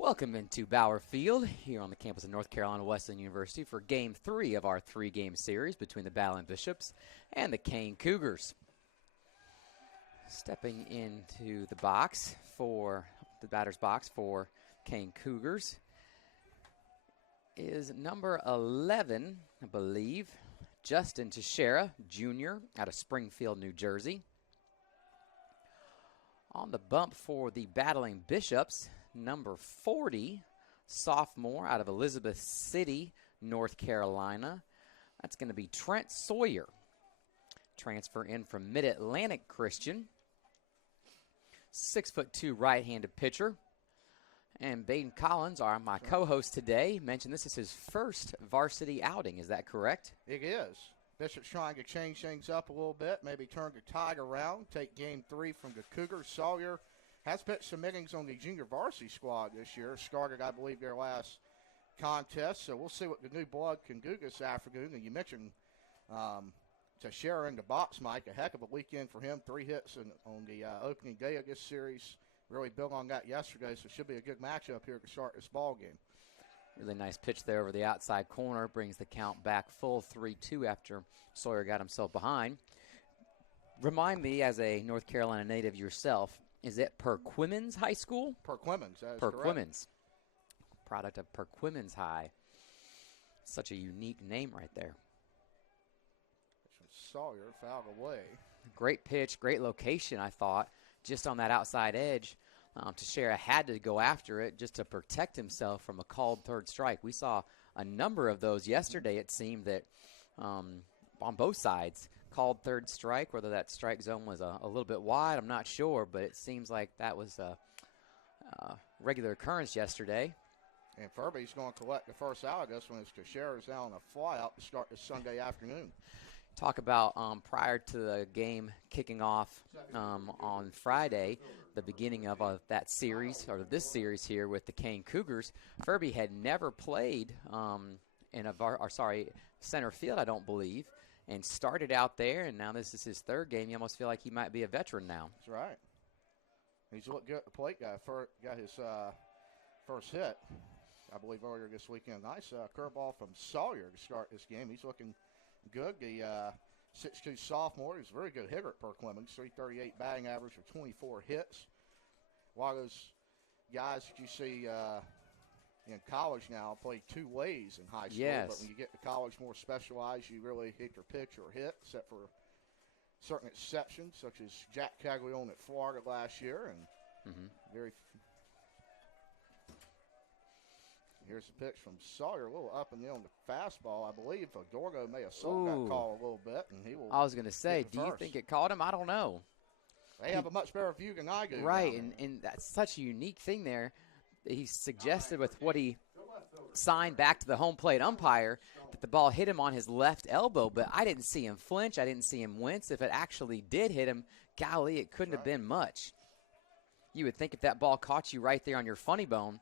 Welcome into Bauer Field here on the campus of North Carolina Wesleyan University for Game 3 of our three-game series between the Battling Bishops and the Kean Cougars. Stepping into the box for the batter's box for Kean Cougars is number 11, I believe, Justin Teixeira, Jr. out of Springfield, New Jersey. On the bump for the Battling Bishops, number 40, sophomore out of Elizabeth City, North Carolina. That's going to be Trent Sawyer. Transfer in from Mid-Atlantic Christian. 6'2" right-handed pitcher. And Baden Collins, my co-host today, mentioned this is his first varsity outing. Is that correct? It is. Bishop's trying to change things up a little bit, maybe turn the tide around, take Game 3 from the Cougars. Sawyer has pitched some innings on the junior varsity squad this year. Started, I believe, their last contest. So we'll see what the new blood can do this afternoon. And you mentioned Teixeira in the box, Mike. A heck of a weekend for him. 3 hits on the opening day of this series. Really built on that yesterday, so it should be a good matchup here to start this ball game. Really nice pitch there over the outside corner. Brings the count back full 3-2 after Sawyer got himself behind. Remind me, as a North Carolina native yourself, is it Perquimans High School? Perquimans, that is Perquimans. correct. Product of Perquimans High. Such a unique name right there. Sawyer fouled away. Great pitch, great location, I thought, just on that outside edge. Teixeira had to go after it just to protect himself from a called third strike. We saw a number of those yesterday, it seemed, that on both sides. Called third strike, whether that strike zone was a little bit wide, I'm not sure, but it seems like that was a regular occurrence yesterday. And Furby's going to collect the first out of this one as Teixeira's now on a flyout to start this Sunday afternoon. Talk about prior to the game kicking off on Friday, the beginning of that series, or this series here with the Kean Cougars. Furby had never played in center field, I don't believe, and started out there, and now this is his third game. You almost feel like he might be a veteran now. That's right. He's looked good at the plate. Got his first hit, I believe, earlier this weekend. Nice curveball from Sawyer to start this game. He's looking good. The 6'2" sophomore. He's a very good hitter at Perquimans. 338 batting average with 24 hits. A lot of those guys that you see in college now play two ways in high school. Yes. But when you get to college more specialized, you really hit your pitch or hit, except for certain exceptions, such as Jack Caglione at Florida last year. And here's the pitch from Sawyer, a little up and in on the fastball. I believe Adorno may have sold that call a little bit, and he will. I was going to say, do you think it caught him? I don't know. They have a much better view than I do. Right, and that's such a unique thing there. He suggested with what he signed back to the home plate umpire that the ball hit him on his left elbow, but I didn't see him flinch. I didn't see him wince. If it actually did hit him, golly, it couldn't have been much. You would think if that ball caught you right there on your funny bone,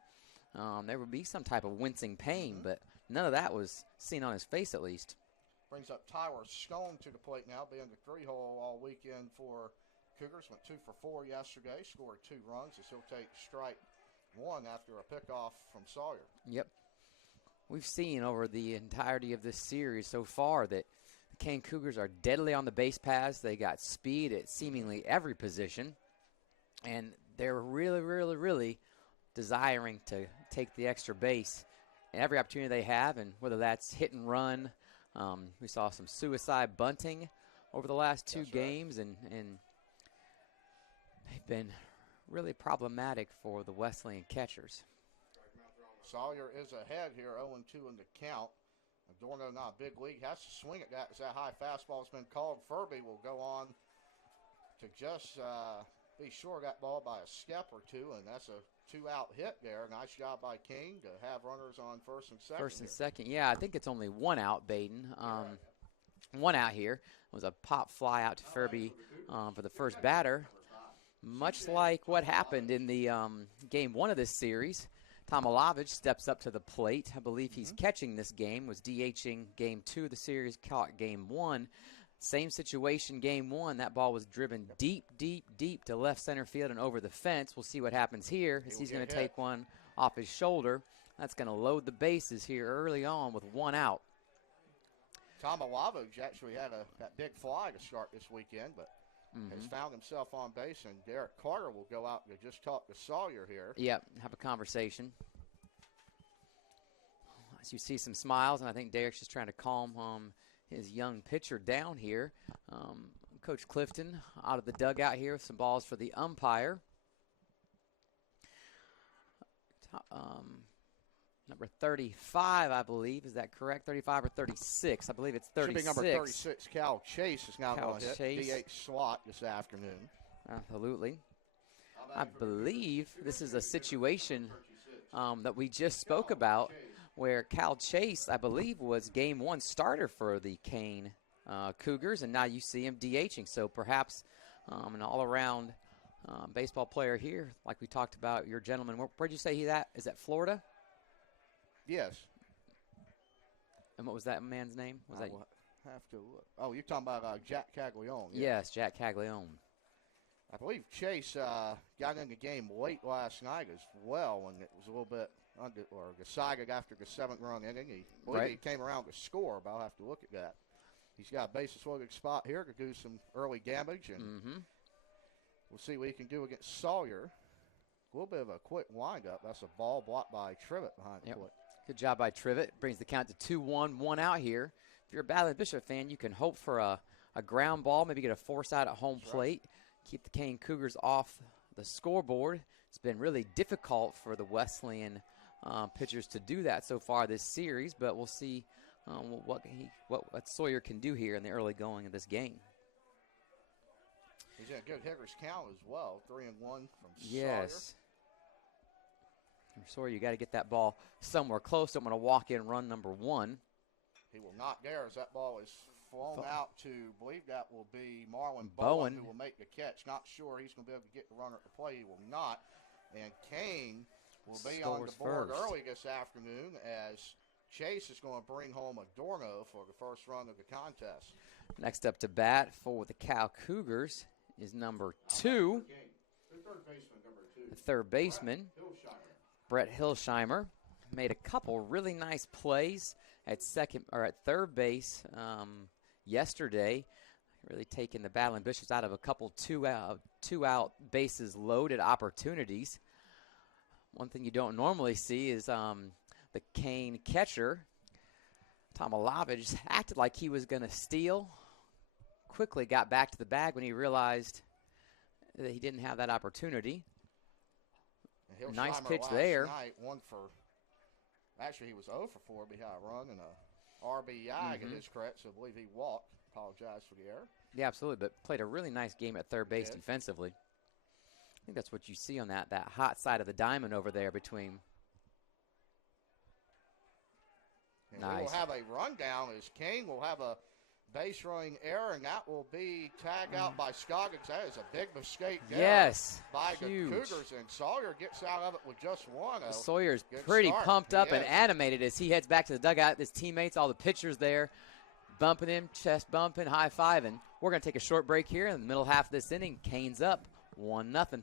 there would be some type of wincing pain, but none of that was seen on his face at least. Brings up Tyler Scone to the plate now, being the 3-hole all weekend for Cougars. Went 2 for 4 yesterday, scored 2 runs, as he'll take strike 1 after a pickoff from Sawyer. Yep. We've seen over the entirety of this series so far that the Kean Cougars are deadly on the base paths. They got speed at seemingly every position, and they're really, really, really desiring to take the extra base and every opportunity they have, and whether that's hit and run. We saw some suicide bunting over the last 2 games, and they've been really problematic for the Wesleyan catchers. Sawyer is ahead here, 0-2 in the count. Adorno, not a big league, has to swing at that as that high fastball has been called. Furby will go on to just be sure of that ball by a step or 2, and that's a 2-out hit there. Nice job by King to have runners on first and second. First and second, yeah. I think it's only 1 out, Baden. 1 out here. It was a pop fly out to Furby for the first batter. Much like what happened in the game 1 of this series. Tomilavich steps up to the plate. I believe he's catching this game, was DHing game 2 of the series, caught game 1. Same situation, game 1. That ball was driven deep, deep, deep to left center field and over the fence. We'll see what happens here as he's going to take one off his shoulder. That's going to load the bases here early on with 1 out. Tomalavage actually had that big fly to start this weekend, but has found himself on base, and Derek Carter will go out and just talk to Sawyer here. Yep, have a conversation. As you see some smiles, and I think Derek's just trying to calm his young pitcher down here. Coach Clifton out of the dugout here with some balls for the umpire. Number 35, I believe. Is that correct? 35 or 36? I believe it's 36. Should be number 36. Cal Chase is now going to hit DH slot this afternoon. Absolutely. I believe this is a situation that we just spoke about where Cal Chase, I believe, was game 1 starter for the Kean Cougars, and now you see him DHing. So perhaps an all-around baseball player here, like we talked about your gentleman. Where'd you say he's at? Is that Florida? Yes. And what was that man's name? Was that? Have to look. Oh, you're talking about Jack Caglione. Yeah. Yes, Jack Caglione. I believe Chase got in the game late last night as well, when it was a little bit under, or Gasaga after the 7th run inning. He came around to score, but I'll have to look at that. He's got a bases loaded spot here to do some early damage, and we'll see what he can do against Sawyer. A little bit of a quick windup. That's a ball blocked by Trivet behind the plate. Good job by Trivet. Brings the count to 2-1, 1 out here. If you're a Ballard Bishop fan, you can hope for a ground ball, maybe get a force out at home plate, keep the Kean Cougars off the scoreboard. It's been really difficult for the Wesleyan pitchers to do that so far this series, but we'll see what Sawyer can do here in the early going of this game. He's in a good hitter's count as well, 3-1 from Yes. Sawyer, you got to get that ball somewhere close. I'm going to walk in run number 1. He will not dare as that ball is flown out to, I believe that will be Marlon Bowen, who will make the catch. Not sure he's going to be able to get the runner at the plate. He will not. And Kean will be on the board early this afternoon as Chase is going to bring home Adorno for the first run of the contest. Next up to bat for the Cal Cougars is number 2. The third baseman, number 2. The third baseman, Brett Hilsheimer, made a couple really nice plays at third base yesterday, really taking the Battling Bishops out of a couple two out bases loaded opportunities. One thing you don't normally see is the Kean catcher, Tomalavage, acted like he was going to steal, quickly got back to the bag when he realized that he didn't have that opportunity. Nice pitch there. Night, actually, he was 0 for 4 behind a run and a RBI in his credit, so I believe he walked. Apologize for the error. Yeah, absolutely, but played a really nice game at third base defensively. I think that's what you see on that hot side of the diamond over there between. And we will have a rundown as Kean will have a base running error, and that will be tagged out by Scoggins. That is a big mistake there by huge. The Cougars, and Sawyer gets out of it with just 1. Sawyer's pretty pumped up and animated as he heads back to the dugout. His teammates, all the pitchers there, bumping him, chest bumping, high-fiving. We're going to take a short break here in the middle half of this inning. Kean's up 1-0.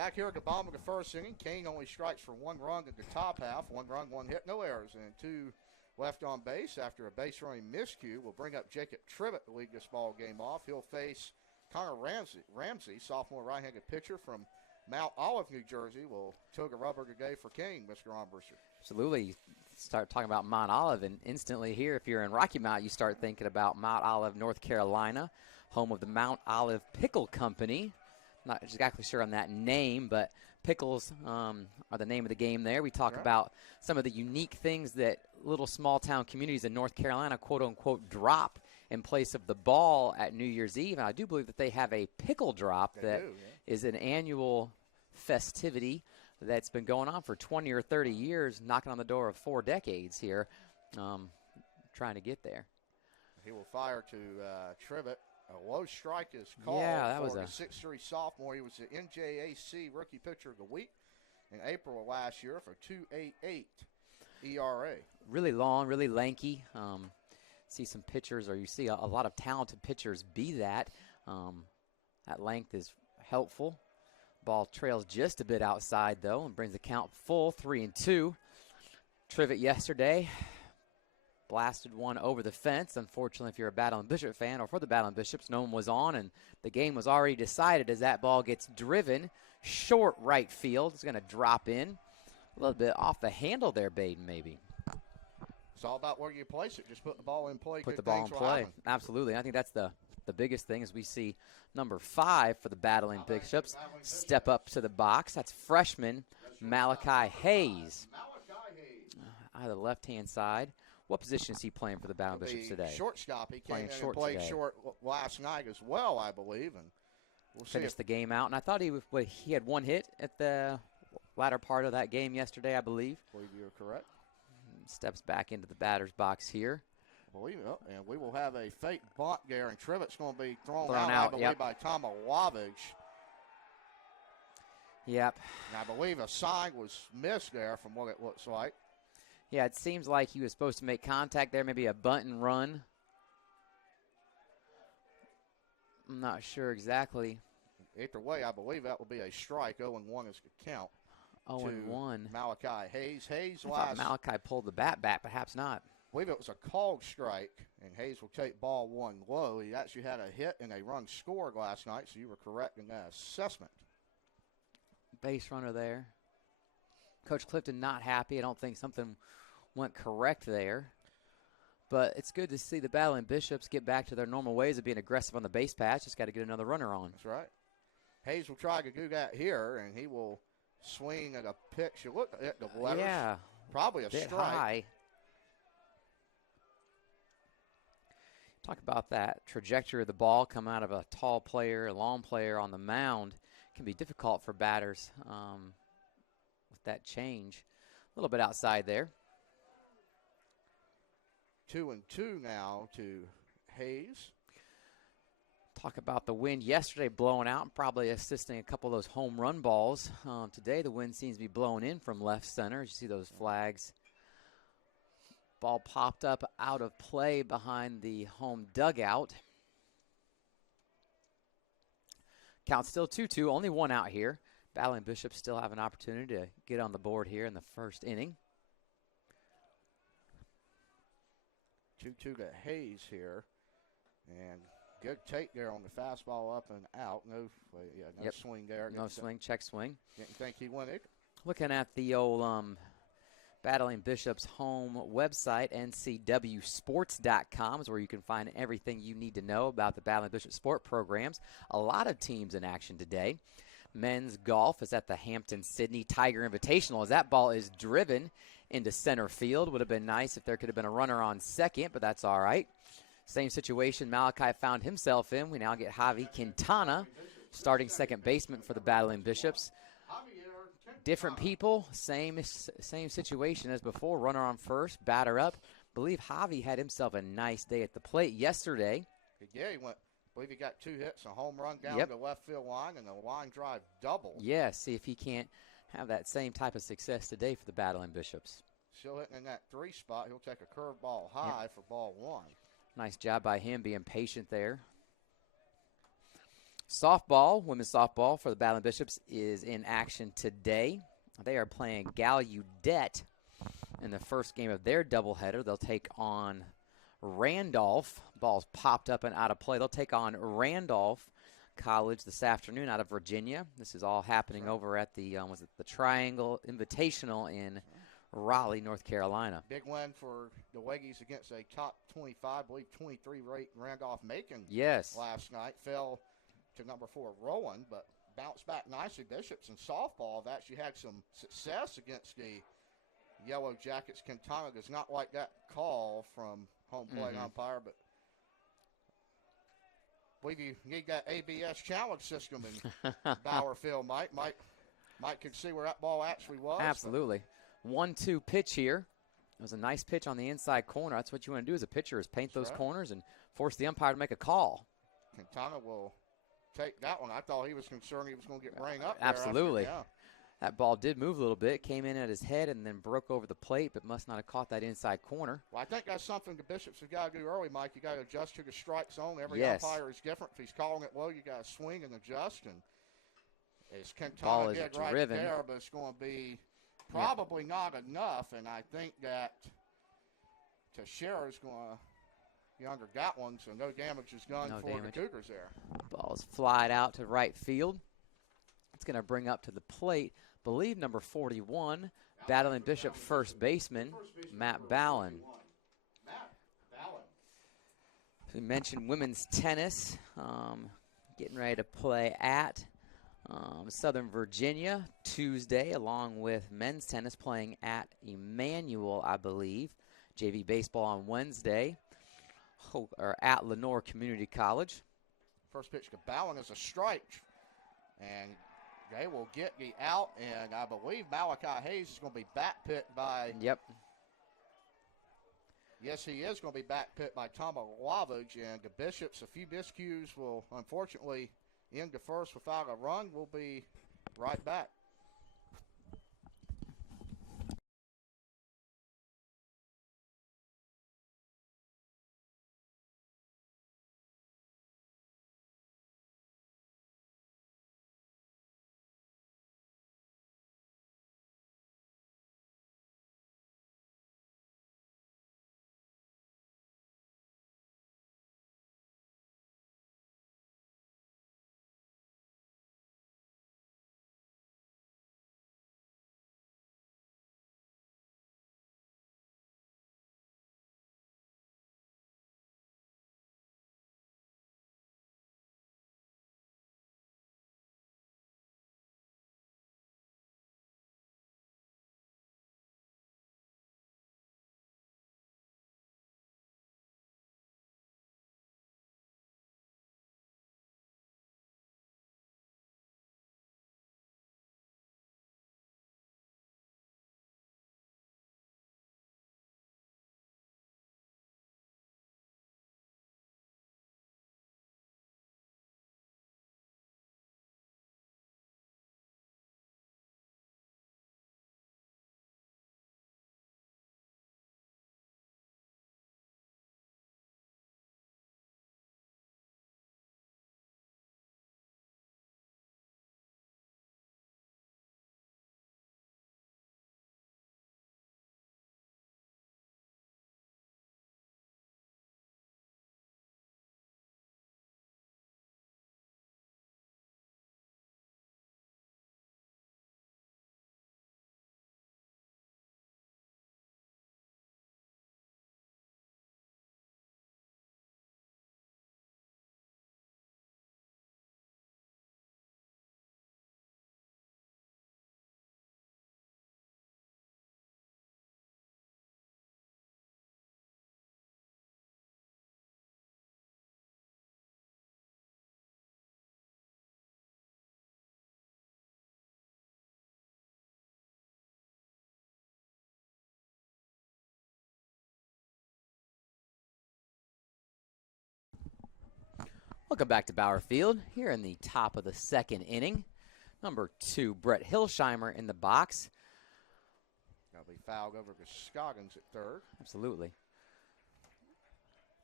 Back here at the bottom of the first inning, Kean only strikes for 1 run in the top half. 1 run, 1 hit, no errors, and 2 left on base. After a base running miscue, will bring up Jacob Trivett to lead this ball game off. He'll face Connor Ramsey, sophomore right-handed pitcher from Mount Olive, New Jersey, will tug a rubber today for Kean, Mr. Armbruster. Absolutely. You start talking about Mount Olive, and instantly here, if you're in Rocky Mount, you start thinking about Mount Olive, North Carolina, home of the Mount Olive Pickle Company. Not exactly sure on that name, but pickles are the name of the game there. We talk about some of the unique things that little small-town communities in North Carolina, quote-unquote, drop in place of the ball at New Year's Eve. And I do believe that they have a pickle drop is an annual festivity that's been going on for 20 or 30 years, knocking on the door of 4 decades here, trying to get there. He will fire to Trivett. A low strike is called for the 6'3 sophomore. He was the NJAC Rookie Pitcher of the Week in April of last year for 2.88 ERA. Really long, really lanky. See some pitchers, or you see a lot of talented pitchers be that. That length is helpful. Ball trails just a bit outside, though, and brings the count full, 3-2. Trivett yesterday blasted one over the fence. Unfortunately, if you're a Battling Bishop fan, or for the Battling Bishops, no one was on, and the game was already decided as that ball gets driven short right field. It's going to drop in a little bit off the handle there, Baden, maybe. It's all about where you place it. Just put the ball in play. Put the ball in play. Absolutely. I think that's the biggest thing as we see number 5 for the Battling Bishops step up to the box. That's freshman Malachi Hayes. Out of the left-hand side. What position is he playing for the Battling Bishops today? Shortstop. He came in and played short last night as well, I believe. And we'll finished the game out. And I thought he had 1 hit at the latter part of that game yesterday, I believe. I believe you're correct. Steps back into the batter's box here. And we will have a fake bunt there, and Trivett's going to be thrown out, I believe, by Tom Alavich. Yep. And I believe a sign was missed there from what it looks like. Yeah, it seems like he was supposed to make contact there, maybe a bunt and run. I'm not sure exactly. Either way, I believe that will be a strike. 0-1 is the count. 0-1. Malachi Hayes. I thought Malachi pulled the bat back, perhaps not. I believe it was a called strike, and Hayes will take ball 1 low. He actually had a hit and a run scored last night, so you were correct in that assessment. Base runner there. Coach Clifton not happy. I don't think something went correct there. But it's good to see the Battling Bishops get back to their normal ways of being aggressive on the base pass. Just got to get another runner on. That's right. Hayes will try to do that here, and he will swing at a pitch. You look at the letters. Yeah. Probably a strike. High. Talk about that trajectory of the ball coming out of a tall player, a long player on the mound. Can be difficult for batters with that change. A little bit outside there. 2-2 now to Hayes. Talk about the wind yesterday blowing out and probably assisting a couple of those home run balls. Today the wind seems to be blowing in from left center. You see those flags. Ball popped up out of play behind the home dugout. Count still 2-2, only 1 out here. Battling Bishops still have an opportunity to get on the board here in the first inning. 2-2 to Hayes here. And good take there on the fastball up and out. No swing there. No swing, check swing. Didn't think he went it. Looking at the old Battling Bishops home website, ncwsports.com, is where you can find everything you need to know about the Battling Bishop sport programs. A lot of teams in action today. Men's golf is at the Hampton-Sydney Tiger Invitational as that ball is driven into center field. Would have been nice if there could have been a runner on second, but that's all right. Same situation Malachi found himself in. We now get Javi Quintana, starting second baseman for the Battling Bishops. Different people, same situation as before. Runner on first, batter up. Believe Javi had himself a nice day at the plate yesterday. Yeah, he went. I believe he got 2 hits, a home run down the left field line, and a line drive double. Yeah, see if he can't have that same type of success today for the Battling Bishops. Still hitting in that 3 spot. He'll take a curveball high for ball 1. Nice job by him being patient there. Softball, women's softball for the Battling Bishops is in action today. They are playing Gallaudet in the first game of their doubleheader. They'll take on Randolph. Ball's popped up and out of play. They'll take on Randolph College this afternoon out of Virginia. This is all happening over at the the Triangle Invitational in Raleigh, North Carolina. Big win for the Waggies against a top 25, I believe 23 rate Randolph-Macon. Yes. Last night. Fell to number 4 Rowan, but bounced back nicely. Bishops in softball have actually had some success against the Yellow Jackets. Kentucky does not like that call from home plate umpire, but I believe you need that ABS challenge system in Bowerfield. Mike can see where that ball actually was. Absolutely. 1-2 pitch here. It was a nice pitch on the inside corner. That's what you want to do as a pitcher, is paint those corners and force the umpire to make a call. Quintana will take that one. I thought he was concerned he was going to get rang up there. Absolutely. That ball did move a little bit, came in at his head and then broke over the plate, but must not have caught that inside corner. Well, I think that's something the Bishops have got to do early, Mike. You got to adjust to the strike zone. Every umpire is different. If he's calling it low, you got to swing and adjust. And as Quintana did right there, but it's going to be probably not enough. And I think that Teixeira's going to younger got one, so no damage is done for the Cougars there. Ball's flied out to right field. It's going to bring up to the plate, believe number 41, Battling Bishop first baseman, Matt Ballin. We mentioned women's tennis, getting ready to play at Southern Virginia Tuesday, along with men's tennis playing at Emmanuel, I believe. JV baseball on Wednesday, or at Lenore Community College. First pitch to Ballin is a strike, and they will get the out, and I believe Malachi Hayes is going to be back pit by. Yep. Yes, he is going to be back pit by Tama Lavage, and the Bishops, a few miscues will unfortunately end the first without a run. We'll be right back. Welcome back to Bauer Field, here in the top of the second inning. Number 2, Brett Hilsheimer in the box. That'll be fouled over to Scoggins at third. Absolutely.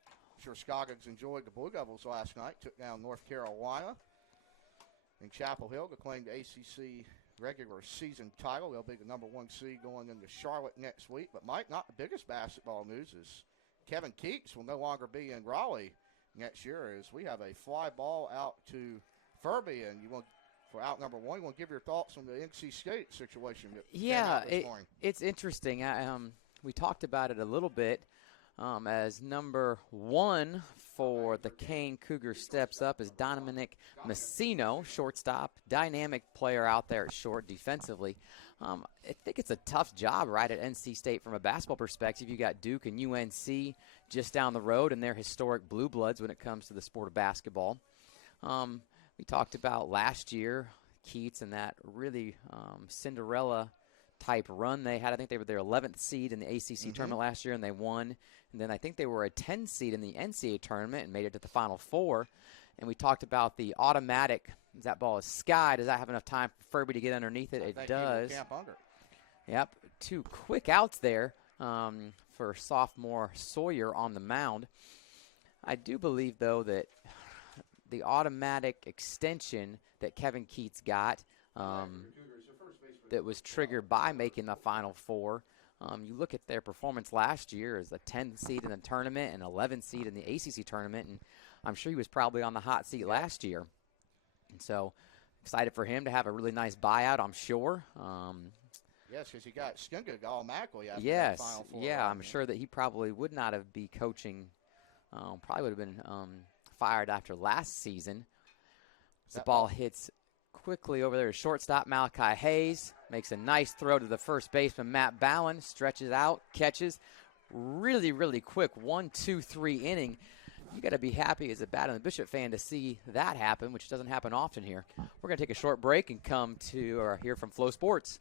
I'm sure Scoggins enjoyed the Blue Devils last night, took down North Carolina. in Chapel Hill to claim the ACC regular season title. They'll be the number 1 seed going into Charlotte next week. But, Mike, not the biggest basketball news is Kevin Keats will no longer be in Raleigh next year, as we have a fly ball out to Furby. And you want, for out number 1, you want to give your thoughts on the NC State situation that came out this morning. It's interesting. We talked about it a little bit. As number 1 for the Kean Cougars steps up is Dominic Messino, shortstop, dynamic player out there at short defensively. I think it's a tough job right at NC State from a basketball perspective. You got Duke and UNC just down the road, and they're historic blue bloods when it comes to the sport of basketball. We talked about last year, Keats and that really Cinderella type run they had. I think they were their 11th seed in the ACC tournament last year, and they won. And then I think they were a 10 seed in the NCAA tournament and made it to the Final Four. And we talked about the automatic, that ball is sky. Does that have enough time for Furby to get underneath it? It does. Camp under. Yep, 2 quick outs there for sophomore Sawyer on the mound. I do believe, though, that the automatic extension that Kevin Keats got that was triggered by making the Final Four. You look at their performance last year as a 10 seed in the tournament and 11 seed in the ACC tournament, and I'm sure he was probably on the hot seat last year. And so excited for him to have a really nice buyout, I'm sure. Yes, because he got Skungig automatically after yes, that Final Four. Yeah, I'm sure that he probably would not have been coaching, probably would have been fired after last season. The ball hits quickly over there to shortstop Malachi Hayes. Makes a nice throw to the first baseman, Matt Ballin. Stretches out, catches. Really, really quick 1-2-3 inning. You got to be happy as a Baton and Bishop fan to see that happen, which doesn't happen often here. We're going to take a short break and come to or hear from Flow Sports.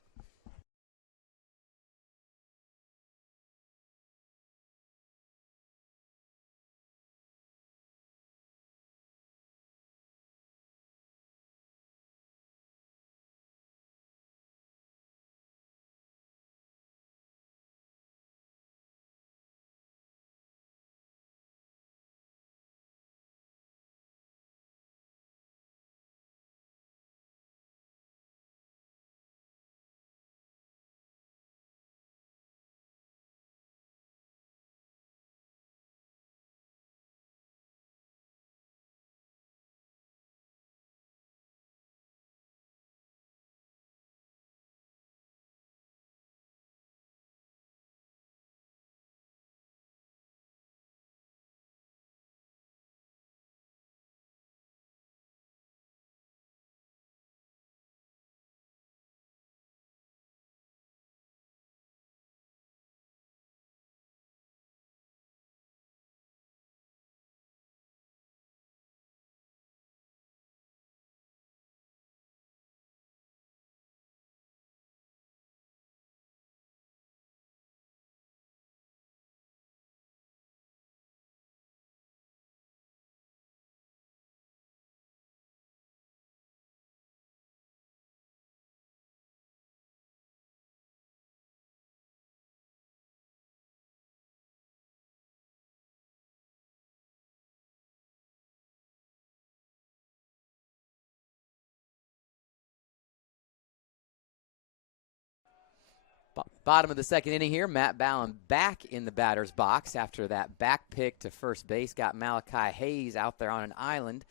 Bottom of the second inning here. Matt Ballin back in the batter's box after that back pick to first base. Got Malachi Hayes out there on an island.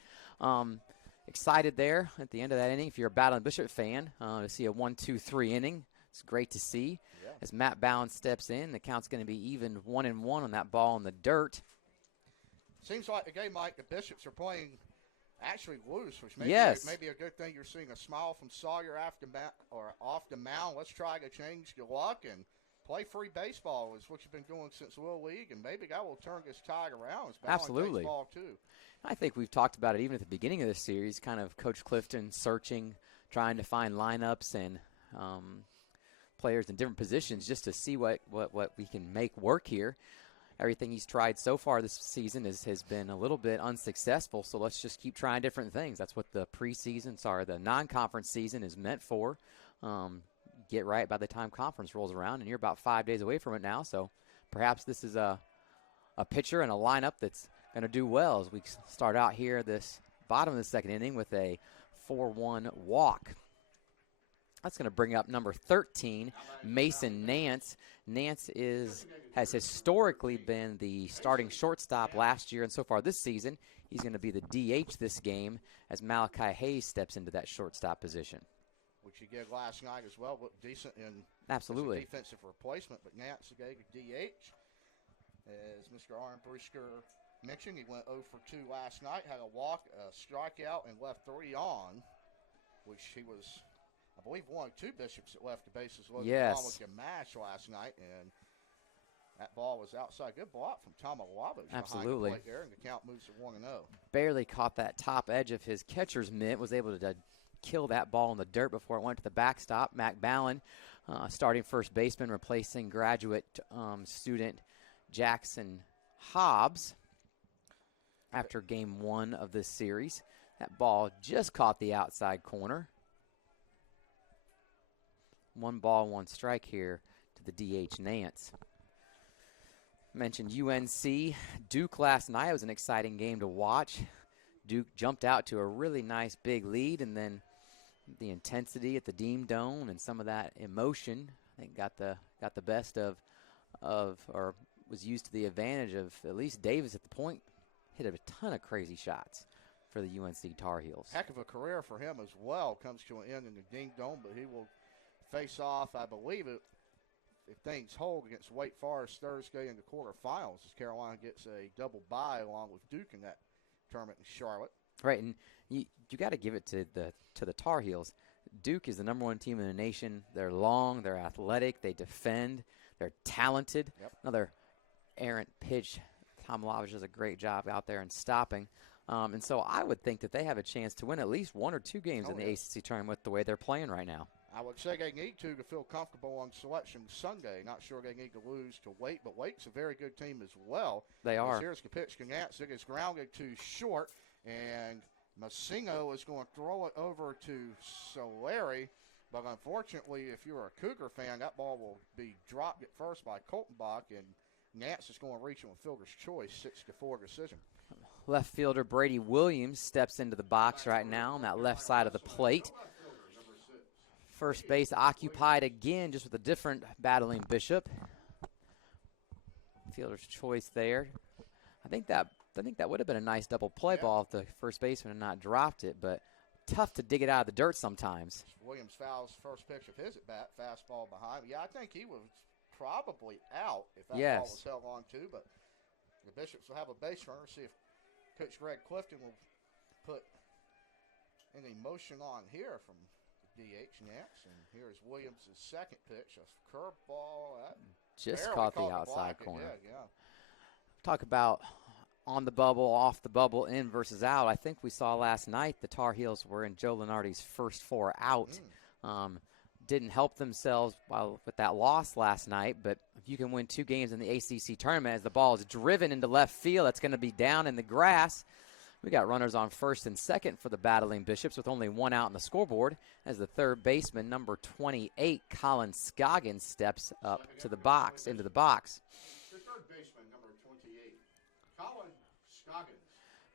Excited there at the end of that inning if you're a Baton Bishop fan to see a 1-2-3 inning. It's great to see. Yeah. As Matt Ballin steps in, the count's going to be even 1-1 on that ball in the dirt. Seems like the game, Mike, the Bishops are playing actually loose, which may be a good thing. You're seeing a smile from Sawyer off the mound. Let's try to change your luck and play free baseball is what you've been doing since Little League, and maybe that will turn this tide around. Absolutely. Baseball too. I think we've talked about it even at the beginning of the series, kind of Coach Clifton searching, trying to find lineups and players in different positions just to see what we can make work here. Everything he's tried so far this season has been a little bit unsuccessful, so let's just keep trying different things. That's what the the non-conference season is meant for. Get right by the time conference rolls around, and you're about 5 days away from it now, so perhaps this is a pitcher and a lineup that's going to do well as we start out here this bottom of the second inning with a 4-1 walk. That's going to bring up number 13, Mason Nance. Nance has historically been the starting shortstop last year, and so far this season, he's going to be the DH this game as Malachi Hayes steps into that shortstop position. Which he did last night as well, looked decent in Absolutely. as a defensive replacement, but Nance gave a DH. As Mr. Armbruster mentioned, he went 0 for 2 last night, had a walk, a strikeout, and left 3 on, which he was, I believe, one of 2 Bishops that left the bases loaded. Yes. The ball was a mash last night, and that ball was outside. Good block from Tom Alavich. Absolutely. Behind the plate there, and the count moves to 1-0. Barely caught that top edge of his catcher's mitt, was able to kill that ball in the dirt before it went to the backstop. Mac Ballin, starting first baseman, replacing graduate student Jackson Hobbs after game 1 of this series. That ball just caught the outside corner. 1 ball, 1 strike here to the DH Nance. Mentioned UNC Duke last night. It was an exciting game to watch. Duke jumped out to a really nice big lead, and then the intensity at the Dean Dome and some of that emotion, I think, got the best of or was used to the advantage of at least Davis at the point. Hit a ton of crazy shots for the UNC Tar Heels. Heck of a career for him as well. Comes to an end in the Dean Dome, but he will face off, I believe it, if things hold, against Wake Forest Thursday in the quarterfinals, as Carolina gets a double bye along with Duke in that tournament in Charlotte. Right, and you got to give it to the Tar Heels. Duke is the number 1 team in the nation. They're long, they're athletic, they defend, they're talented. Yep. Another errant pitch. Tom Alavich does a great job out there and stopping. And so I would think that they have a chance to win at least 1 or 2 games in the ACC tournament with the way they're playing right now. I would say they need to feel comfortable on Selection Sunday. Not sure they need to lose to Wake, but Wake's a very good team as well. They are. Here's the pitch to Nance. It is grounded to short, and Masingo is going to throw it over to Solari. But unfortunately, if you're a Cougar fan, that ball will be dropped at first by Coltenbach, and Nance is going to reach him with fielder's choice, 6-4 decision. Left fielder Brady Williams steps into the box right now on that left side of the plate. First base occupied again, just with a different battling Bishop. Fielder's choice there. I think that would have been a nice double play ball if the first baseman had not dropped it, but tough to dig it out of the dirt sometimes. Williams fouls first pitch of his at bat, fastball behind. Yeah, I think he was probably out if that ball was held on to, but the Bishops will have a base runner. See if Coach Greg Clifton will put any motion on here from DH Nance, and here's Williams' second pitch, a curveball. Just caught the outside corner. Yeah. Talk about on the bubble, off the bubble, in versus out. I think we saw last night the Tar Heels were in Joe Lenardi's first 4 out. Didn't help themselves with that loss last night, but if you can win 2 games in the ACC tournament as the ball is driven into left field, that's going to be down in the grass. We got runners on first and second for the battling Bishops with only 1 out on the scoreboard as the third baseman, number 28, Colin Scoggins, steps up to the box, into the box. The third baseman, number 28, Colin Scoggins.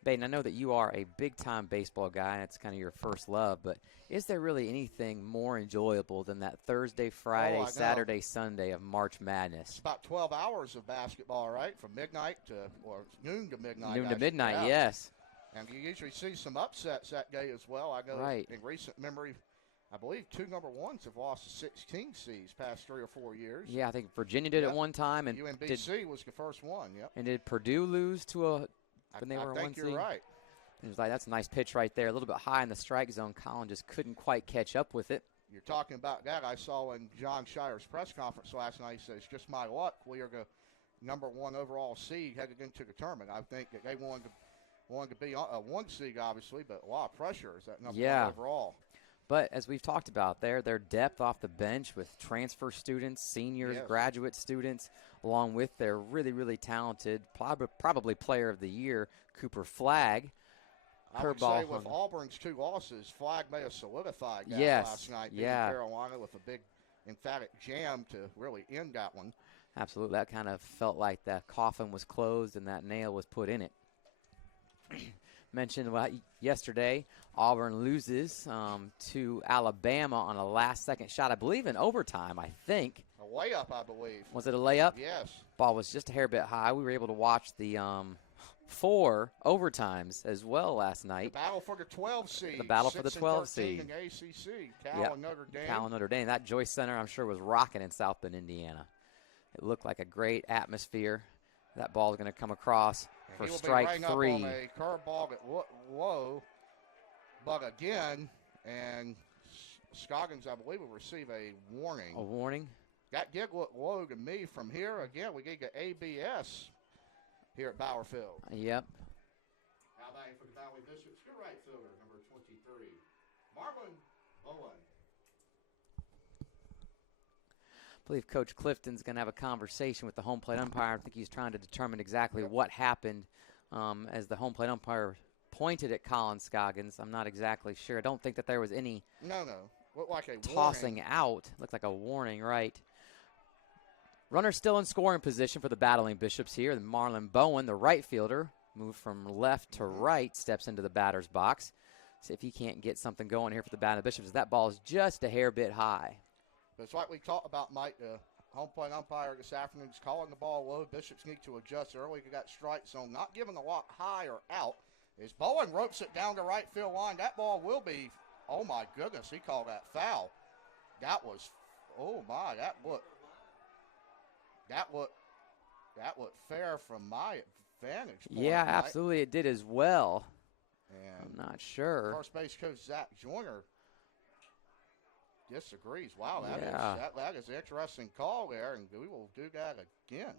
Baden, I know that you are a big-time baseball guy, and it's kind of your first love, but is there really anything more enjoyable than that Thursday, Friday, Saturday, Sunday of March Madness? It's about 12 hours of basketball, right, from midnight to, or noon to midnight. Noon to midnight, yes. And you usually see some upsets that day as well. I know in recent memory, I believe 2 number 1s have lost to 16 seeds past 3 or 4 years. Yeah, I think Virginia did at one time. And UMBC was the first one, And did Purdue lose to when they were 1 seed? I think you're right. It was like, that's a nice pitch right there. A little bit high in the strike zone. Colin just couldn't quite catch up with it. You're talking about that. I saw in John Shire's press conference last night. He says, just my luck. We are the number 1 overall seed headed into the tournament. I think that they wanted to be a 1 seed, obviously, but a lot of pressure is that number 1 overall. But as we've talked about their depth off the bench with transfer students, seniors, graduate students, along with their really, really talented, probably player of the year, Cooper Flagg. I would say with Auburn's 2 losses, Flagg may have solidified that last night. Carolina with a big, emphatic jam to really end that one. Absolutely. That kind of felt like that coffin was closed and that nail was put in it. mentioned yesterday, Auburn loses to Alabama on a last-second shot, I believe in overtime, I think. A layup, I believe. Was it a layup? Yes. Ball was just a hair bit high. We were able to watch the 4 overtimes as well last night. The battle for the 12 seed. The battle for the 12 seed. In the ACC. Cal and Notre Dame. Cal and Notre Dame. That Joyce Center, I'm sure, was rocking in South Bend, Indiana. It looked like a great atmosphere. That ball is going to come across for strike 3. On a curveball at low, but again, and Scoggins, I believe, will receive a warning. A warning? That did look low to me from here. Again, we get ABS here at Bauer Field. Yep. Now batting for the Valley Bishops, good right fielder, number 23, Marlon Bowen. I believe Coach Clifton's going to have a conversation with the home plate umpire. I think he's trying to determine exactly what happened as the home plate umpire pointed at Colin Scoggins. I'm not exactly sure. I don't think that there was any Looked like a tossing warning. out. Looked like a warning, right? Runner still in scoring position for the battling Bishops here. And Marlon Bowen, the right fielder, moved from left to right, steps into the batter's box. See if he can't get something going here for the battling Bishops. That ball is just a hair bit high. But it's like we talked about, Mike, the home plate umpire this afternoon is calling the ball low. Bishops need to adjust early. You got strike zone, not giving the walk high or out. As Bowen ropes it down the right field line, that ball will be, oh my goodness, he called that foul. That was, oh my, that looked fair from my vantage point. Yeah, Mike. absolutely, it did as well. And I'm not sure. First base coach Zach Joyner disagrees. Wow, that is an interesting call there, and we will do that again.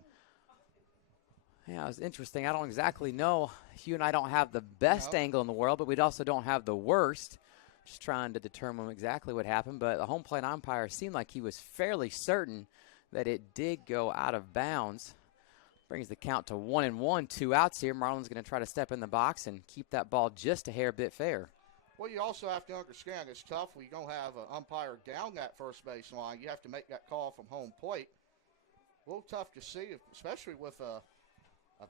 Yeah, it was interesting. I don't exactly know. Hugh and I don't have the best angle in the world, but we also don't have the worst. Just trying to determine exactly what happened. But the home plate umpire seemed like he was fairly certain that it did go out of bounds. Brings the count to 1-1, 2 outs here. Marlon's going to try to step in the box and keep that ball just a hair bit fair. Well, you also have to understand it's tough when you don't have an umpire down that first base line. You have to make that call from home plate. A little tough to see, especially with a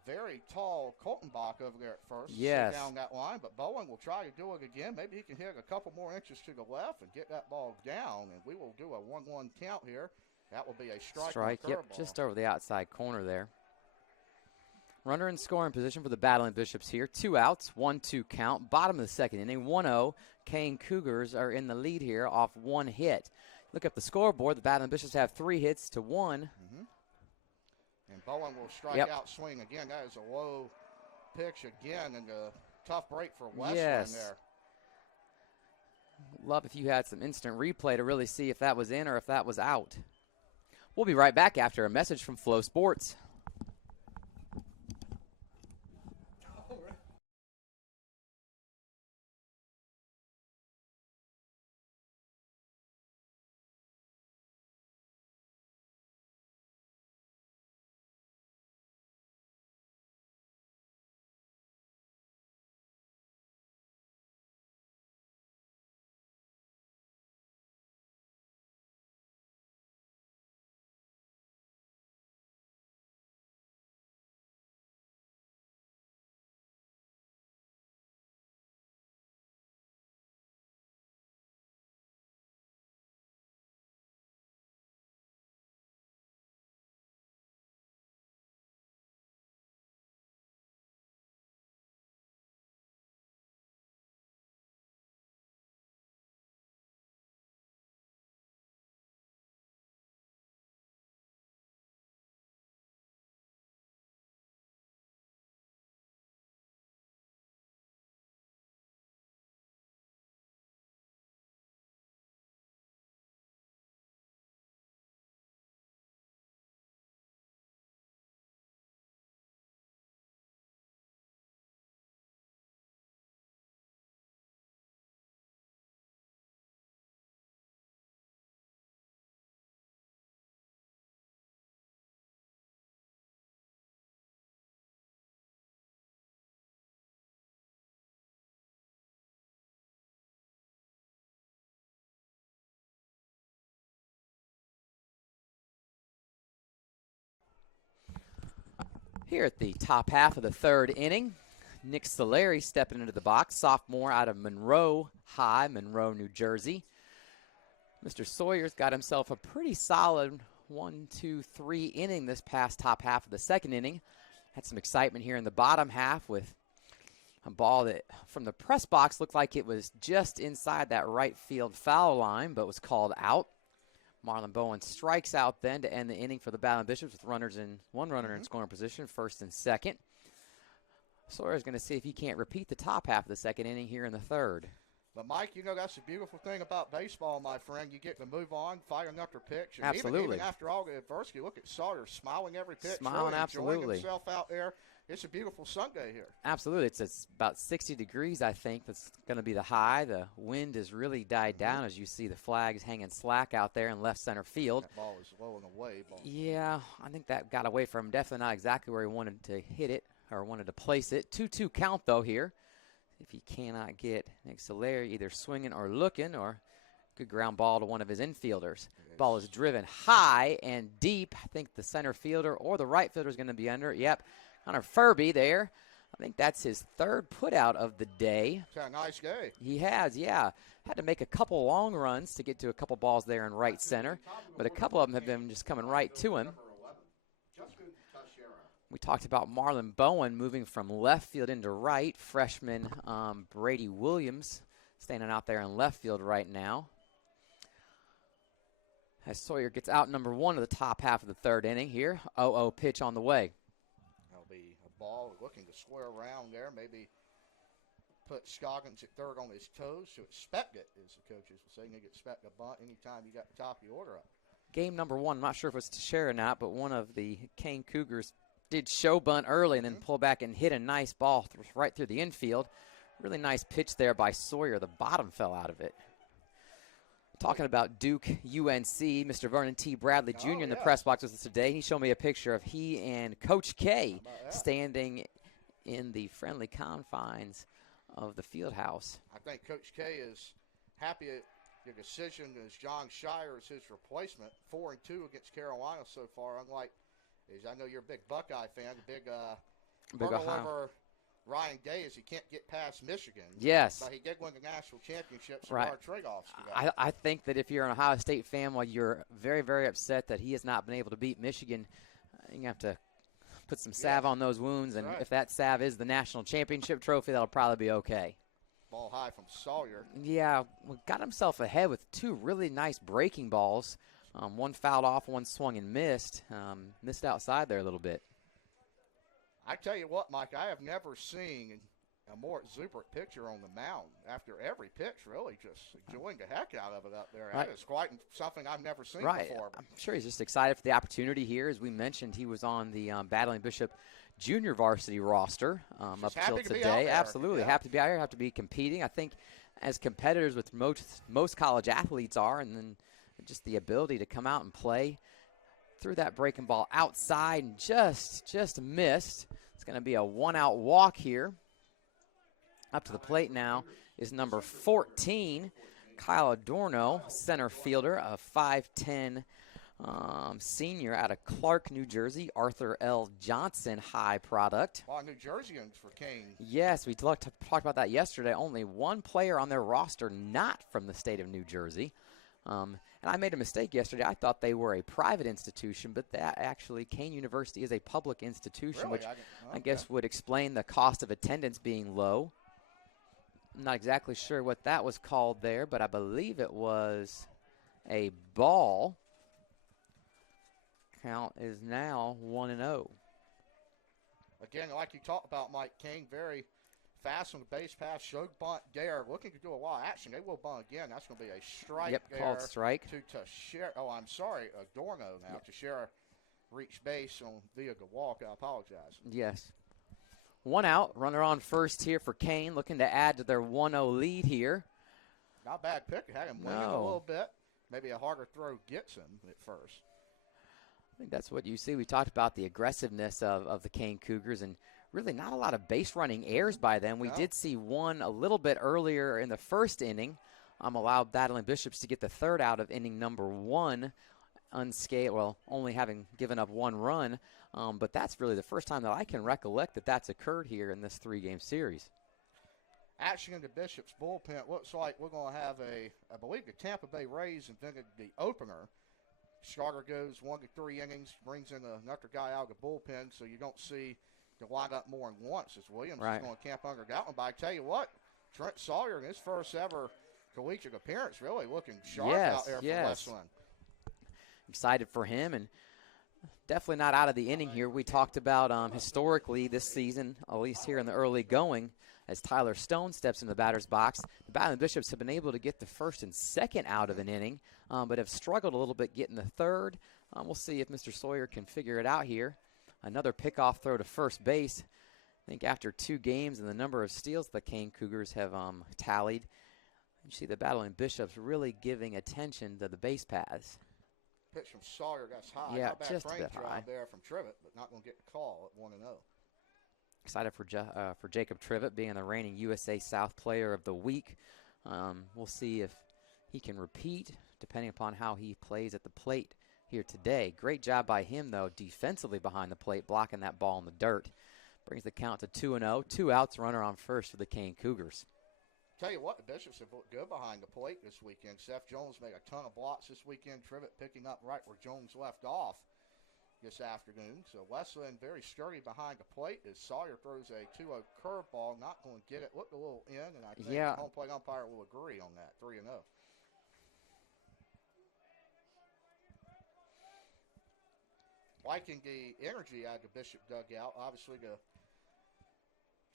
very tall Coltenbach over there at first. Yes. Down that line, but Bowen will try to do it again. Maybe he can hit a couple more inches to the left and get that ball down, and we will do a 1-1 count here. That will be a strike. Yep, just over the outside corner there. Runner in scoring position for the battling Bishops here. 2 outs, 1-2 count. Bottom of the second inning, 1-0. Kean Cougars are in the lead here off 1 hit. Look up the scoreboard. The battling Bishops have 3 hits to 1. Mm-hmm. And Bowen will strike out, swing again. That is a low pitch again, and a tough break for Wesleyan there. Love if you had some instant replay to really see if that was in or if that was out. We'll be right back after a message from Flow Sports. Here at the top half of the third inning, Nick Solari stepping into the box, sophomore out of Monroe High, Monroe, New Jersey. Mr. Sawyer's got himself a pretty solid 1, 2, 3 inning this past top half of the second inning. Had some excitement here in the bottom half with a ball that from the press box looked like it was just inside that right field foul line, but was called out. Marlon Bowen strikes out then to end the inning for the Battling Bishops with one runner in scoring position, first and second. Sawyer's going to see if he can't repeat the top half of the second inning here in the third. But, Mike, you know that's the beautiful thing about baseball, my friend. You get to move on, fight another pitch. And absolutely. Even after all the adversity, look at Sawyer smiling every pitch. Smiling, really absolutely. enjoying himself out there. It's a beautiful Sunday here. Absolutely. It's about 60 degrees, I think. That's going to be the high. The wind has really died down as you see the flags hanging slack out there in left center field. That ball is low and away. Yeah, I think that got away from him. Definitely not exactly where he wanted to hit it or wanted to place it. 2-2 count, though, here. If he cannot get Nick Solari either swinging or looking, or good ground ball to one of his infielders. Ball is driven high and deep. I think the center fielder or the right fielder is going to be under it. Yep, Hunter Furby there. I think that's his third putout of the day. It's a nice day. He has, yeah. Had to make a couple long runs to get to a couple balls there in right center, but a couple of them have been just coming right to him. We talked about Marlon Bowen moving from left field into right. Freshman Brady Williams standing out there in left field right now. As Sawyer gets out number one of the top half of the third inning here. 0-0 pitch on the way. That'll be a ball looking to square around there. Maybe put Scoggins at third on his toes to expect it, as the coaches will say. You expect a bunt anytime you got the top of the order up. Game number one, I'm not sure if it's Teixeira or not, but one of the Kean Cougars did show bunt early and then pull back and hit a nice ball right through the infield. Really nice pitch there by Sawyer. The bottom fell out of it. Talking about Duke UNC, Mr. Vernon T. Bradley Jr. in the press box with us today. He showed me a picture of he and Coach K standing in the friendly confines of the field house. I think Coach K is happy at the decision as John Shire is his replacement. 4-2 against Carolina so far, unlike, as I know you're a big Buckeye fan, a big over Ryan Day as he can't get past Michigan. Yes. But he did win the national championship, so right. there are trade-offs to that. I think that if you're an Ohio State fan, while you're very, very upset that he has not been able to beat Michigan, you have to put some salve on those wounds, and if that salve is the national championship trophy, that'll probably be okay. Ball high from Sawyer. Yeah, got himself ahead with two really nice breaking balls. One fouled off, one swung and missed. Missed outside there a little bit. I tell you what, Mike, I have never seen a more exuberant pitcher on the mound after every pitch, really just enjoying the heck out of it up there. Right. That is quite something I've never seen before. I'm sure he's just excited for the opportunity here. As we mentioned, he was on the Battling Bishop junior varsity roster up till today. Absolutely. Happy to be out here, happy to be competing. I think as competitors with most college athletes are, and then just the ability to come out and play. Threw that breaking ball outside and just missed. It's going to be a one-out walk here. Up to the plate now is number 14, Kyle Adorno, center fielder, a 5'10" senior out of Clark, New Jersey, Arthur L. Johnson High product. A lot of New Jerseyans for Kean. Yes, we talked about that yesterday. Only one player on their roster not from the state of New Jersey. And I made a mistake yesterday. I thought they were a private institution, but that actually, Kean University is a public institution, really? which I guess would explain the cost of attendance being low. I'm not exactly sure what that was called there, but I believe it was a ball. Count is now 1-0. Again, like you talked about, Mike, Kean very fast on the base pass, showed bunt there, looking to do a lot of action. They will bunt again. That's going to be a strike there. Called strike. To Teixeira. Oh, I'm sorry, Adorno now. Teixeira reached base via the walk. I apologize. Yes. One out. Runner on first here for Kean, looking to add to their 1-0 lead here. Not a bad pick. Had him winging a little bit. Maybe a harder throw gets him at first. I think that's what you see. We talked about the aggressiveness of the Kean Cougars, and really not a lot of base running errors by them. We did see one a little bit earlier in the first inning. Allowed Battling Bishops to get the third out of inning number one unscathed, well, only having given up 1 run. But that's really the first time that I can recollect that that's occurred here in this 3-game series. Action in the Bishop's bullpen. Looks like we're going to have I believe the Tampa Bay Rays invented the opener. Starter goes 1 to 3 innings, brings in another guy out of the bullpen, so you don't see the lineup more than once as Williams is going to camp under that one. But I tell you what, Trent Sawyer in his first ever collegiate appearance really looking sharp out there for Wesleyan. Excited for him, and definitely not out of the inning here. We talked about historically this season, at least here in the early going, as Tyler Stone steps into the batter's box. The Wesleyan Bishops have been able to get the first and second out of an inning, but have struggled a little bit getting the third. We'll see if Mr. Sawyer can figure it out here. Another pickoff throw to first base. I think after 2 games and the number of steals the Kean Cougars have tallied, you see the Wesleyan Bishops really giving attention to the base paths. Pitch from Sawyer, that's high. Yeah, not bad just a bit job high there from Trivet, but not going to get the call at 1-0. Excited for Jacob Trivet being the reigning USA South Player of the Week. We'll see if he can repeat, depending upon how he plays at the plate here today. Great job by him, though, defensively behind the plate, blocking that ball in the dirt. Brings the count to 2-0. 2 outs, runner on first for the Kean Cougars. Tell you what, the Bishops have looked good behind the plate this weekend. Seth Jones made a ton of blocks this weekend. Trivet picking up right where Jones left off this afternoon. So Wesleyan very sturdy behind the plate as Sawyer throws a 2-0 curveball, not going to get it. Looked a little in, and I think the home plate umpire will agree on that. 3-0. Liking the energy out of the Bishop dugout. Obviously, the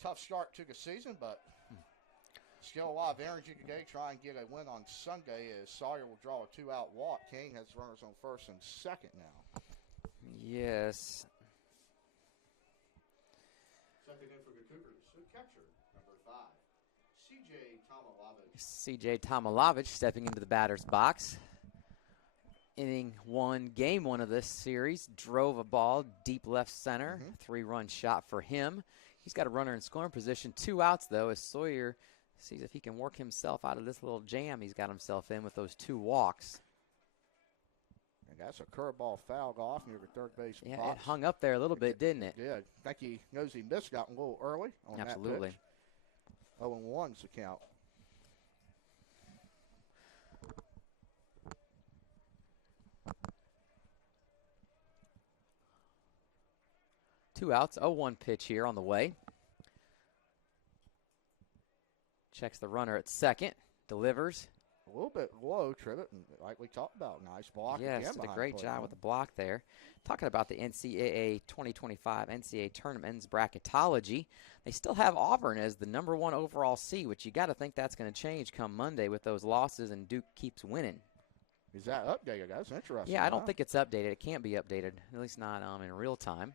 tough start to the season, but still a lot of energy today. Try and get a win on Sunday as Sawyer will draw a 2-out walk. Kean has runners on first and second now. Yes. Second in for the Cougars, catcher, number 5, C.J. Tomalovich. C.J. Tomalovich stepping into the batter's box. Inning 1, game 1 of this series. Drove a ball deep left center. 3-run shot for him. He's got a runner in scoring position. 2 outs, though, as Sawyer sees if he can work himself out of this little jam he's got himself in with those 2 walks. And that's a curveball fouled off near the third base box. Yeah, it hung up there a little bit, didn't it? Yeah, I think he knows he missed that one a little early on Absolutely. that pitch. 0-1's the count. Two outs, 0-1 pitch here on the way. Checks the runner at second, delivers. A little bit low, Trivet, like we talked about. Nice block. Yes, did a great job with the block there. Talking about the NCAA 2025 NCAA tournament bracketology, they still have Auburn as the number 1 overall seed, which you got to think that's going to change come Monday with those losses and Duke keeps winning. Is that updated? That's interesting. Yeah, I don't think it's updated. It can't be updated, at least not in real time.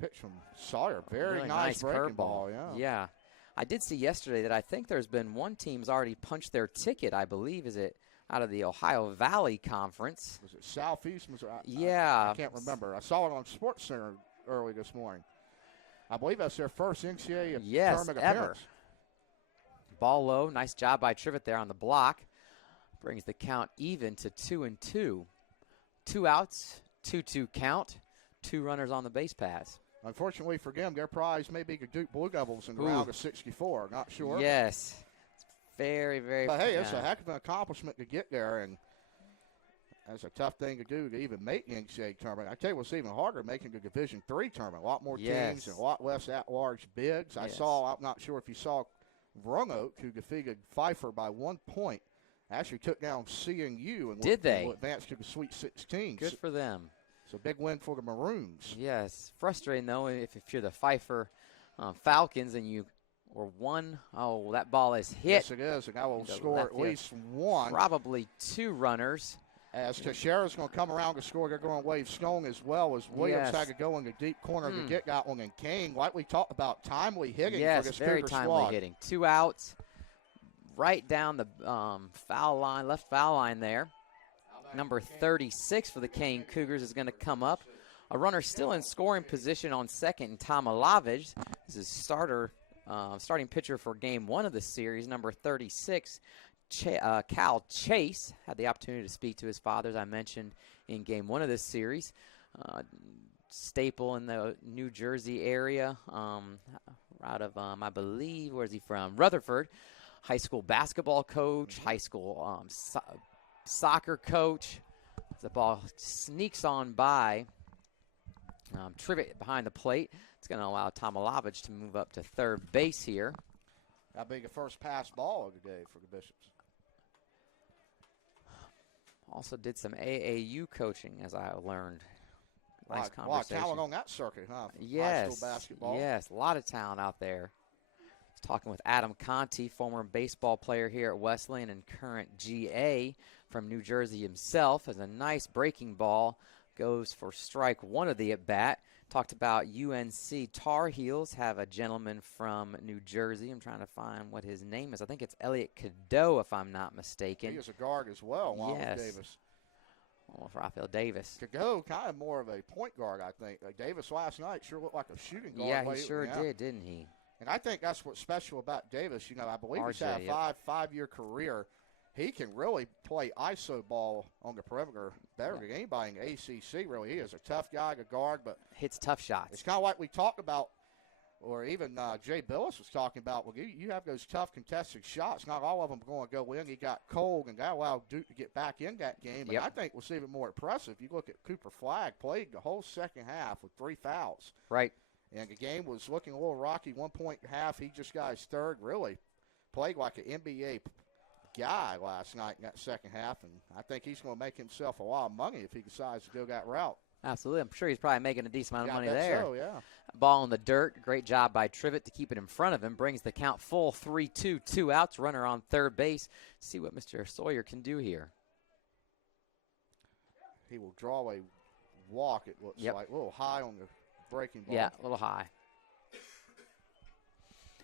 Pitch from Sawyer. Very really nice breaking ball. Yeah. I did see yesterday that I think there's been one team's already punched their ticket, I believe. Is it out of the Ohio Valley Conference? Was it Southeast Missouri? Yeah. I can't remember. I saw it on SportsCenter early this morning. I believe that's their first NCAA tournament appearance. Ball low. Nice job by Trivet there on the block. Brings the count even to 2-2. 2 outs, 2-2 count. 2 runners on the base paths. Unfortunately for them, their prize may be the Duke Blue Devils in the round of 64. Not sure. Yes. It's very, very. But hey, it's a heck of an accomplishment to get there, and that's a tough thing to do to even make the NCAA tournament. I tell you what's even harder, making the Division III tournament. A lot more teams and a lot less at-large bids. I'm not sure if you saw Roanoke, who defeated Pfeiffer by 1 point, actually took down CNU and will advance to the Sweet 16. Good for them. It's a big win for the Maroons. Yes. Frustrating, though, if you're the Pfeiffer Falcons and you were that ball is hit. Yes, it is, and I will score at least 1. Probably 2 runners. As Teixeira's going to come around to score, they're going to wave Stone as well as Williams had to go in the deep corner to get that one. And Kean, like we talked about, timely hitting for this very Cougar timely squad. hitting. 2 outs, right down the foul line, left foul line there. Number 36 for the Kean Cougars is going to come up. A runner still in scoring position on second, Tomalovich. This is starting pitcher for game 1 of the series, number 36. Cal Chase had the opportunity to speak to his father, as I mentioned in Game 1 of this series. Staple in the New Jersey area, out of, I believe, where's he from? Rutherford. High school basketball coach, high school soccer coach. The ball sneaks on by Trivet behind the plate. It's going to allow Tomilovic to move up to third base here. That'll be the first pass ball of the day for the Bishops. Also did some AAU coaching, as I learned. Nice A lot of conversation. talent on that circuit, huh? Yes. High school basketball. Yes, a lot of talent out there. I was talking with Adam Conti, former baseball player here at Wesleyan and current GA from New Jersey himself. As a nice breaking ball goes for strike one of the at-bat. Talked about UNC Tar Heels have a gentleman from New Jersey. I'm trying to find what his name is. I think it's Elliot Cadeau, if I'm not mistaken. He is a guard as well, along Yes. with Davis. Oh, Raphael Davis. Cadeau, kind of more of a point guard, I think. Like Davis last night sure looked like a shooting guard. Yeah, he sure did, didn't he? And I think that's what's special about Davis. You know, I believe he's RJ, had a five-year career. He can really play ISO ball on the perimeter better than anybody in ACC, really. He is a tough guy to guard, but hits tough shots. It's kind of like we talked about, or even Jay Billis was talking about, well, you have those tough contested shots. Not all of them are going to go in. He got cold, and that allowed Duke to get back in that game. And I think what's even more impressive, you look at Cooper Flagg, played the whole second half with 3 fouls. Right. And the game was looking a little rocky. 1 point half, he just got his third. Really played like an NBA guy last night in that second half, and I think he's going to make himself a lot of money if he decides to go that route. Absolutely. I'm sure he's probably making a decent amount of money I bet there. So, yeah. Ball in the dirt. Great job by Trivet to keep it in front of him. Brings the count full 3-2, 2 outs. Runner on third base. See what Mr. Sawyer can do here. He will draw a walk, it looks like. A little high on the breaking ball. Yeah, a little high.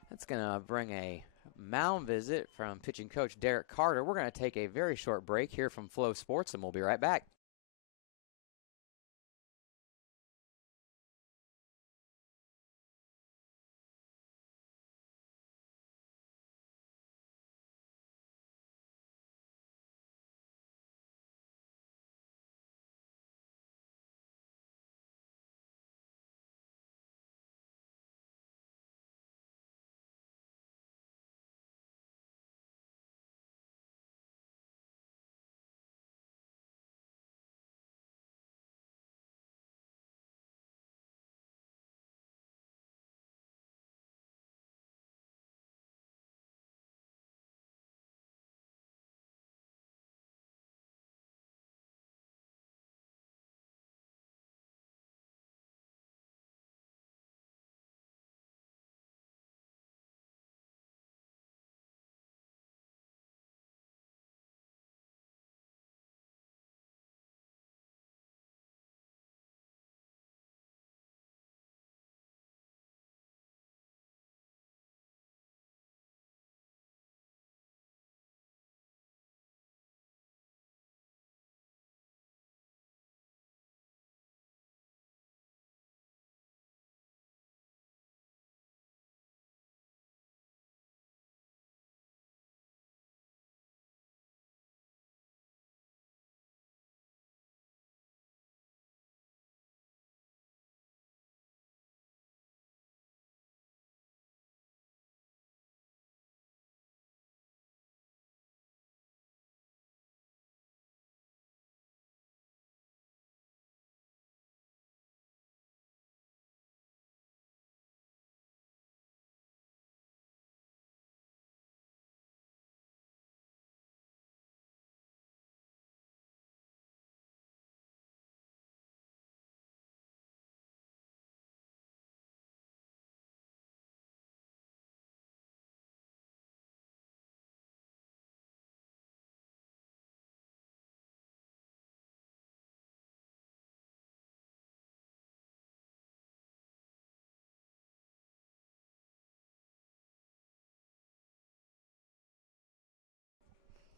That's going to bring a mound visit from pitching coach Derek Carter. We're going to take a very short break here from Flow Sports, and we'll be right back.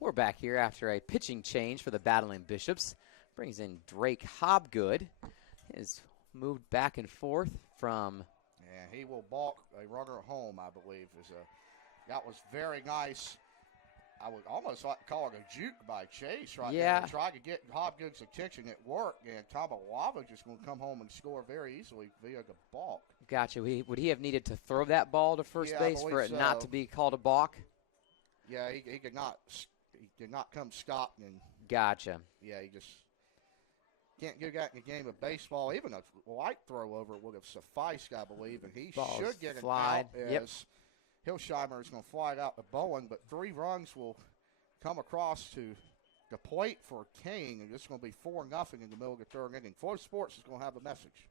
We're back here after a pitching change for the Battling Bishops. Brings in Drake Hobgood. Is moved back and forth from... And he will balk a runner at home, I believe. That was very nice I would almost like to call it a juke by Chase right Yeah. there. He tried to get Hopkins' attention at work, and Tamalava just going to come home and score very easily via the balk. Gotcha. Would he have needed to throw that ball to first Yeah, I base for believe it not so. to be called a balk? Yeah, he could not. He did not come stopped, and Gotcha. yeah, he just can't get that in a game of baseball. Even a light throw over would have sufficed, I believe, and he Ball's should get an flying. out Yep. as Hillsheimer is going to fly it out to Bowen, but 3 runs will come across to the plate for Kean, and it's going to be 4-0 in the middle of the third inning. Flow Sports is going to have the message.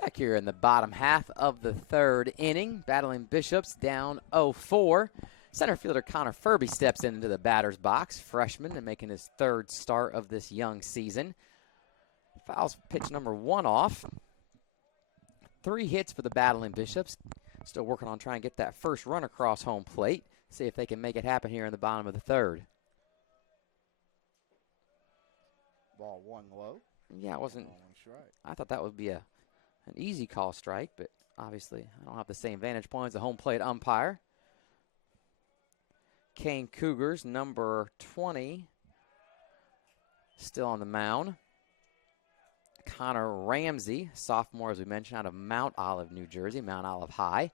Back here in the bottom half of the third inning, Battling Bishops down 0-4. Center fielder Connor Furby steps into the batter's box, freshman, and making his third start of this young season. Fouls pitch number 1 off. 3 hits for the Battling Bishops. Still working on trying to get that first run across home plate. See if they can make it happen here in the bottom of the third. Ball 1 low. Yeah, it wasn't. Ball 1 strike. I thought that would be an easy call strike, but obviously I don't have the same vantage point as the home plate umpire. Kean Cougars, number 20, still on the mound. Connor Ramsey, sophomore, as we mentioned, out of Mount Olive, New Jersey, Mount Olive High.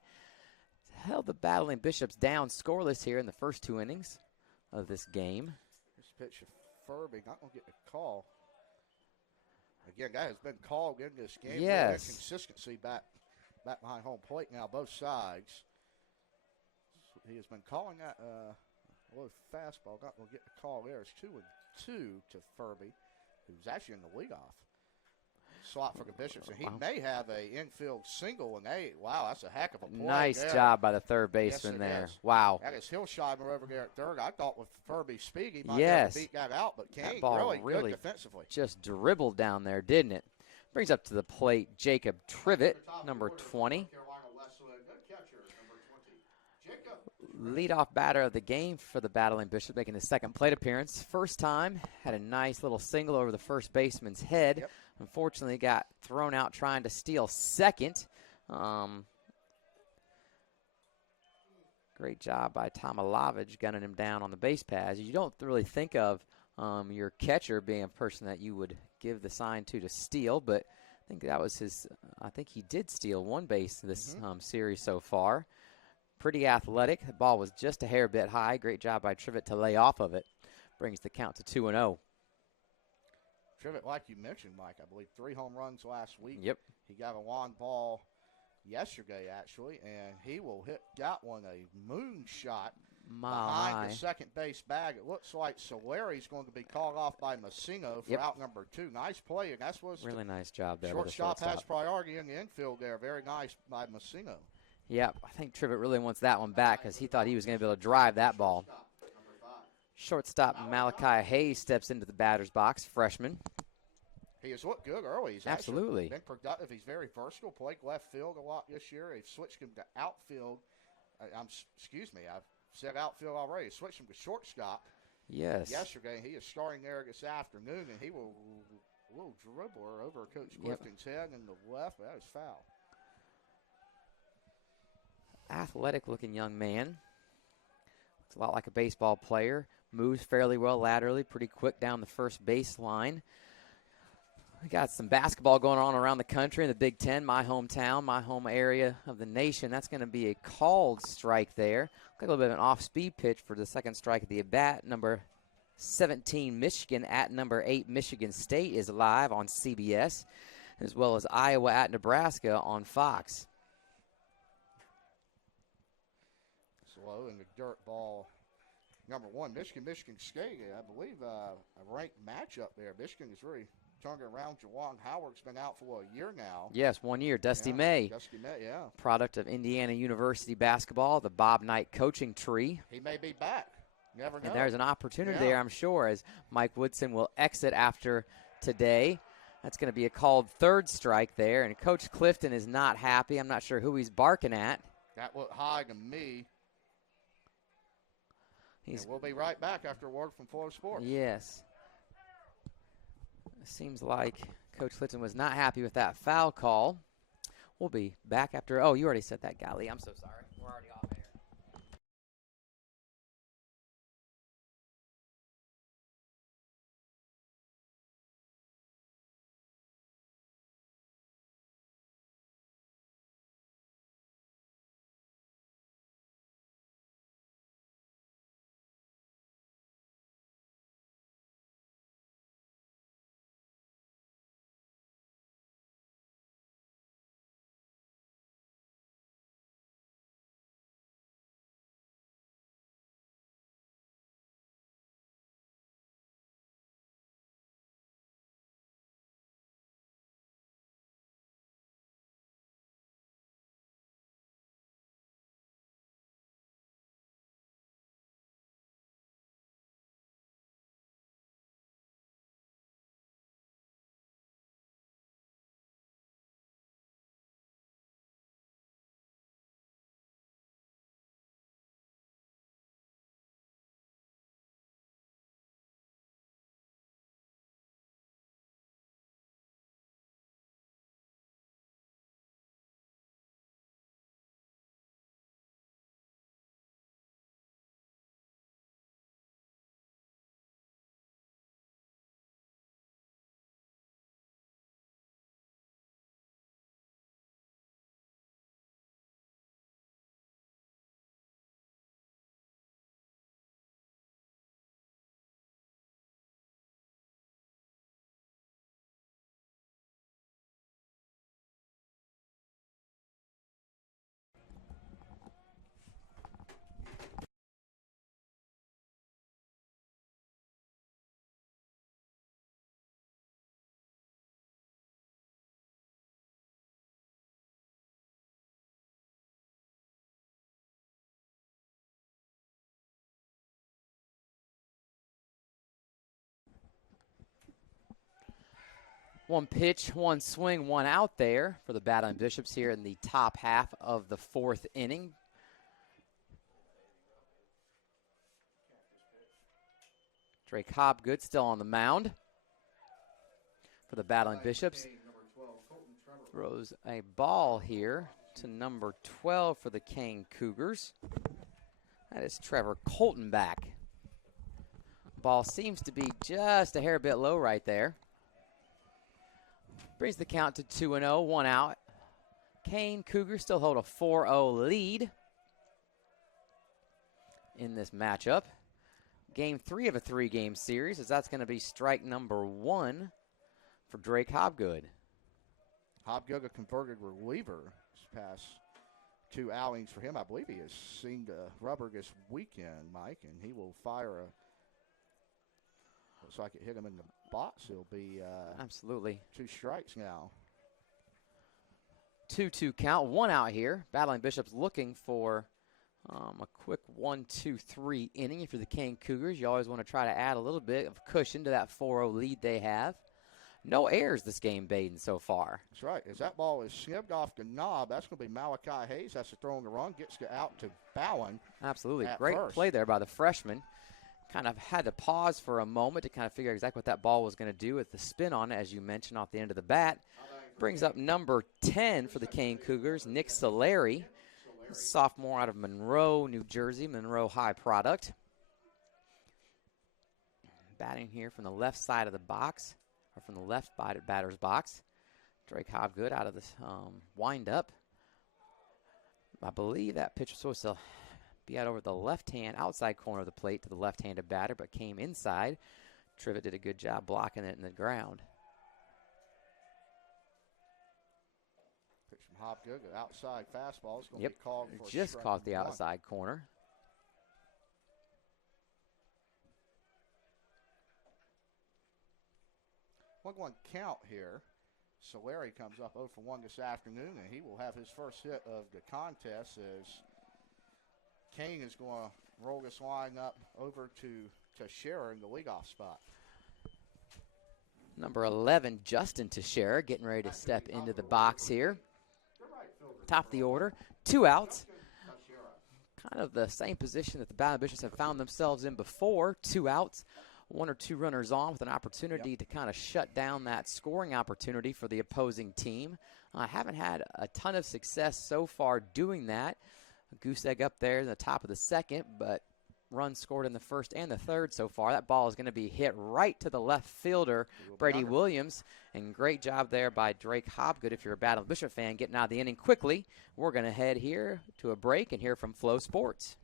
Held the Battling Bishops down scoreless here in the first 2 innings of this game. This pitch of Furby not going to get the call. Again, that has been called in this game. Yes. Consistency back behind home plate now, both sides. He has been calling that low fastball. Not going to get the call there. It's 2-2 to Furby, who's actually in the leadoff slot for the Bishops, and he may have a infield single. And wow, that's a heck of a play. Nice there. job by the third baseman there. Is. Wow. That is Hillsheimer over there at third. I thought with Furby's speed, he might be able to beat that out, but Kean really good defensively. Just dribbled down there, didn't it? Brings up to the plate Jacob Trivet, number 20. Leadoff batter of the game for the Battling Bishops, making his second plate appearance. First time, had a nice little single over the first baseman's head. Yep. Unfortunately, got thrown out trying to steal second. Great job by Tomalavage gunning him down on the base paths. You don't really think of your catcher being a person that you would give the sign to steal, but I think that was his. I think he did steal one base this series so far. Pretty athletic. The ball was just a hair bit high. Great job by Trivet to lay off of it. Brings the count to 2-0. Trivet, like you mentioned, Mike, I believe 3 home runs last week. Yep. He got a long ball yesterday, actually, and he will hit that one a moonshot behind the second base bag. It looks like Soleri's going to be called off by Messino for out number 2. Nice play, and that's what's really nice job there. Shortstop has priority in the infield there. Very nice by Messino. Yep, I think Trivett really wants that one back because he thought he was going to be able to drive that ball. Shortstop Malachi Hayes steps into the batter's box, freshman. He has looked good early. He's absolutely been productive. He's very versatile. Played left field a lot this year. They've switched him to outfield. Excuse me, I've said outfield already. Switched him to shortstop. Yes. Yesterday, he is starting there this afternoon, and he will a little dribbler over Coach Clifton's head in the left. That is foul. Athletic-looking young man. Looks a lot like a baseball player. Moves fairly well laterally, pretty quick down the first baseline. We got some basketball going on around the country in the Big Ten, my hometown, my home area of the nation. That's going to be a called strike there. A little bit of an off-speed pitch for the second strike of the at-bat. Number 17, Michigan at number 8, Michigan State is live on CBS, as well as Iowa at Nebraska on Fox. Slow in the dirt ball. Number 1, Michigan State, I believe a ranked matchup there. Michigan is really turned around. Jawan Howard's been out for a year now. Yes, 1 year. Dusty May. Dusty May, yeah. Product of Indiana University basketball, the Bob Knight coaching tree. He may be back. Never know. And there's an opportunity there, I'm sure, as Mike Woodson will exit after today. That's going to be a called third strike there, and Coach Clifton is not happy. I'm not sure who he's barking at. That looked high to me. We'll be right back after a word from Florida Sports. Yes. It seems like Coach Clifton was not happy with that foul call. We'll be back after. Oh, you already said that, Golly. I'm so sorry. We're already off air. One pitch, one swing, one out there for the Battling Bishops here in the top half of the fourth inning. Drake Hobgood still on the mound for the Battling Bishops. Throws a ball here to number 12 for the Kean Cougars. That is Trevor Colton back. Ball seems to be just a hair bit low right there. Brings the count to 2-0, one out. Kean Cougars still hold a 4-0 lead in this matchup. Game 3 of a 3-game series, as that's going to be strike number 1 for Drake Hobgood. Hobgood, a converted reliever this past 2 outings for him. I believe he has seen the rubber this weekend, Mike, and he will fire looks like it hit him in the box. He'll be absolutely 2 strikes now. 2-2 count, 1 out here. Battling Bishops looking for a quick 1-2-3 inning. If you're the Kean Cougars, you always want to try to add a little bit of cushion to that 4-0 lead they have. No errors this game, Baden, so far. That's right. As that ball is snipped off the knob, that's going to be Malachi Hayes. That's a throw on the run. Gets it out to Bowen. Absolutely. Great play there by the freshman. Kind of had to pause for a moment to kind of figure out exactly what that ball was going to do with the spin on it, as you mentioned, off the end of the bat. Brings up number 10 for the Kean Cougars, Nick Solari, sophomore out of Monroe, New Jersey, Monroe High product. Batting here from the left side of the box, or from the left batter's box. Drake Hobgood out of the windup. I believe that pitch was supposed to be out over the left-hand outside corner of the plate to the left-handed batter, but came inside. Trivet did a good job blocking it in the ground. Pitch from Hobgood, outside fastball. It's going Yep, to be called for just caught the 1. outside corner. One count here. Solari comes up 0 for 1 this afternoon, and he will have his first hit of the contest as Kean is going to roll this line up over to Scherer in the leadoff spot. Number 11, Justin Teixeira, getting ready to step into the box here. Top of the order, 2 outs. Kind of the same position that the Battling Bishops have found themselves in before, 2 outs. 1 or 2 runners on with an opportunity to kind of shut down that scoring opportunity for the opposing team. Haven't had a ton of success so far doing that. A goose egg up there in the top of the second, but runs scored in the first and the third so far. That ball is going to be hit right to the left fielder, Brady Williams, and great job there by Drake Hobgood. If you're a Battling Bishop fan, getting out of the inning quickly. We're going to head here to a break and hear from Flow Sports.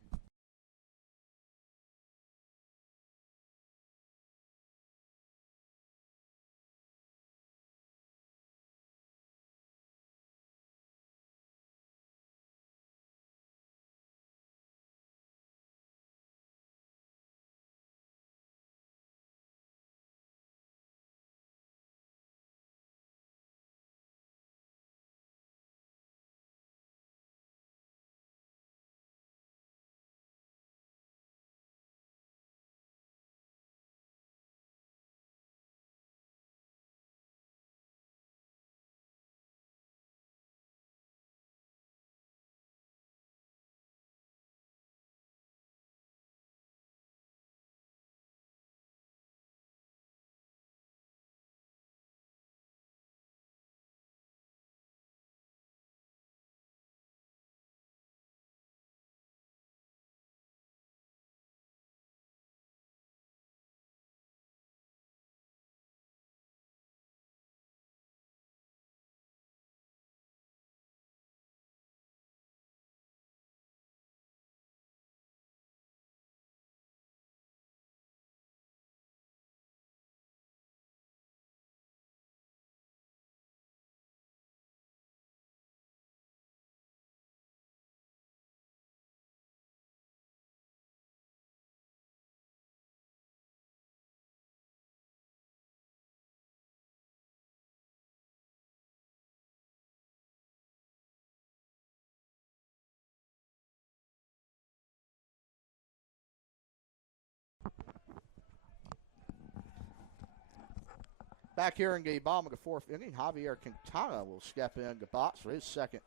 Back here in the bottom of the 4th inning, Javier Quintana will step in the box for his second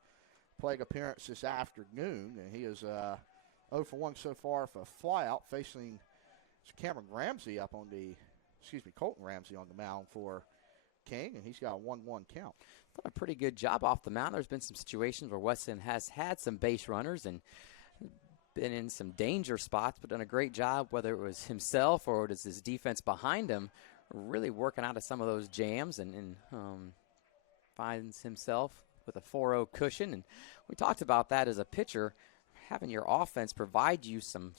plate appearance this afternoon, and he is 0 for 1 so far for a flyout, facing Colton Ramsey on the mound for Kean, and he's got a 1-1 count. Done a pretty good job off the mound. There's been some situations where Wesleyan has had some base runners and been in some danger spots, but done a great job, whether it was himself or it was his defense behind him, really working out of some of those jams and finds himself with a 4-0 cushion. And we talked about that as a pitcher, having your offense provide you some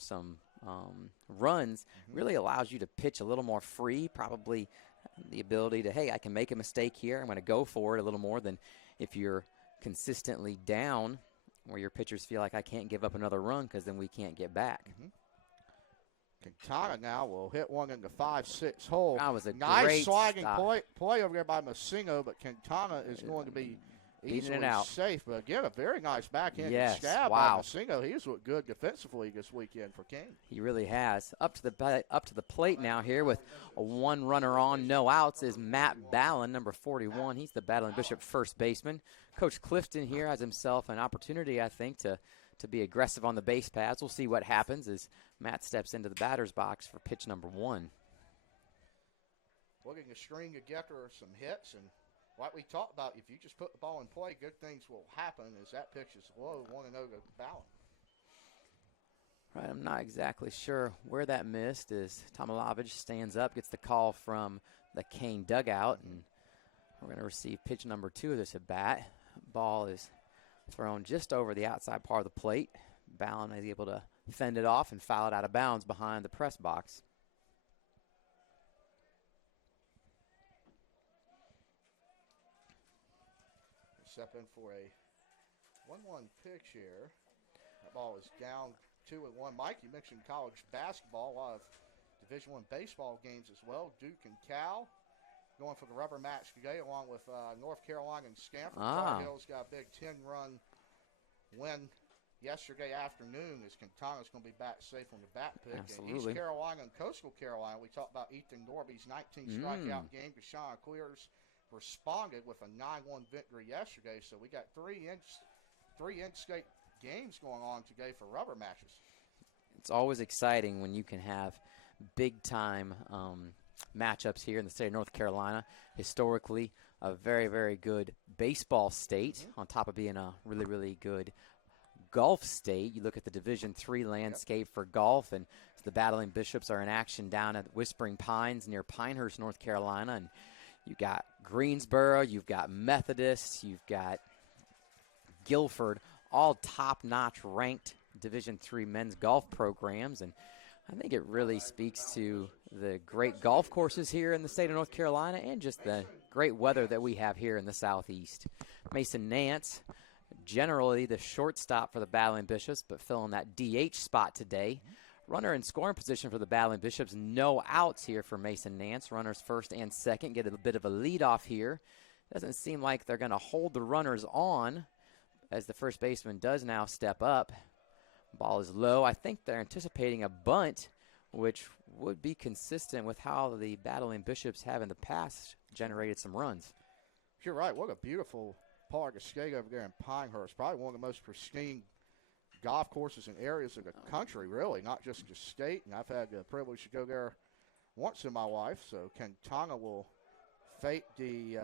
runs really allows you to pitch a little more free, probably the ability to, hey, I can make a mistake here. I'm going to go for it a little more than if you're consistently down where your pitchers feel like I can't give up another run because then we can't get back. Quintana now will hit one in the 5-6 hole. That was a nice great sliding stop. play over there by Masingo, but Quintana is going to be easily it out. safe. But again, a very nice backhand stab wow. by Masingo. He's looked good defensively this weekend for Kean. He really has. Up to the plate now here with a 1 runner on, no outs is Matt Ballin, number 41. He's the Battling Bishop first baseman. Coach Clifton here has himself an opportunity, I think, to be aggressive on the base paths. We'll see what happens as Matt steps into the batter's box for pitch number 1. Looking to string together some hits, and like we talked about, if you just put the ball in play, good things will happen as that pitch is low, 1-0 to Ballin. Right, I'm not exactly sure where that missed as Tomilavich stands up, gets the call from the Kean dugout, and we're going to receive pitch number 2 of this at bat. Ball is thrown just over the outside part of the plate. Ballin is able to fend it off and foul it out of bounds behind the press box. Step in for a 1-1 pitch here. That ball is down 2-1. Mike, you mentioned college basketball, a lot of Division I baseball games as well. Duke and Cal going for the rubber match today, along with North Carolina and Stanford. Tar Heels got a big 10-run win yesterday afternoon as Quintana's going to be back safe on the bat pick. Absolutely. And East Carolina and Coastal Carolina, we talked about Ethan Norby's 19 strikeout game. Deshaun Clears responded with a 9-1 victory yesterday. So we got three in-state games going on today for rubber matches. It's always exciting when you can have big-time matchups here in the state of North Carolina. Historically, a very, very good baseball state on top of being a really, really good golf state. You look at the Division III landscape for golf, and the Battling Bishops are in action down at Whispering Pines near Pinehurst, North Carolina. And you've got Greensboro, you've got Methodist, you've got Guilford, all top-notch ranked Division III men's golf programs. And I think it really speaks to the great golf courses here in the state of North Carolina and just the great weather that we have here in the southeast. Mason Nance, generally the shortstop for the Battling Bishops, but filling that DH spot today. Runner in scoring position for the Battling Bishops. No outs here for Mason Nance. Runners first and second get a bit of a lead off here. Doesn't seem like they're going to hold the runners on as the first baseman does now step up. Ball is low. I think they're anticipating a bunt, which would be consistent with how the Battling Bishops have in the past generated some runs. You're right. What a beautiful park of skate over there in Pinehurst. Probably one of the most pristine golf courses and areas in the country, really, not just the state. And I've had the privilege to go there once in my life. So Quintana will fake the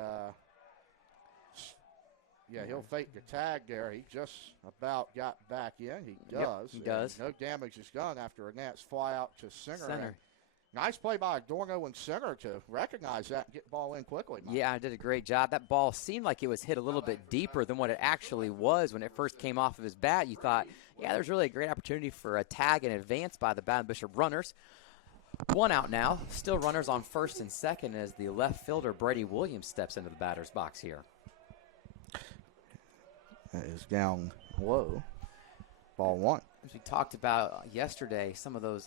he'll fake the tag there. He just about got back in. He does. Yep, he does. No damage is done after a Nance fly out to Singer. Nice play by Adorno and Singer to recognize that and get the ball in quickly, Mike. Yeah, I did a great job. That ball seemed like it was hit a little bit deeper than what it actually was when it first came off of his bat. You thought, yeah, there's really a great opportunity for a tag in advance by the Battling Bishop runners. One out now. Still runners on first and second as the left fielder, Brady Williams, steps into the batter's box here. That is down low. Ball one. As we talked about yesterday, some of those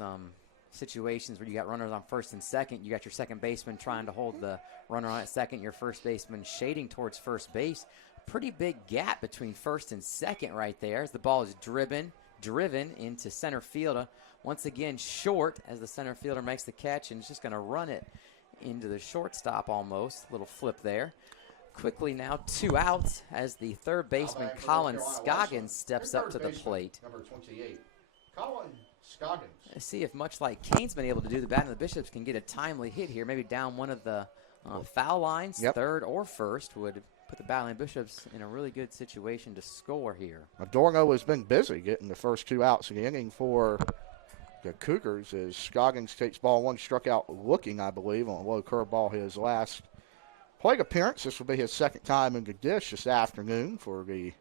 situations where you got runners on first and second, you got your second baseman trying to hold the runner on at second, your first baseman shading towards first base. Pretty big gap between first and second right there as the ball is driven into center field. Once again, short as the center fielder makes the catch and is just going to run it into the shortstop almost. Little flip there. Quickly now 2 outs as the third baseman, Colin Scoggins, steps up to the plate. Number 28, Colin Scoggins. Let's see if, much like Kean's been able to do, the Battling Bishops can get a timely hit here, maybe down one of the foul lines, third or first, would put the Battling Bishops in a really good situation to score here. Adorno has been busy getting the first 2 outs of the inning for the Cougars as Scoggins takes ball one, struck out looking, I believe, on a low curveball his last plate appearance. This will be his second time in the dish this afternoon for the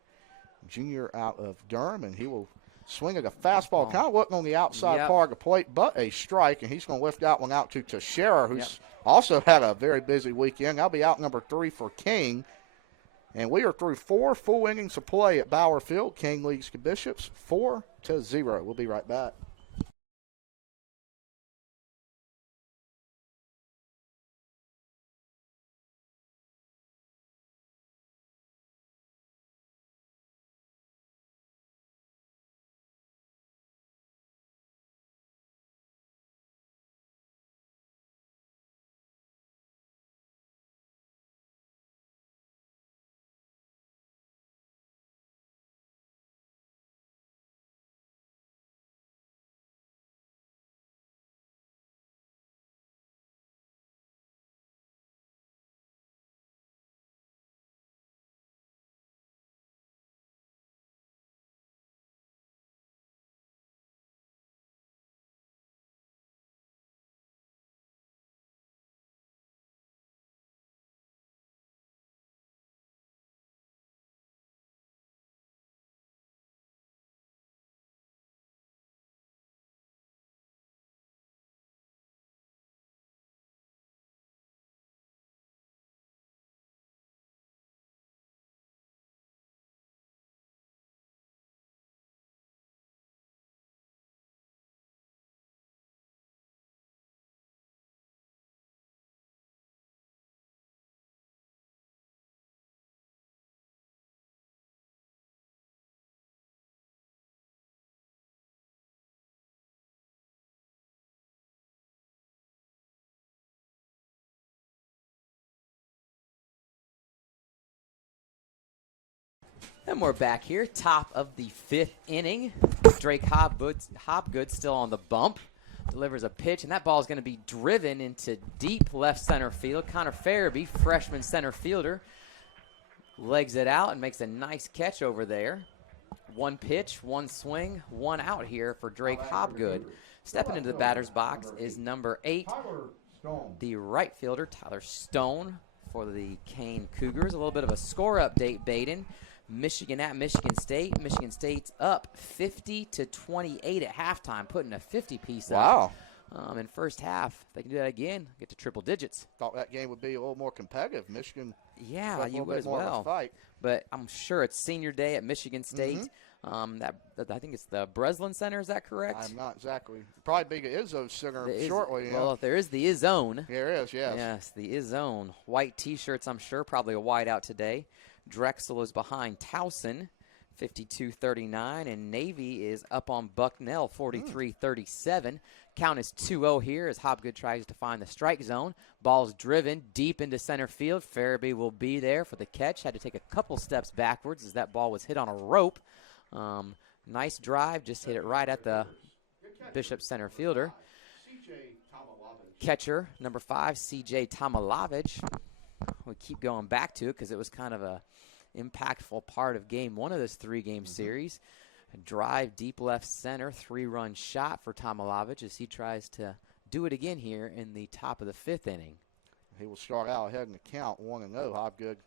junior out of Durham, and he will swing at a fastball, kind of looking on the outside part of the plate, but a strike, and he's going to lift that one out to Teixeira, who's also had a very busy weekend. That'll be out number 3 for King. And we are through 4 full innings of play at Bauer Field. King leads the Bishops 4-0. We'll be right back. And we're back here, top of the 5th inning. Drake Hobgood still on the bump. Delivers a pitch, and that ball is going to be driven into deep left center field. Connor Farabee, freshman center fielder, legs it out and makes a nice catch over there. 1 pitch, 1 swing, 1 out here for Drake Hobgood. Stepping into the batter's box is number 8, the right fielder, Tyler Stone, for the Kean Cougars. A little bit of a score update, Baden. Michigan at Michigan State. Michigan State's up 50-28 at halftime, putting a 50-piece up. Wow. In first half. If they can do that again, get to triple digits. Thought that game would be a little more competitive. Michigan. Yeah, you would as well. Fight. But I'm sure it's senior day at Michigan State. I think it's the Breslin Center. Is that correct? I'm not exactly. Probably be Izzo Center shortly. Well, there is the Izzone. There is, yes. Yes, the Izzone. White T-shirts, I'm sure. Probably a white out today. Drexel is behind Towson, 52-39, and Navy is up on Bucknell, 43-37. Count is 2-0 here as Hobgood tries to find the strike zone. Ball's driven deep into center field. Farabee will be there for the catch. Had to take a couple steps backwards as that ball was hit on a rope. Nice drive, just hit it right at the Bishop center fielder. Catcher, number 5, C.J. Tomalovich. We keep going back to it because it was kind of a impactful part of game 1 of this 3-game series. A drive deep left center, 3-run shot for Tomalovich as he tries to do it again here in the top of the 5th inning. He will start out ahead in the count, 1-0. Hobgood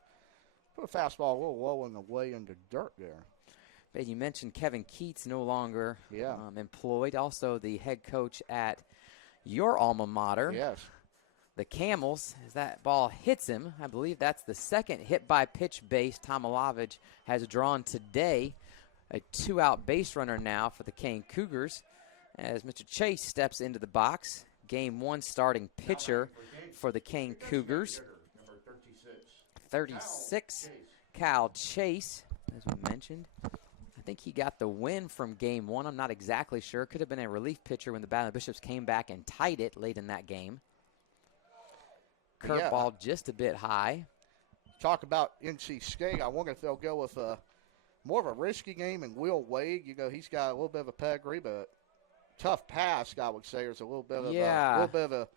put a fastball a little low in the way in the dirt there. But you mentioned Kevin Keats no longer employed. Also the head coach at your alma mater. Yes. The Camels, as that ball hits him, I believe that's the second hit-by-pitch base Tomalovich has drawn today. A 2-out base runner now for the Kean Cougars as Mr. Chase steps into the box. Game 1 starting pitcher for the Kean Cougars. 36, Kyle Chase, as we mentioned. I think he got the win from Game 1. I'm not exactly sure. Could have been a relief pitcher when the Battle of the Bishops came back and tied it late in that game. Curveball just a bit high. Talk about NC State. I wonder if they'll go with more of a risky game and Will Wade. You know, he's got a little bit of a pedigree, but tough pass, I would say. There's a little bit of a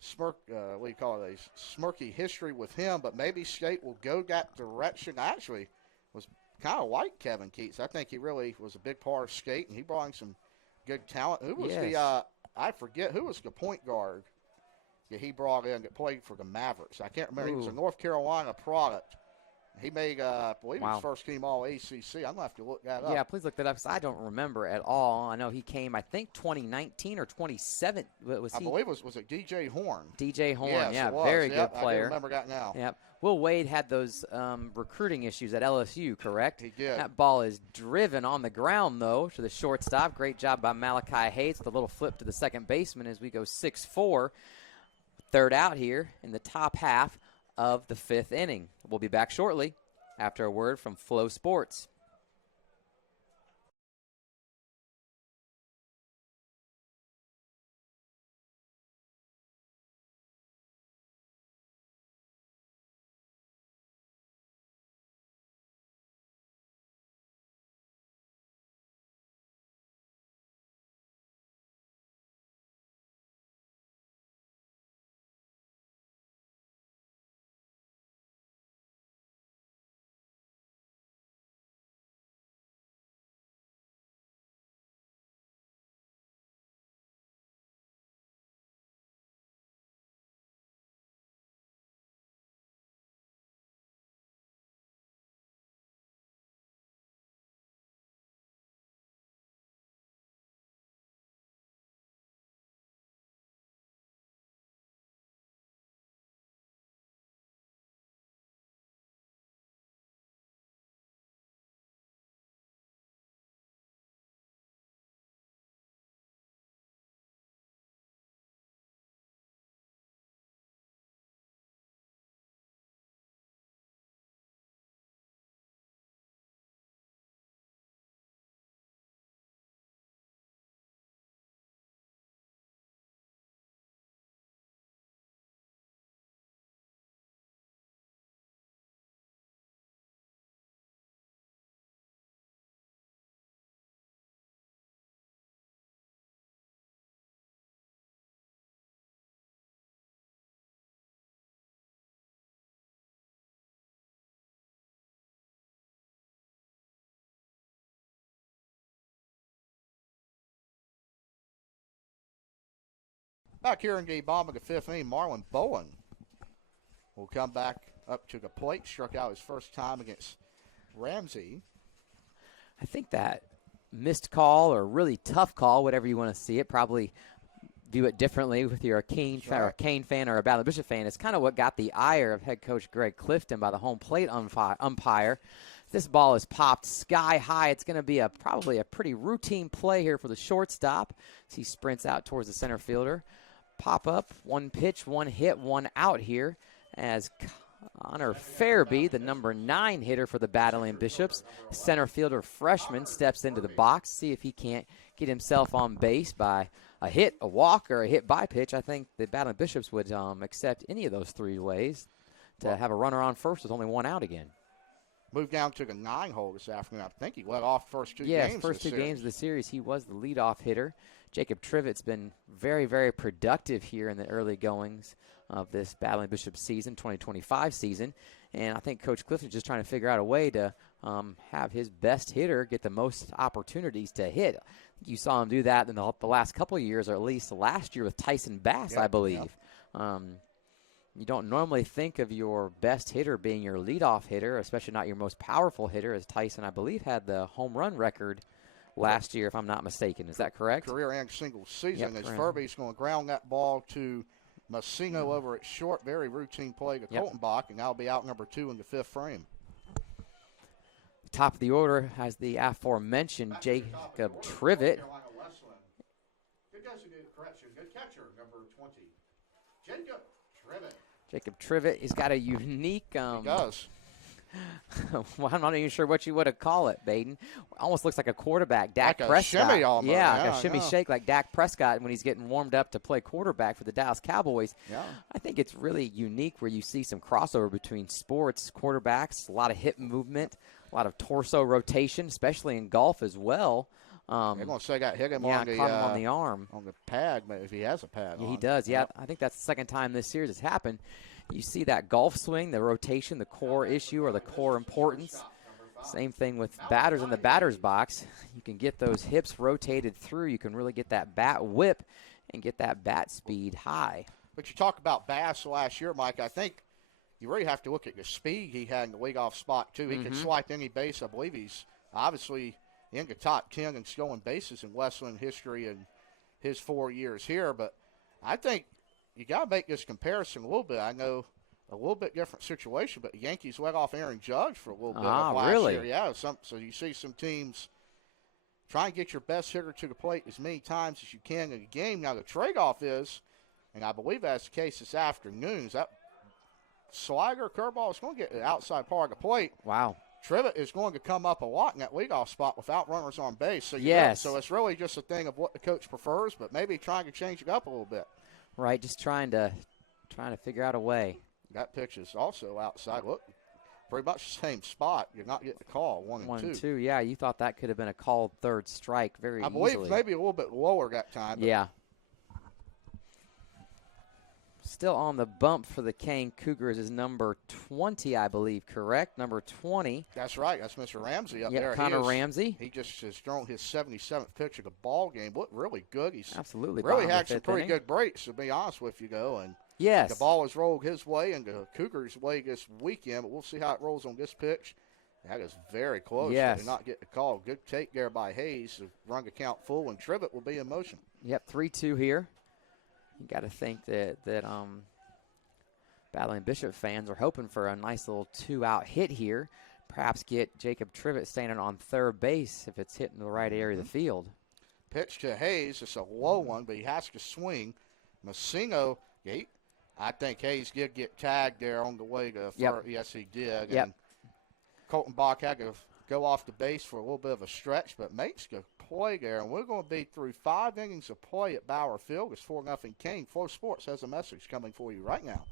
smirky history with him, but maybe State will go that direction. I actually was kind of like Kevin Keats. I think he really was a big part of State, and he brought in some good talent. Who was I forget, who was the point guard that he brought in that played for the Mavericks? I can't remember. He was a North Carolina product He made, I believe, his first team all ACC. I'm going to have to look that up. Yeah, please look that up because I don't remember at all. I know he came, I think, 2019 or 27. I believe was it DJ Horn? DJ Horn, yes, yeah, it was. very good player. I remember that now. Yep. Will Wade had those recruiting issues at LSU, correct? He did. That ball is driven on the ground, though, to the shortstop. Great job by Malachi Hayes with a little flip to the second baseman as we go 6-4. Third out here in the top half of the 5th inning. We'll be back shortly after a word from Flow Sports. Back here in the bottom of the 5th inning, Marlon Bowen will come back up to the plate. Struck out his first time against Ramsey. I think that missed call or really tough call, whatever you want to see it, probably view it differently with you're a Kean fan or a Kean fan or a Ballard Bishop fan. It's kind of what got the ire of head coach Greg Clifton by the home plate umpire. This ball is popped sky high. It's going to be probably a pretty routine play here for the shortstop as he sprints out towards the center fielder. Pop up, one pitch, one hit, one out here as Connor Fairby, the number 9 hitter for the Battling Bishops, center fielder freshman, steps into the box, see if he can't get himself on base by a hit, a walk, or a hit by pitch. I think the Battling Bishops would accept any of those 3 ways to have a runner on first with only 1 out again. Moved down to the 9-hole this afternoon. I think he led off first 2 games. Yes, first 2 games of the series, he was the leadoff hitter. Jacob Trivett's been very, very productive here in the early goings of this Battling Bishop season, 2025 season. And I think Coach Clifton's just trying to figure out a way to have his best hitter get the most opportunities to hit. You saw him do that in the last couple of years, or at least last year with Tyson Bass, yep, I believe. Yep. You don't normally think of your best hitter being your leadoff hitter, especially not your most powerful hitter, as Tyson, I believe, had the home run record last year, if I'm not mistaken. Is that correct? Career and single season. Yep, as Furby's going to ground that ball to Massino over at short. Very routine play to Coltenbach, and that'll be out number 2 in the 5th frame. Top of the order has the aforementioned Jacob Trivet. Good correction. Good catcher, number 20. Jacob Trivet. Jacob Trivet, he's got a unique. He does. Well, I'm not even sure what you would have called it, Baden. Almost looks like a quarterback, Dak like Prescott. A shimmy almost. Yeah, like a shimmy shake like Dak Prescott when he's getting warmed up to play quarterback for the Dallas Cowboys. Yeah. I think it's really unique where you see some crossover between sports, quarterbacks, a lot of hip movement, a lot of torso rotation, especially in golf as well. They're going to say got hit him on him on the arm. On the pad, if he has a pad Yeah, on. he does. Yeah, Yep. I think that's the second time this series has happened. You see that golf swing, the rotation, the core issue or the core importance. Same thing with batters in the batter's box. You can get those hips rotated through. You can really get that bat whip and get that bat speed high. But you talk about Bass last year, Mike. I think you really have to look at the speed he had in the leadoff spot, too. He could swipe any base. I believe he's obviously in the top 10 in stolen bases in Wesleyan history in his 4 years here. But I think you got to make this comparison a little bit. I know a little bit different situation, but the Yankees let off Aaron Judge for a little bit of last year. Yeah, so you see some teams try and get your best hitter to the plate as many times as you can in a game. Now, the trade-off is, and I believe that's the case this afternoon, is that slider curveball is going to get the outside part of the plate. Wow. Trivet is going to come up a lot in that leadoff spot without runners on base. So so it's really just a thing of what the coach prefers, but maybe trying to change it up a little bit. Right, just trying to figure out a way. That pitch is also outside. Look, pretty much the same spot. You're not getting a call, 1 and 2. Yeah, you thought that could have been a called third strike very easily. I believe maybe a little bit lower that time. Yeah. Still on the bump for the Kean Cougars is number 20, I believe, correct? Number 20. That's right. That's Mr. Ramsey up there. Connor Ramsey. He just has thrown his 77th pitch of the ball game. Looked really good. He's absolutely really had some pretty good breaks, to be honest with you, though. And yes, the ball has rolled his way and the Cougars' way this weekend, but we'll see how it rolls on this pitch. That is very close. Yes. To not get the call. Good take there by Hayes to run the count full, and Trivet will be in motion. Yep, 3-2 here. You got to think that Battling Bishop fans are hoping for a nice little 2-out hit here. Perhaps get Jacob Trivet standing on third base if it's hitting the right area of the field. Pitch to Hayes. It's a low one, but he has to swing. Massino, I think Hayes did get tagged there on the way to first. Yes, he did. Yep. And Colton Bach had to go off the base for a little bit of a stretch, but makes the play there. And we're going to be through 5 innings of play at Bauer Field. It's 4-0 Kean. Flow Sports has a message coming for you right now.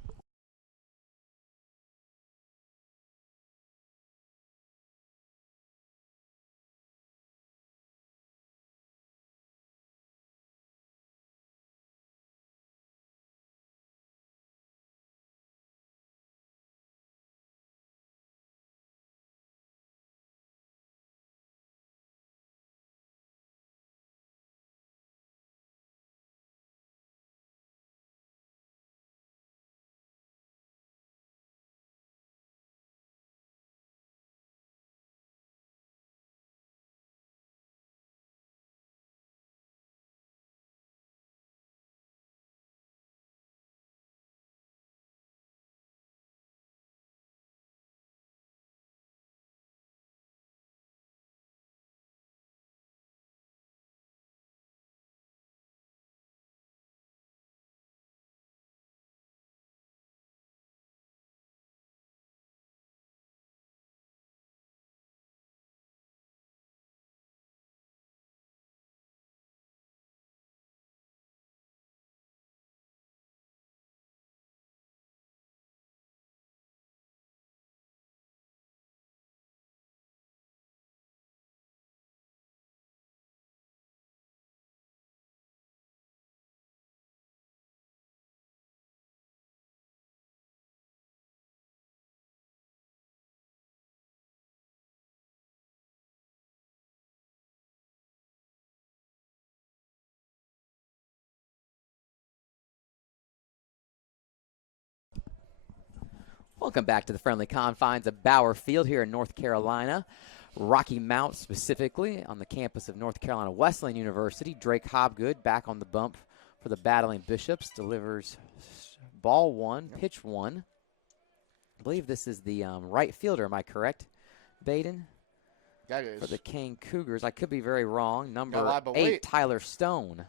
Welcome back to the friendly confines of Bauer Field here in North Carolina. Rocky Mount specifically on the campus of North Carolina Wesleyan University. Drake Hobgood back on the bump for the Battling Bishops. Delivers ball 1, pitch 1. I believe this is the right fielder, am I correct, Baden? That is. For the Kean Cougars. I could be very wrong. Number 8, Tyler Stone.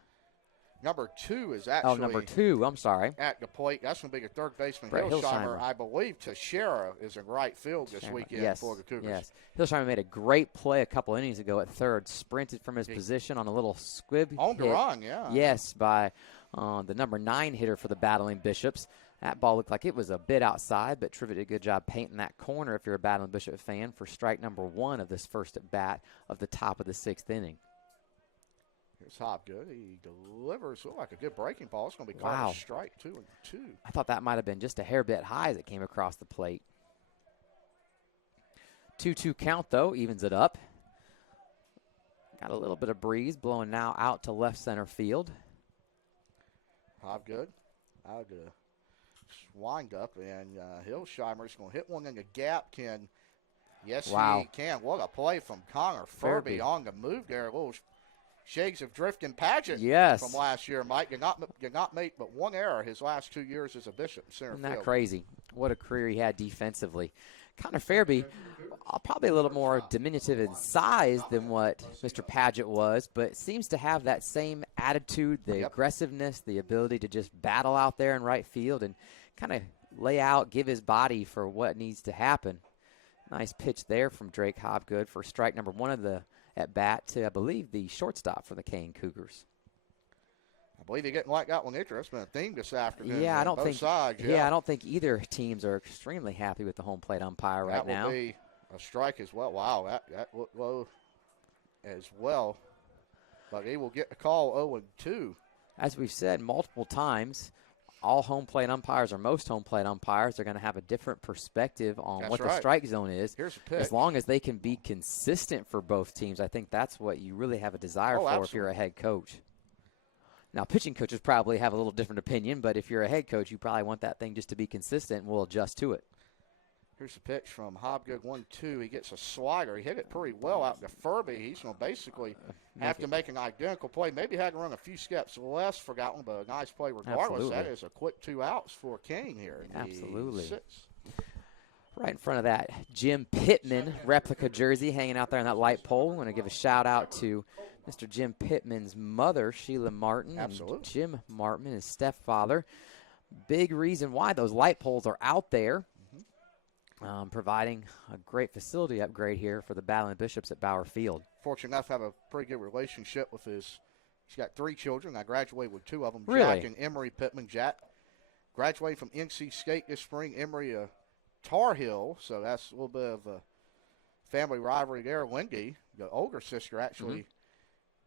Number 2 is actually. Oh, number 2. I'm sorry. At the plate. That's going to be your third baseman, Brett Hillsheimer. I believe Teixeira is in right field this weekend for the Cougars. Yes. Hillsheimer made a great play a couple innings ago at third. Sprinted from his position on a little squib on the run, yeah. Yes, by the number 9 hitter for the Battling Bishops. That ball looked like it was a bit outside, but Trivet did a good job painting that corner if you're a Battling Bishop fan for strike number 1 of this first at bat of the top of the 6th inning. Here's Hobgood. He delivers like a good breaking ball. It's going to be called a strike 2-2. I thought that might have been just a hair bit high as it came across the plate. 2-2 count, though, evens it up. Got a little bit of breeze blowing now out to left center field. Hobgood out to windup, and Hillsheimer's going to hit one in the gap. Yes, Wow. he can. What a play from Connor Furby on the move there. A little shades of drifting Paget from last year, Mike. Did not make but one error his last 2 years as a Bishop center Isn't field. that crazy? What a career he had defensively. Connor Fairby, probably a little more diminutive in size than what Mr. Paget was, but seems to have that same attitude, the aggressiveness, the ability to just battle out there in right field and kind of lay out, give his body for what needs to happen. Nice pitch there from Drake Hobgood for strike number 1 of the at-bat to, I believe, the shortstop for the Kean Cougars. I believe he didn't like that one either. It's been a theme this afternoon. Yeah, I don't both think. Sides, I don't think either teams are extremely happy with the home plate umpire right now. That will be a strike as well. Wow, that looked low as well. But he will get the call 0-2. As we've said multiple times, all home plate umpires or most home plate umpires are going to have a different perspective on what the strike zone is. Here's a pitch. As long as they can be consistent for both teams, I think that's what you really have a desire for if you're a head coach. Now, pitching coaches probably have a little different opinion, but if you're a head coach, you probably want that thing just to be consistent, and we'll adjust to it. Here's the pitch from Hobgood, 1-2. He gets a slider. He hit it pretty well out to Furby. He's going to basically have to make an identical play. Maybe had to run a few steps less for that one, but a nice play regardless. Absolutely. That is a quick 2 outs for Kean here. Absolutely. Right in front of that, Jim Pittman replica jersey hanging out there on that light pole. I want to give a shout-out to Mr. Jim Pittman's mother, Sheila Martin. Absolutely. And Jim Martin, his stepfather. Big reason why those light poles are out there, providing a great facility upgrade here for the Battling Bishops at Bauer Field. Fortunate enough to have a pretty good relationship with he's got 3 children. I graduated with 2 of them, Really? Jack and Emery Pittman. Jack graduated from NC State this spring. Emery, Tar Heel, so that's a little bit of a family rivalry there. Wendy, the older sister, actually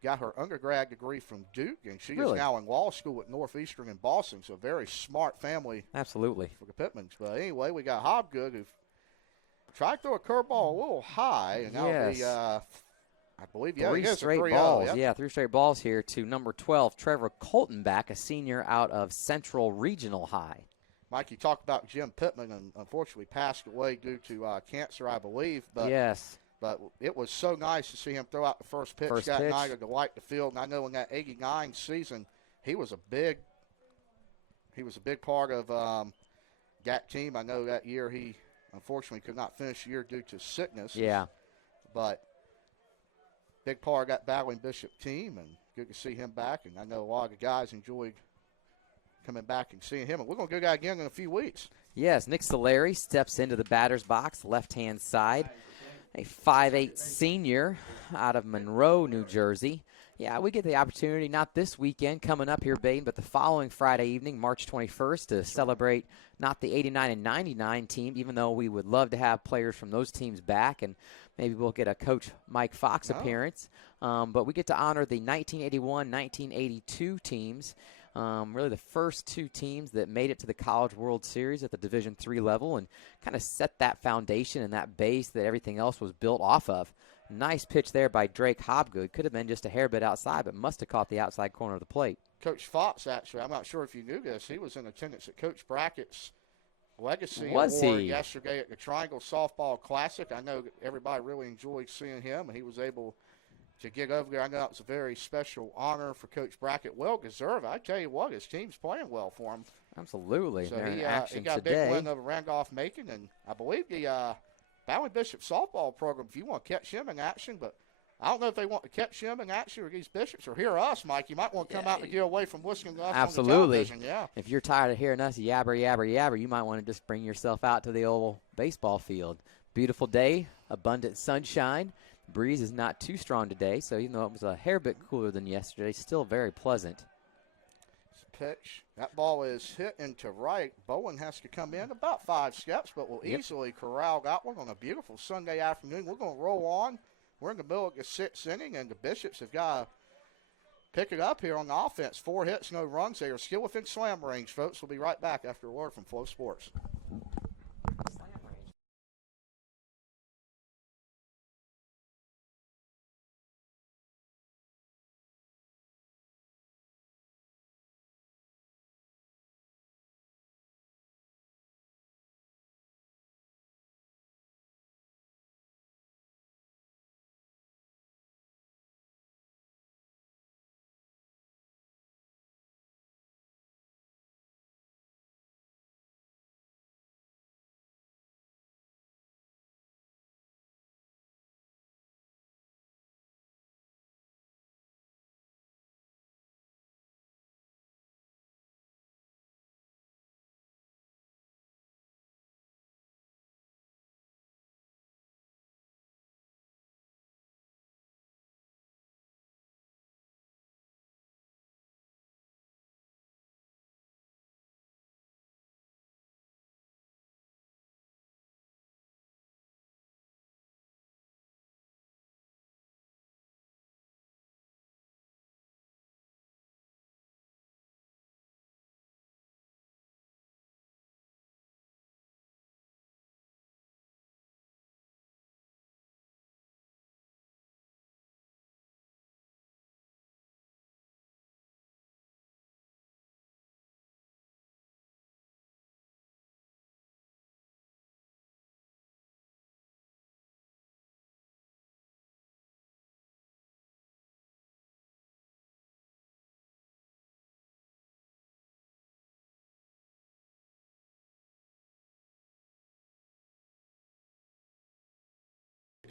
got her undergrad degree from Duke, and she is now in law school at Northeastern in Boston, so a very smart family. Absolutely. For the Pittmans. But anyway, we got Hobgood, who tried to throw a curveball a little high, and that'll be, I believe, 3 straight balls. Yeah, 3 straight balls here to number 12, Trevor Coltonback, a senior out of Central Regional High. Mike, you talked about Jim Pittman, and unfortunately passed away due to cancer, I believe. But But it was so nice to see him throw out the first pitch that night to light the field. And I know in that '89 season, he was a big part of that team. I know that year he unfortunately could not finish the year due to sickness. Yeah. But big part of that Battling Bishop team, and good to see him back. And I know a lot of the guys enjoyed coming back and seeing him. And we're going to do that again in a few weeks. Yes, Nick Solari steps into the batter's box, left-hand side. A 5'8" senior out of Monroe, New Jersey. Yeah, we get the opportunity, not this weekend coming up here, Baden, but the following Friday evening, March 21st, to celebrate not the 89 and 99 team, even though we would love to have players from those teams back, and maybe we'll get a Coach Mike Fox appearance. But we get to honor the 1981-1982 teams. Really the first 2 teams that made it to the College World Series at the Division III level and kind of set that foundation and that base that everything else was built off of. Nice pitch there by Drake Hobgood. Could have been just a hair bit outside, but must have caught the outside corner of the plate. Coach Fox, actually, I'm not sure if you knew this, he was in attendance at Coach Brackett's Legacy Award yesterday at the Triangle Softball Classic. I know everybody really enjoyed seeing him, and he was able to get over there. I know it was a very special honor for Coach Brackett. Well deserved. I tell you what, his team's playing well for him. Absolutely. So he got a big win over Randolph-Macon, and I believe the Battling Bishop softball program, if you want to catch him in action, but I don't know if they want to catch him in action or these Bishops or hear us, Mike. You might want to come out and get away from listening to us on the television. Yeah. If you're tired of hearing us yabber, yabber, yabber, you might want to just bring yourself out to the old baseball field. Beautiful day, abundant sunshine. Breeze is not too strong today, so even though it was a hair bit cooler than yesterday, still very pleasant. Pitch. That ball is hit into right. Bowen has to come in about 5 steps, but will easily corral that one on a beautiful Sunday afternoon. We're going to roll on. We're in the middle of the 6th inning, and the Bishops have got to pick it up here on the offense. 4 hits, no runs. They are still within slam range, folks. We'll be right back after a word from Flow Sports.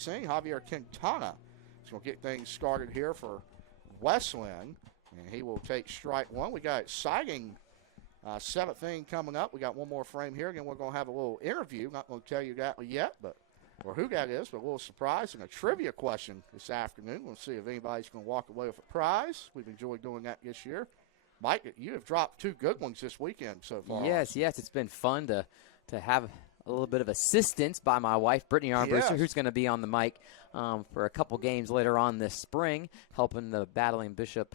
16, Javier Quintana is going to get things started here for Wesleyan, and he will take strike one. We got exciting seventh inning coming up. We got one more frame here. Again, we're going to have a little interview. Not going to tell you that yet, or who that is, but a little surprise and a trivia question this afternoon. We'll see if anybody's going to walk away with a prize. We've enjoyed doing that this year. Mike, you have dropped two good ones this weekend so far. Yes, it's been fun to have a little bit of assistance by my wife, Brittany Armbruster, who's going to be on the mic for a couple games later on this spring, helping the Battling Bishop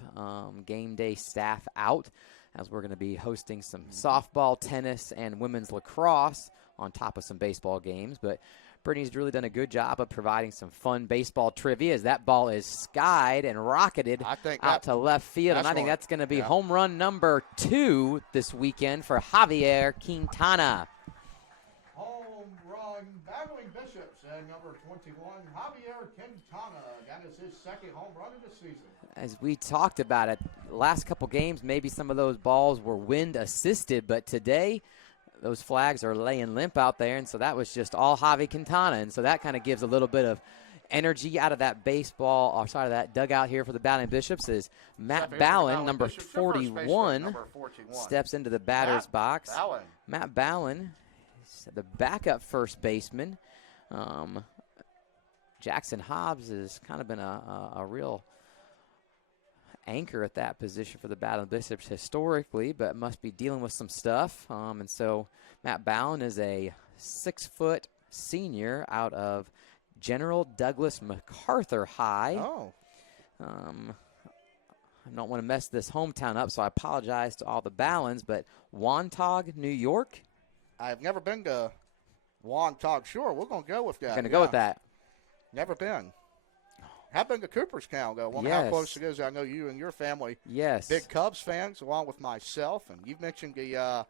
game day staff out, as we're going to be hosting some softball, tennis, and women's lacrosse on top of some baseball games. But Brittany's really done a good job of providing some fun baseball trivia as that ball is skied and rocketed out to left field. And I think that's going to be home run number 2 this weekend for Javier Quintana. Home run, Battling Bishops, and number 21, Javier Quintana. That is his second home run of the season. As we talked about it, last couple games, maybe some of those balls were wind assisted, but today those flags are laying limp out there, and so that was just all Javi Quintana, and so that kind of gives a little bit of energy out of that baseball, or side of that dugout here for the Battling Bishops. Is Matt Ballin, number 41, steps into the batter's box. Matt Ballin, the backup first baseman. Jackson Hobbs has kind of been a real anchor at that position for the Battling Bishops historically, but must be dealing with some stuff. And so Matt Ballin is a 6-foot senior out of General Douglas MacArthur High. I don't want to mess this hometown up, so I apologize to all the Ballins, but Wantagh, New York? I've never been to Wantagh. Sure, we're going to go with that. Going to go with that. Never been. Have been to Cooperstown, though. Wonder how close it is. I know you and your family, big Cubs fans, along with myself. And you've mentioned the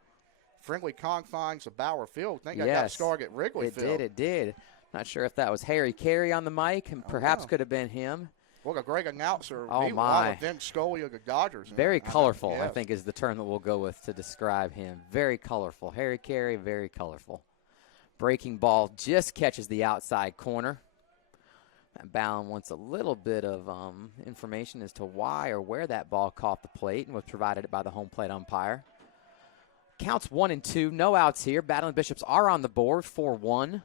friendly confines of Bauer Field. I think I got started at Wrigley Field. It did. Not sure if that was Harry Carey on the mic, and perhaps could have been him. What a great announcer. Oh, my. Vince Scully of the Dodgers. Very colorful, I think, is the term that we'll go with to describe him. Very colorful. Harry Carey, very colorful. Breaking ball just catches the outside corner. Ballin wants a little bit of information as to why or where that ball caught the plate, and was provided by the home plate umpire. Counts 1-2, no outs here. Battling Bishops are on the board, 4-1.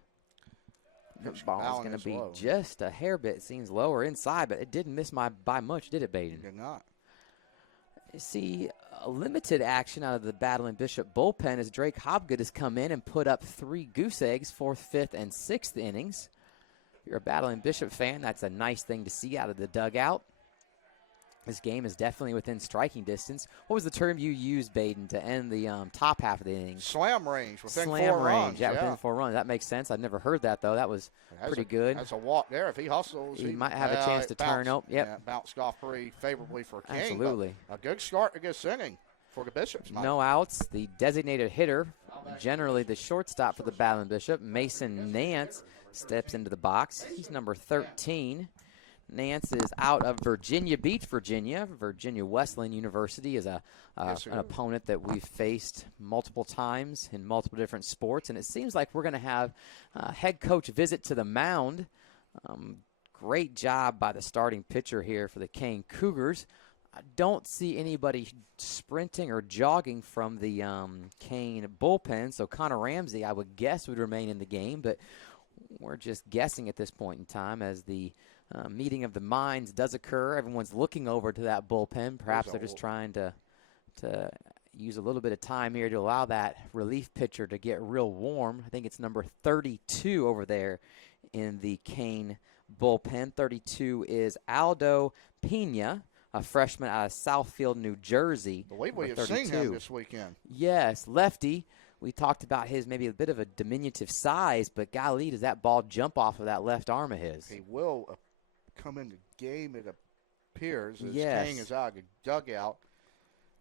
The ball is going to be just a hair bit, seems lower inside, but it didn't miss by much, did it, Baden? It did not. You see a limited action out of the Battling Bishop bullpen as Drake Hobgood has come in and put up 3 goose eggs, 4th, 5th, and 6th innings. If you're a Battling Bishop fan, that's a nice thing to see out of the dugout. This game is definitely within striking distance. What was the term you used, Baden, to end the top half of the inning? Slam range, within Slam 4 range, runs. Yeah, within 4 runs. That makes sense. I've never heard that, though. That was pretty good. That's a walk there. If he hustles, he might have a chance to turn. Bounced off pretty favorably for Kean. Absolutely. A good start to this inning for the Bishops. No outs. The designated hitter, generally the shortstop for the Battling Bishop, Mason Nance, steps into the box. He's number 13. Nance is out of Virginia Beach, Virginia. Virginia Wesleyan University is an opponent that we've faced multiple times in multiple different sports. And it seems like we're going to have a head coach visit to the mound. Great job by the starting pitcher here for the Kean Cougars. I don't see anybody sprinting or jogging from the Kean bullpen. So Connor Ramsey, I would guess, would remain in the game. But we're just guessing at this point in time as the meeting of the minds does occur. Everyone's looking over to that bullpen. Perhaps they're just trying to use a little bit of time here to allow that relief pitcher to get real warm. I think it's number 32 over there in the Kean bullpen. 32 is Aldo Pena, a freshman out of Southfield, New Jersey. I believe we have seen him this weekend. Yes, lefty. We talked about his maybe a bit of a diminutive size, but golly, does that ball jump off of that left arm of his? He will come in the game, it appears, as Kean is out of the dugout.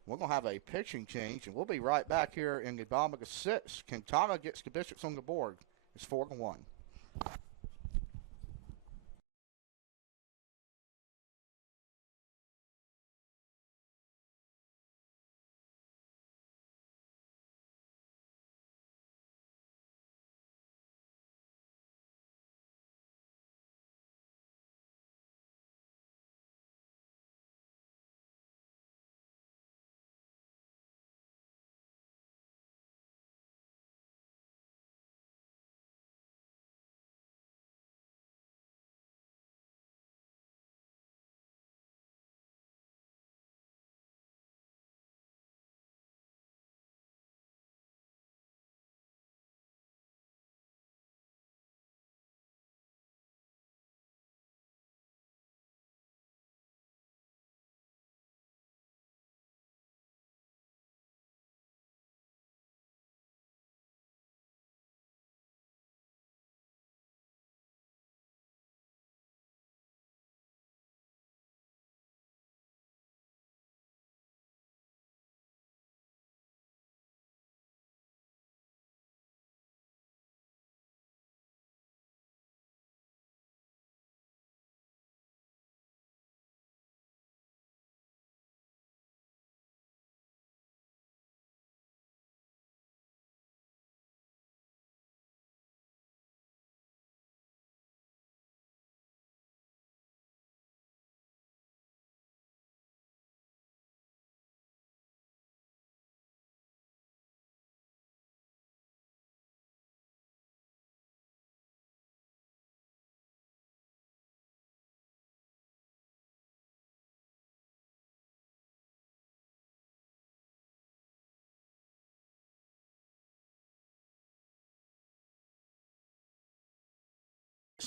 We're going to have a pitching change, and we'll be right back here in the bottom of the 6th. Quintana gets the Bishops on the board. It's 4-1.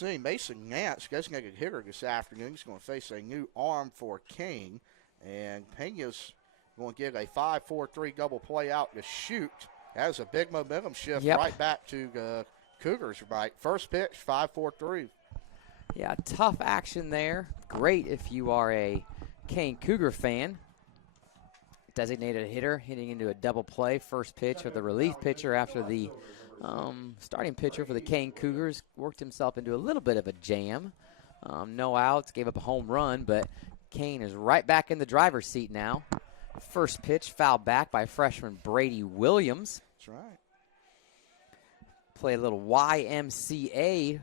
see Mason Nance, designated hitter this afternoon. He's going to face a new arm for Kean. And Pena's going to get a 5-4-3 double play out to shoot. That is a big momentum shift right back to the Cougars. Right, first pitch, 5-4-3. Yeah, tough action there. Great if you are a Kean Cougar fan. Designated hitter hitting into a double play. First pitch of the relief pitcher after the starting pitcher for the Kean Cougars worked himself into a little bit of a jam. No outs, gave up a home run, but Kean is right back in the driver's seat now. First pitch fouled back by freshman Brady Williams. That's right. Play a little YMCA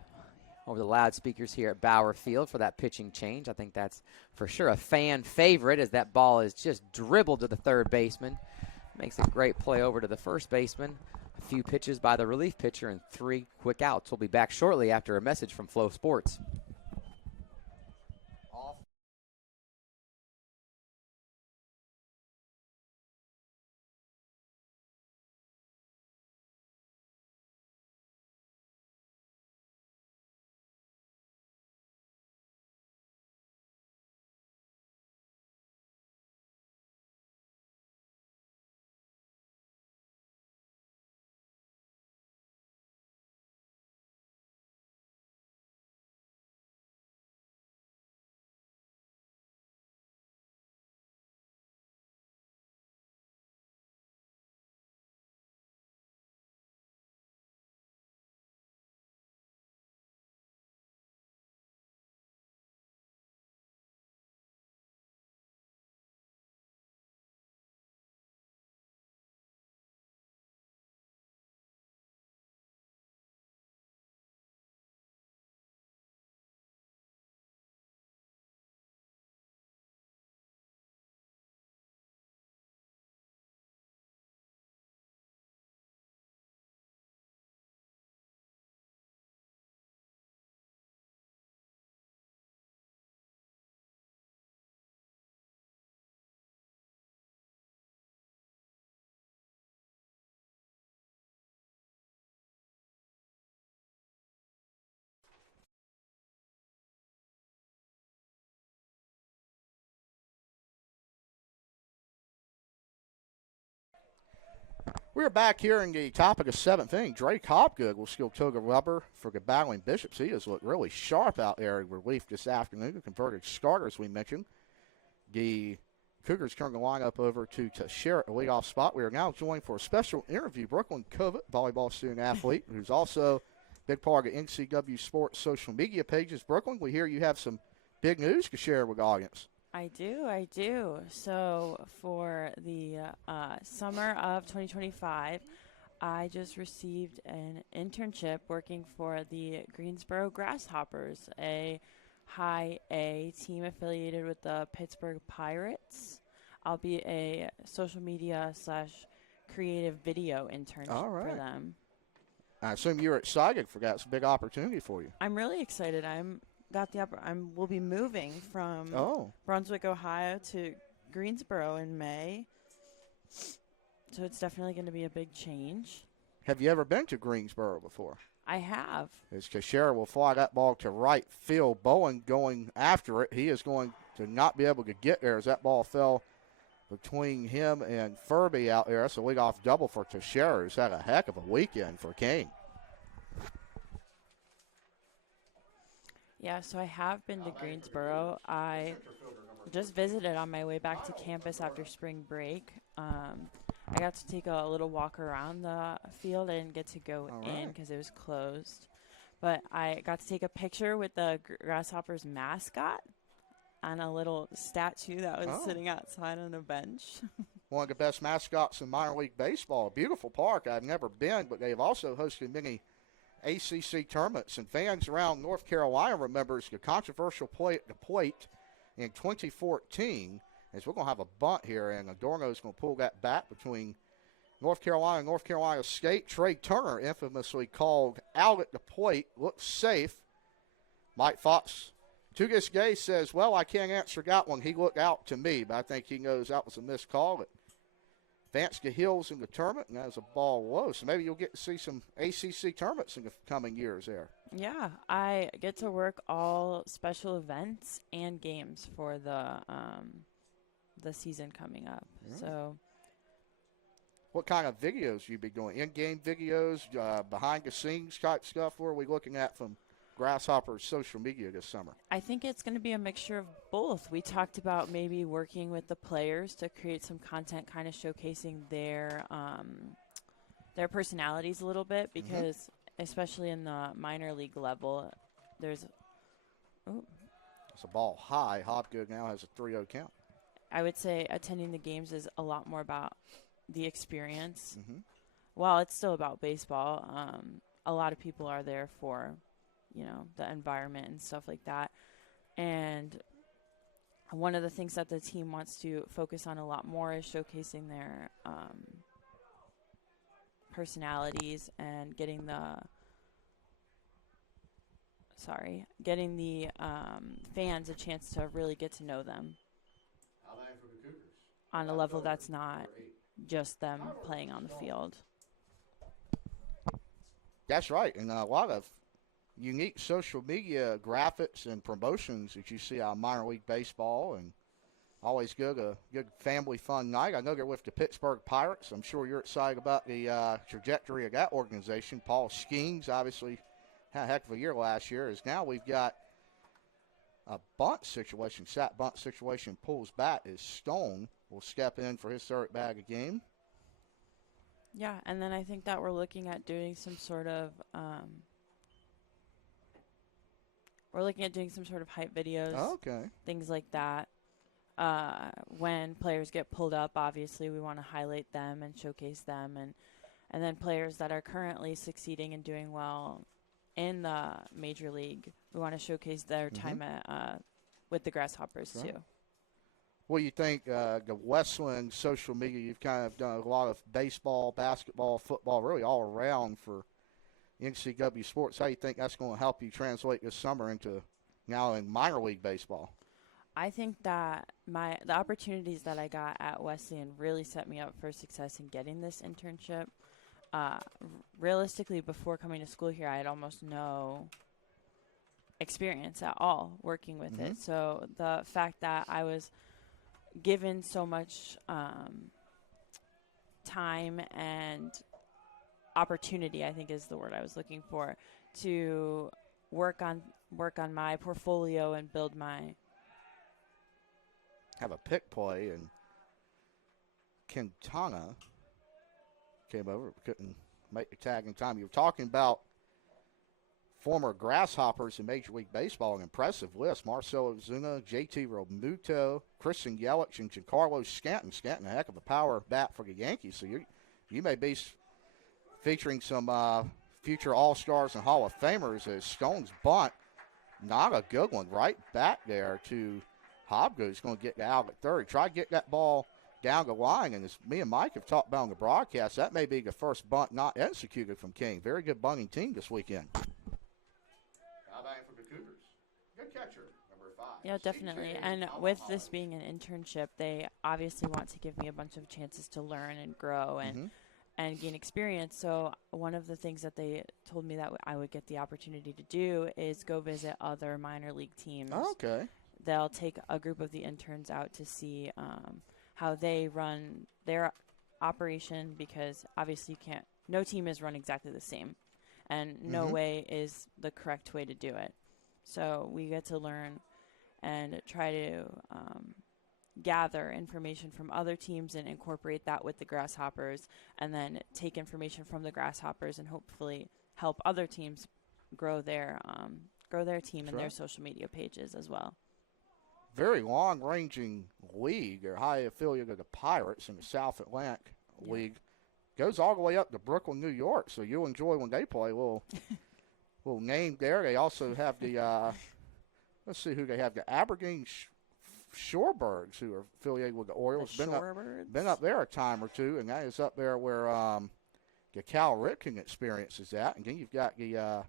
over the loudspeakers here at Bauer Field for that pitching change. I think that's for sure a fan favorite as that ball is just dribbled to the third baseman. Makes a great play over to the first baseman. A few pitches by the relief pitcher and 3 quick outs. We'll be back shortly after a message from Flow Sports. We're back here in the top of the 7th inning. Drake Hopgood will skill Toga rubber for the battling Bishops. He has looked really sharp out there in relief this afternoon. The converted starter, as we mentioned. The Cougars turn the lineup over to Teixeira at the leadoff spot. We are now joined for a special interview. Brooklyn Covett, volleyball student athlete, who's also a big part of the NCW Sports social media pages. Brooklyn, we hear you have some big news to share with the audience. I do. So for the summer of 2025, I just received an internship working for the Greensboro Grasshoppers, a high A team affiliated with the Pittsburgh Pirates. I'll be a social media / creative video intern for them. I assume you're excited for that. It's a big opportunity for you. I'm really excited. We'll be moving from Brunswick, Ohio to Greensboro in May. So it's definitely going to be a big change. Have you ever been to Greensboro before? I have. As Teixeira will fly that ball to right field. Bowen going after it. He is going to not be able to get there as that ball fell between him and Furby out there. That's a leadoff double for Teixeira, who's had a heck of a weekend for Kean. Yeah, so I have been to Greensboro. I just visited on my way back to campus after spring break. I got to take a little walk around the field. I didn't get to go in because it was closed. But I got to take a picture with the Grasshoppers mascot on a little statue that was sitting outside on a bench. One of the best mascots in minor league baseball. A beautiful park. I've never been, but they've also hosted many ACC tournaments, and fans around North Carolina remembers the controversial play at the plate in 2014. As we're going to have a bunt here, and Adorno's going to pull that bat between North Carolina and North Carolina State. Trey Turner, infamously called out at the plate, looks safe. Mike Fox, to this day, says, well, I can't answer that one. He looked out to me, but I think he knows that was a missed call. But advanced the hills in the tournament, and that was a ball low. So maybe you'll get to see some ACC tournaments in the coming years there. Yeah, I get to work all special events and games for the season coming up. Yeah. So What kind of videos you be doing? In-game videos, behind-the-scenes type stuff? What are we looking at from Grasshopper's social media this summer? I think it's going to be a mixture of both. We talked about maybe working with the players to create some content kind of showcasing their personalities a little bit because especially in the minor league level, there's It's a ball high. Hobgood now has a 3-0 count. I would say attending the games is a lot more about the experience. Mm-hmm. While it's still about baseball, a lot of people are there for, the environment and stuff like that. And one of the things that the team wants to focus on a lot more is showcasing their personalities and getting the fans a chance to really get to know them on a level that's not just them playing on the field. That's right, and a lot of unique social media graphics and promotions that you see on minor league baseball, and always good, a good family fun night. I know they're with the Pittsburgh Pirates. I'm sure you're excited about the trajectory of that organization. Paul Skeens obviously had a heck of a year last year. As now we've got a sack bunt situation, pulls bat is Stone. Will step in for his third bag of game. Yeah, and then I think that we're looking at doing some sort of hype videos, things like that. When players get pulled up, obviously we want to highlight them and showcase them, and then players that are currently succeeding and doing well in the major league, we want to showcase their time with the Grasshoppers too. What do you think, the Wesleyan social media, you've kind of done a lot of baseball, basketball, football, really all around for NCW sports. How do you think that's going to help you translate this summer into now in minor league baseball? I think that the opportunities that I got at Wesleyan really set me up for success in getting this internship. Realistically, before coming to school here, I had almost no experience at all working with it. So the fact that I was given so much time and opportunity, I think is the word I was looking for, to work on my portfolio and build my. Have a pick play, and Quintana came over, couldn't make the tag in time. You were talking about former Grasshoppers in Major League Baseball, an impressive list. Marcelo Ozuna, JT Romuto, Christian Yelich, and Giancarlo Stanton. Stanton, a heck of a power bat for the Yankees. So you may be featuring some future All-Stars and Hall of Famers as Stone's bunt. Not a good one. Right back there to Hobgood. He's going to get out at third. Try to get that ball down the line, and as me and Mike have talked about on the broadcast, that may be the first bunt not executed from Kean. Very good bunting team this weekend. For the Cougars. Good catcher, number 5. Yeah, definitely. And with this being an internship, they obviously want to give me a bunch of chances to learn and grow and gain experience. So one of the things that they told me that I would get the opportunity to do is go visit other minor league teams. Okay. They'll take a group of the interns out to see how they run their operation, because obviously no team is run exactly the same, and no way is the correct way to do it. So we get to learn and try to gather information from other teams and incorporate that with the Grasshoppers, and then take information from the Grasshoppers and hopefully help other teams grow their team and their social media pages as well. Very long-ranging league, or high affiliate of the Pirates in the South Atlantic League. Goes all the way up to Brooklyn, New York, so you'll enjoy when they play. We'll name there. They also have the, let's see who they have, the Aberdeen Shorebirds, who are affiliated with the Orioles. Been up there a time or two, and that is up there where the Cal Ripken experience is at. And then you've got the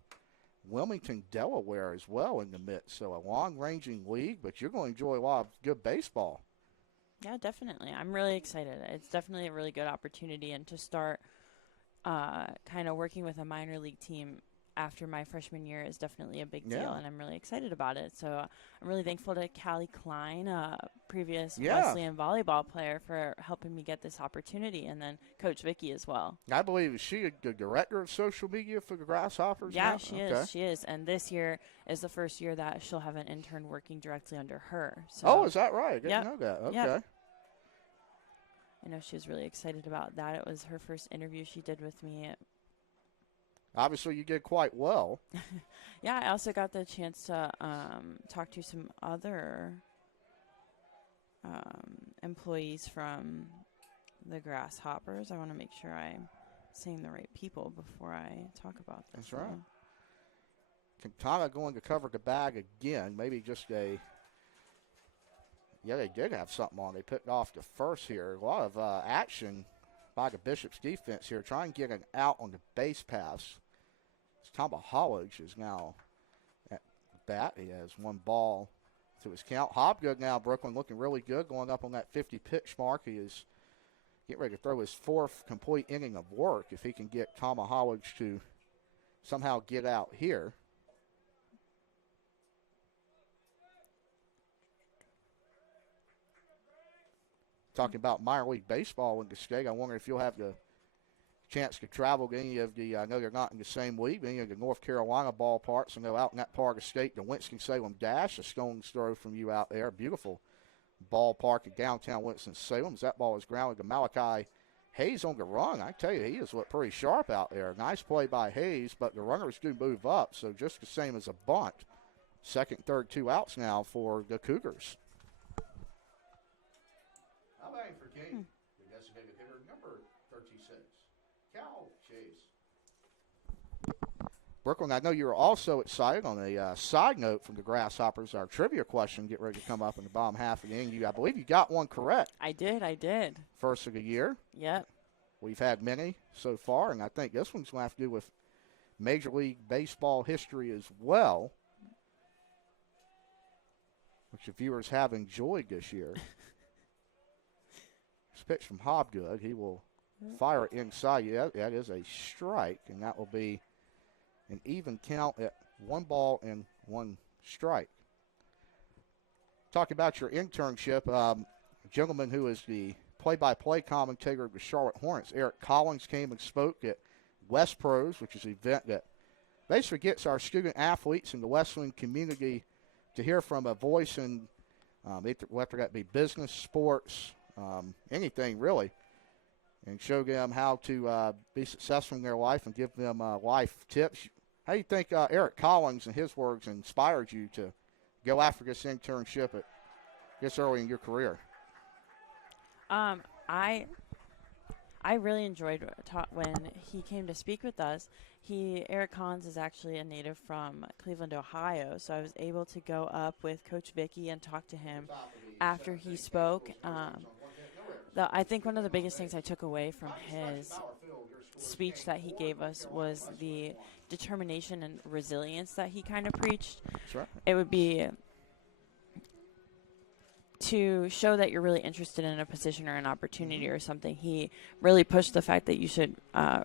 Wilmington, Delaware as well in the midst. So a long-ranging league, but you're going to enjoy a lot of good baseball. Yeah, definitely. I'm really excited. It's definitely a really good opportunity, and to start kind of working with a minor league team after my freshman year is definitely a big deal, Yeah. and I'm really excited about it. So I'm really thankful to Callie Klein, a previous Yeah. Wesleyan volleyball player, for helping me get this opportunity, and then Coach Vicky as well. I believe, is she the director of social media for the Grasshoppers Yeah, now? she Okay. is. She is. And this year is the first year that she'll have an intern working directly under her. So Oh, is that right? I didn't Yep. know that. Okay. Yep. I know she was really excited about that. It was her first interview she did with me. Obviously, you did quite well. Yeah, I also got the chance to talk to some other employees from the Grasshoppers. I want to make sure I'm saying the right people before I talk about this. That's right. Quintana going to cover the bag again. Maybe just a. Yeah, they did have something on. They picked off the first here. A lot of action by the Bishop's defense here. Try and get an out on the base pass. Tamba Hollage is now at bat. He has one ball to his count. Hobgood now, Brooklyn looking really good, going up on that 50 pitch mark. He is getting ready to throw his fourth complete inning of work if he can get Tamba Hollage to somehow get out here. Talking about minor league baseball in the state, I wonder if you'll have the chance to travel to any of the, I know you're not in the same league, but any of the North Carolina ballparks and go out in that part of the state, the Winston-Salem Dash, a stone's throw from you out there. Beautiful ballpark in downtown Winston-Salem. As that ball is grounded to Malachi Hayes on the run. I tell you, he has looked pretty sharp out there. Nice play by Hayes, but the runners do move up, so just the same as a bunt. Second, third, 2 outs now for the Cougars. I'm batting for Kean, the designated hitter, number 36, Cal Chase. Brooklyn, I know you were also excited on a side note from the Grasshoppers. Our trivia question get ready to come up in the bottom half of the inning. I believe you got one correct. I did. First of the year. Yep. We've had many so far, and I think this one's going to have to do with Major League Baseball history as well, which the viewers have enjoyed this year. This pitch from Hobgood. He will fire it inside. Yeah, that is a strike, and that will be an even count at 1 ball and 1 strike. Talking about your internship, a gentleman who is the play-by-play commentator of the Charlotte Hornets, Eric Collins, came and spoke at West Pros, which is an event that basically gets our student athletes in the Wesleyan community to hear from a voice in, whether that be business, sports, anything really, and show them how to be successful in their life and give them life tips. How do you think Eric Collins and his words inspired you to go after this internship at this early in your career? I really enjoyed when he came to speak with us. Eric Collins is actually a native from Cleveland, Ohio, so I was able to go up with Coach Vicky and talk to him after he spoke. I think one of the biggest things I took away from his speech that he gave us was the determination and resilience that he kind of preached. That's right. It would be to show that you're really interested in a position or an opportunity or something. He really pushed the fact that you should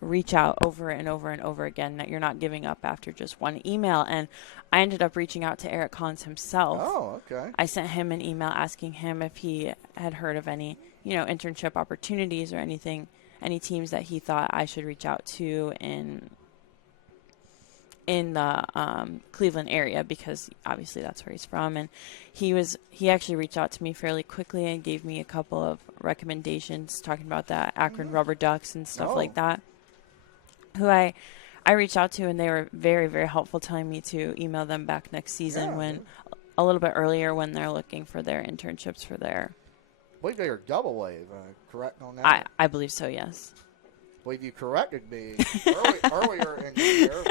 reach out over and over and over again, that you're not giving up after just one email. And I ended up reaching out to Eric Collins himself. Oh, okay. I sent him an email asking him if he had heard of any, internship opportunities or anything, any teams that he thought I should reach out to in the Cleveland area, because obviously that's where he's from. And he actually reached out to me fairly quickly and gave me a couple of recommendations talking about the Akron Rubber Ducks and stuff like that, who I reached out to, and they were very, very helpful, telling me to email them back next season a little bit earlier when they're looking for their internships for their. I believe they are double wave, correct on that? I believe so, yes. I believe you corrected me earlier in the year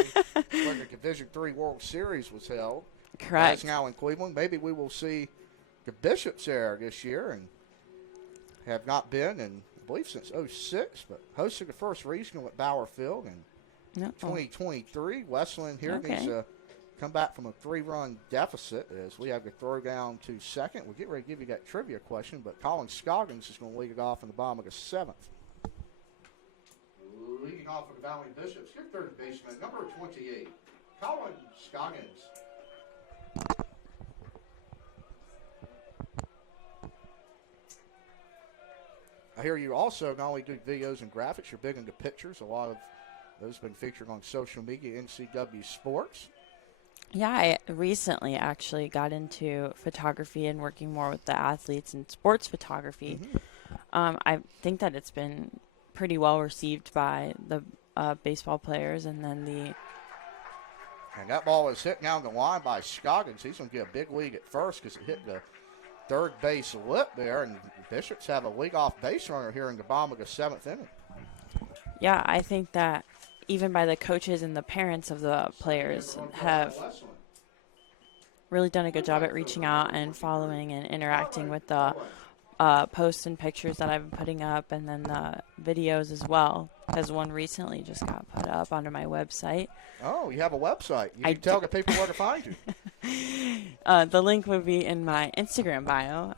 when the Division III World Series was held. Correct. That's now in Cleveland. Maybe we will see the Bishops there this year, and have not been in, I believe, since 2006, but hosted the first regional at Bauer Field in 2023. Wesleyan here needs to come back from a 3-run deficit as we have to throw down to second. We'll get ready to give you that trivia question, but Colin Scoggins is going to lead it off in the bottom of the 7th. Leading off for the Valley Bishops, your third baseman, number 28, Colin Scoggins. I hear you also not only do videos and graphics, you're big into pictures. A lot of those have been featured on social media, NCW Sports. Yeah, I recently actually got into photography and working more with the athletes in sports photography. I think that it's been pretty well received by the baseball players, and then And that ball is hit down the line by Scoggins. He's going to get a big lead at first because it hit the third base lip there, and Bishops have a leadoff base runner here in the bottom of the 7th inning. Yeah, I think that even by the coaches and the parents of the players have really done a good job at reaching out and following and interacting with the posts and pictures that I've been putting up, and then the videos as well, because one recently just got put up onto my website. Oh, you have a website. You can tell the people where to find you. The link would be in my Instagram bio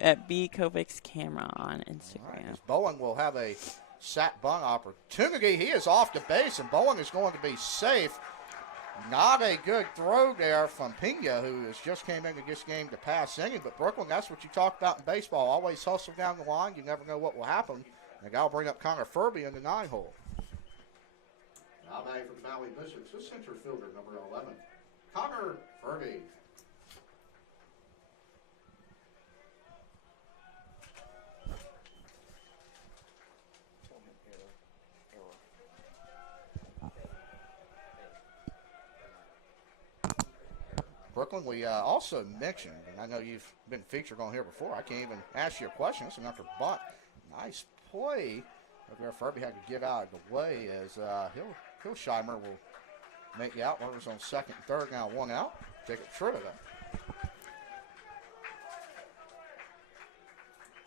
at B Kovics Camera on Instagram. Right, Bowen will have a sack bunt opportunity. He is off the base, and Bowen is going to be safe. Not a good throw there from Pena, who has just came into this game to pass inning. But Brooklyn, that's what you talk about in baseball. Always hustle down the line. You never know what will happen. And the guy will bring up Connor Furby in the 9-hole. Now batting for the Valley Bishops, the center fielder, number 11, Connor Furby. Brooklyn, we also mentioned, and I know you've been featured on here before, I can't even ask you a question. It's an after bunt. Nice play where Furby had to get out of the way as Hillsheimer will make the out. Runners on second and third, now 1 out. Take it Trivida.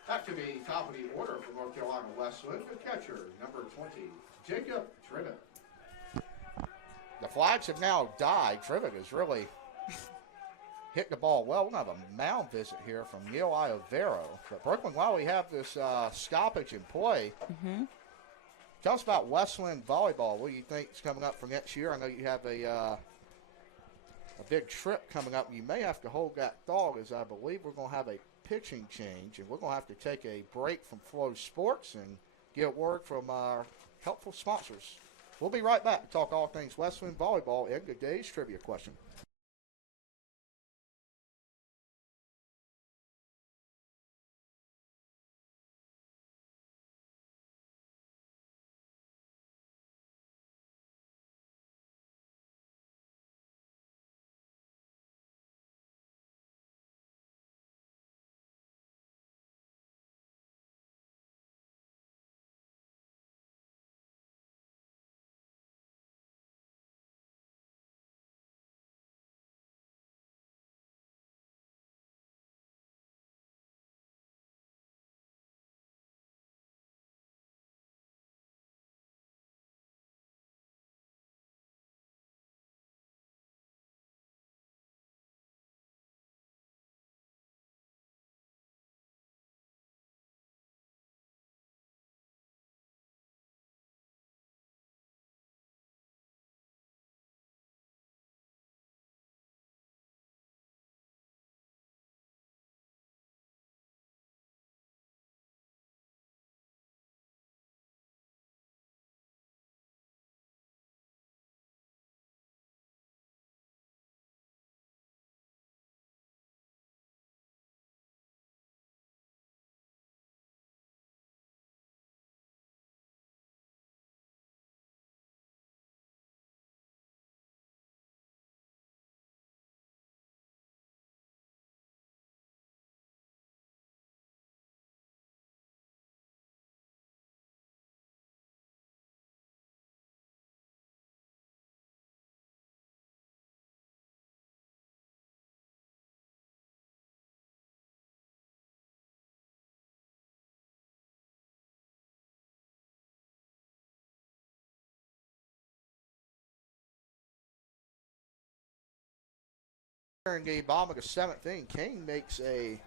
Back to the top of the order for North Carolina Wesleyan, the catcher, number 20, Jacob Trivida. The flags have now died. Trivida's really hit the ball well. We're going to have a mound visit here from Neil Iovero. But Brooklyn, while we have this stoppage in play, tell us about Wesleyan volleyball. What do you think is coming up for next year? I know you have a big trip coming up. You may have to hold that thought, as I believe we're going to have a pitching change, and we're going to have to take a break from Flow Sports and get word from our helpful sponsors. We'll be right back to talk all things Wesleyan volleyball and Good Day's trivia question. In the bottom of the 7th inning, Kean makes a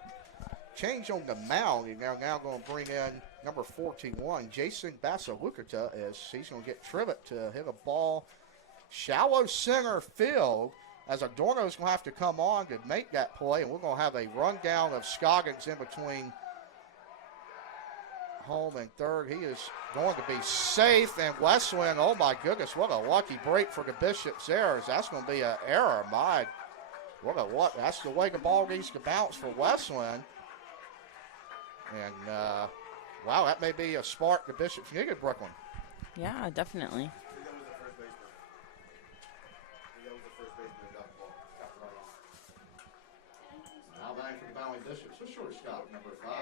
change on the mound. He's now going to bring in number 41, Jason Basalucata, as he's going to get Trivet to hit a ball shallow center field, as Adorno's going to have to come on to make that play, and we're going to have a rundown of Scoggins in between home and third. He is going to be safe, and Wesleyan, oh my goodness, what a lucky break for the Bishops there, as that's going to be an error. That's the way the ball needs to bounce for Wesleyan. And, wow, that may be a spark the Bishops needed, Brooklyn. Yeah, definitely. Now back for the Valley Bishops, the shortstop, number 5,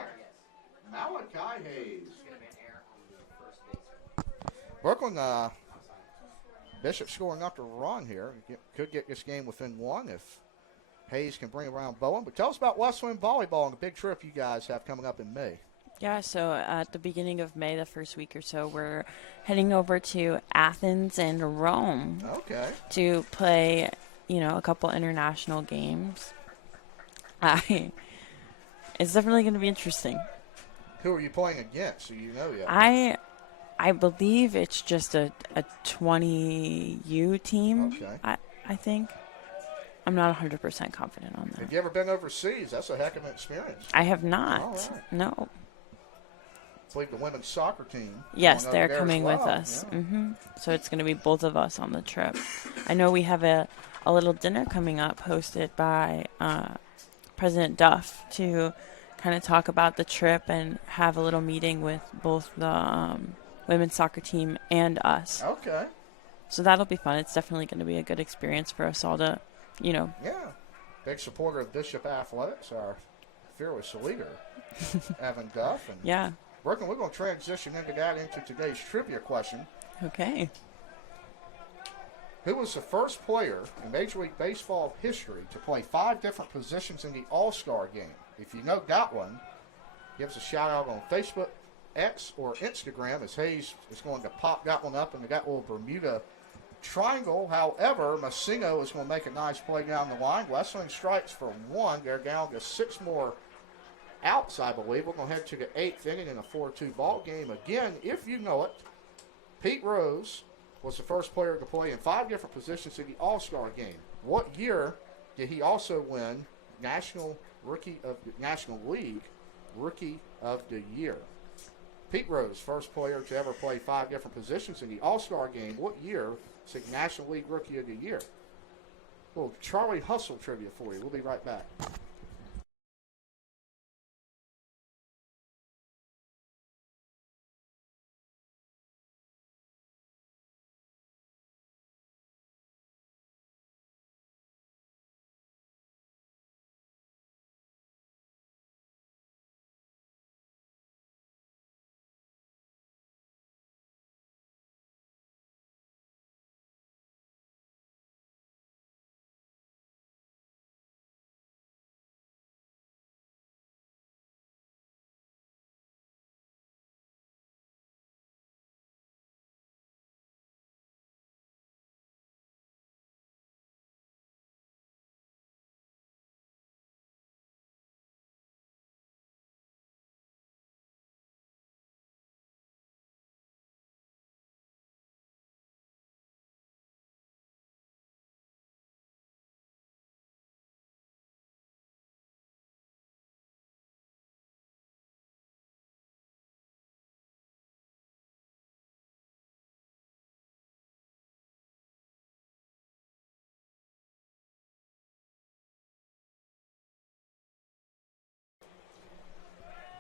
Malachi Hayes. Brooklyn, Bishop scoring up to run here. Could get this game within 1 if Hayes can bring around Bowen. But tell us about Wesleyan volleyball and the big trip you guys have coming up in May. Yeah, so at the beginning of May, the first week or so, we're heading over to Athens and Rome. Okay. To play, a couple international games. It's definitely going to be interesting. Who are you playing against? So you know yet. I believe it's just a 20U team. Okay. I think. I'm not 100% confident on that. Have you ever been overseas? That's a heck of an experience. I have not. All right. No. I believe the women's soccer team. Yes, they're coming with well. us. Yeah. Mm-hmm. So it's going to be both of us on the trip. I know we have a little dinner coming up hosted by President Duff to kind of talk about the trip and have a little meeting with both the women's soccer team and us. Okay. So that'll be fun. It's definitely going to be a good experience for us all to, Yeah. Big supporter of Bishop Athletics, our fearless leader, Evan Duff. And yeah. Brooklyn, we're going to transition into today's trivia question. Okay. Who was the first player in Major League Baseball history to play 5 different positions in the All-Star game? If you know that one, give us a shout-out on Facebook, X, or Instagram, as Hayes is going to pop that one up into that little Bermuda triangle. However, Massingo is going to make a nice play down the line. Wesleyan strikes for 1. They're down to 6 more outs, I believe. We're going to head to the 8th inning in a 4-2 ball game. Again, if you know it, Pete Rose was the first player to play in 5 different positions in the All-Star game. What year did he also win National League Rookie of the Year? Pete Rose, first player to ever play 5 different positions in the All-Star game. What year was he National League Rookie of the Year? A little Charlie Hustle trivia for you. We'll be right back.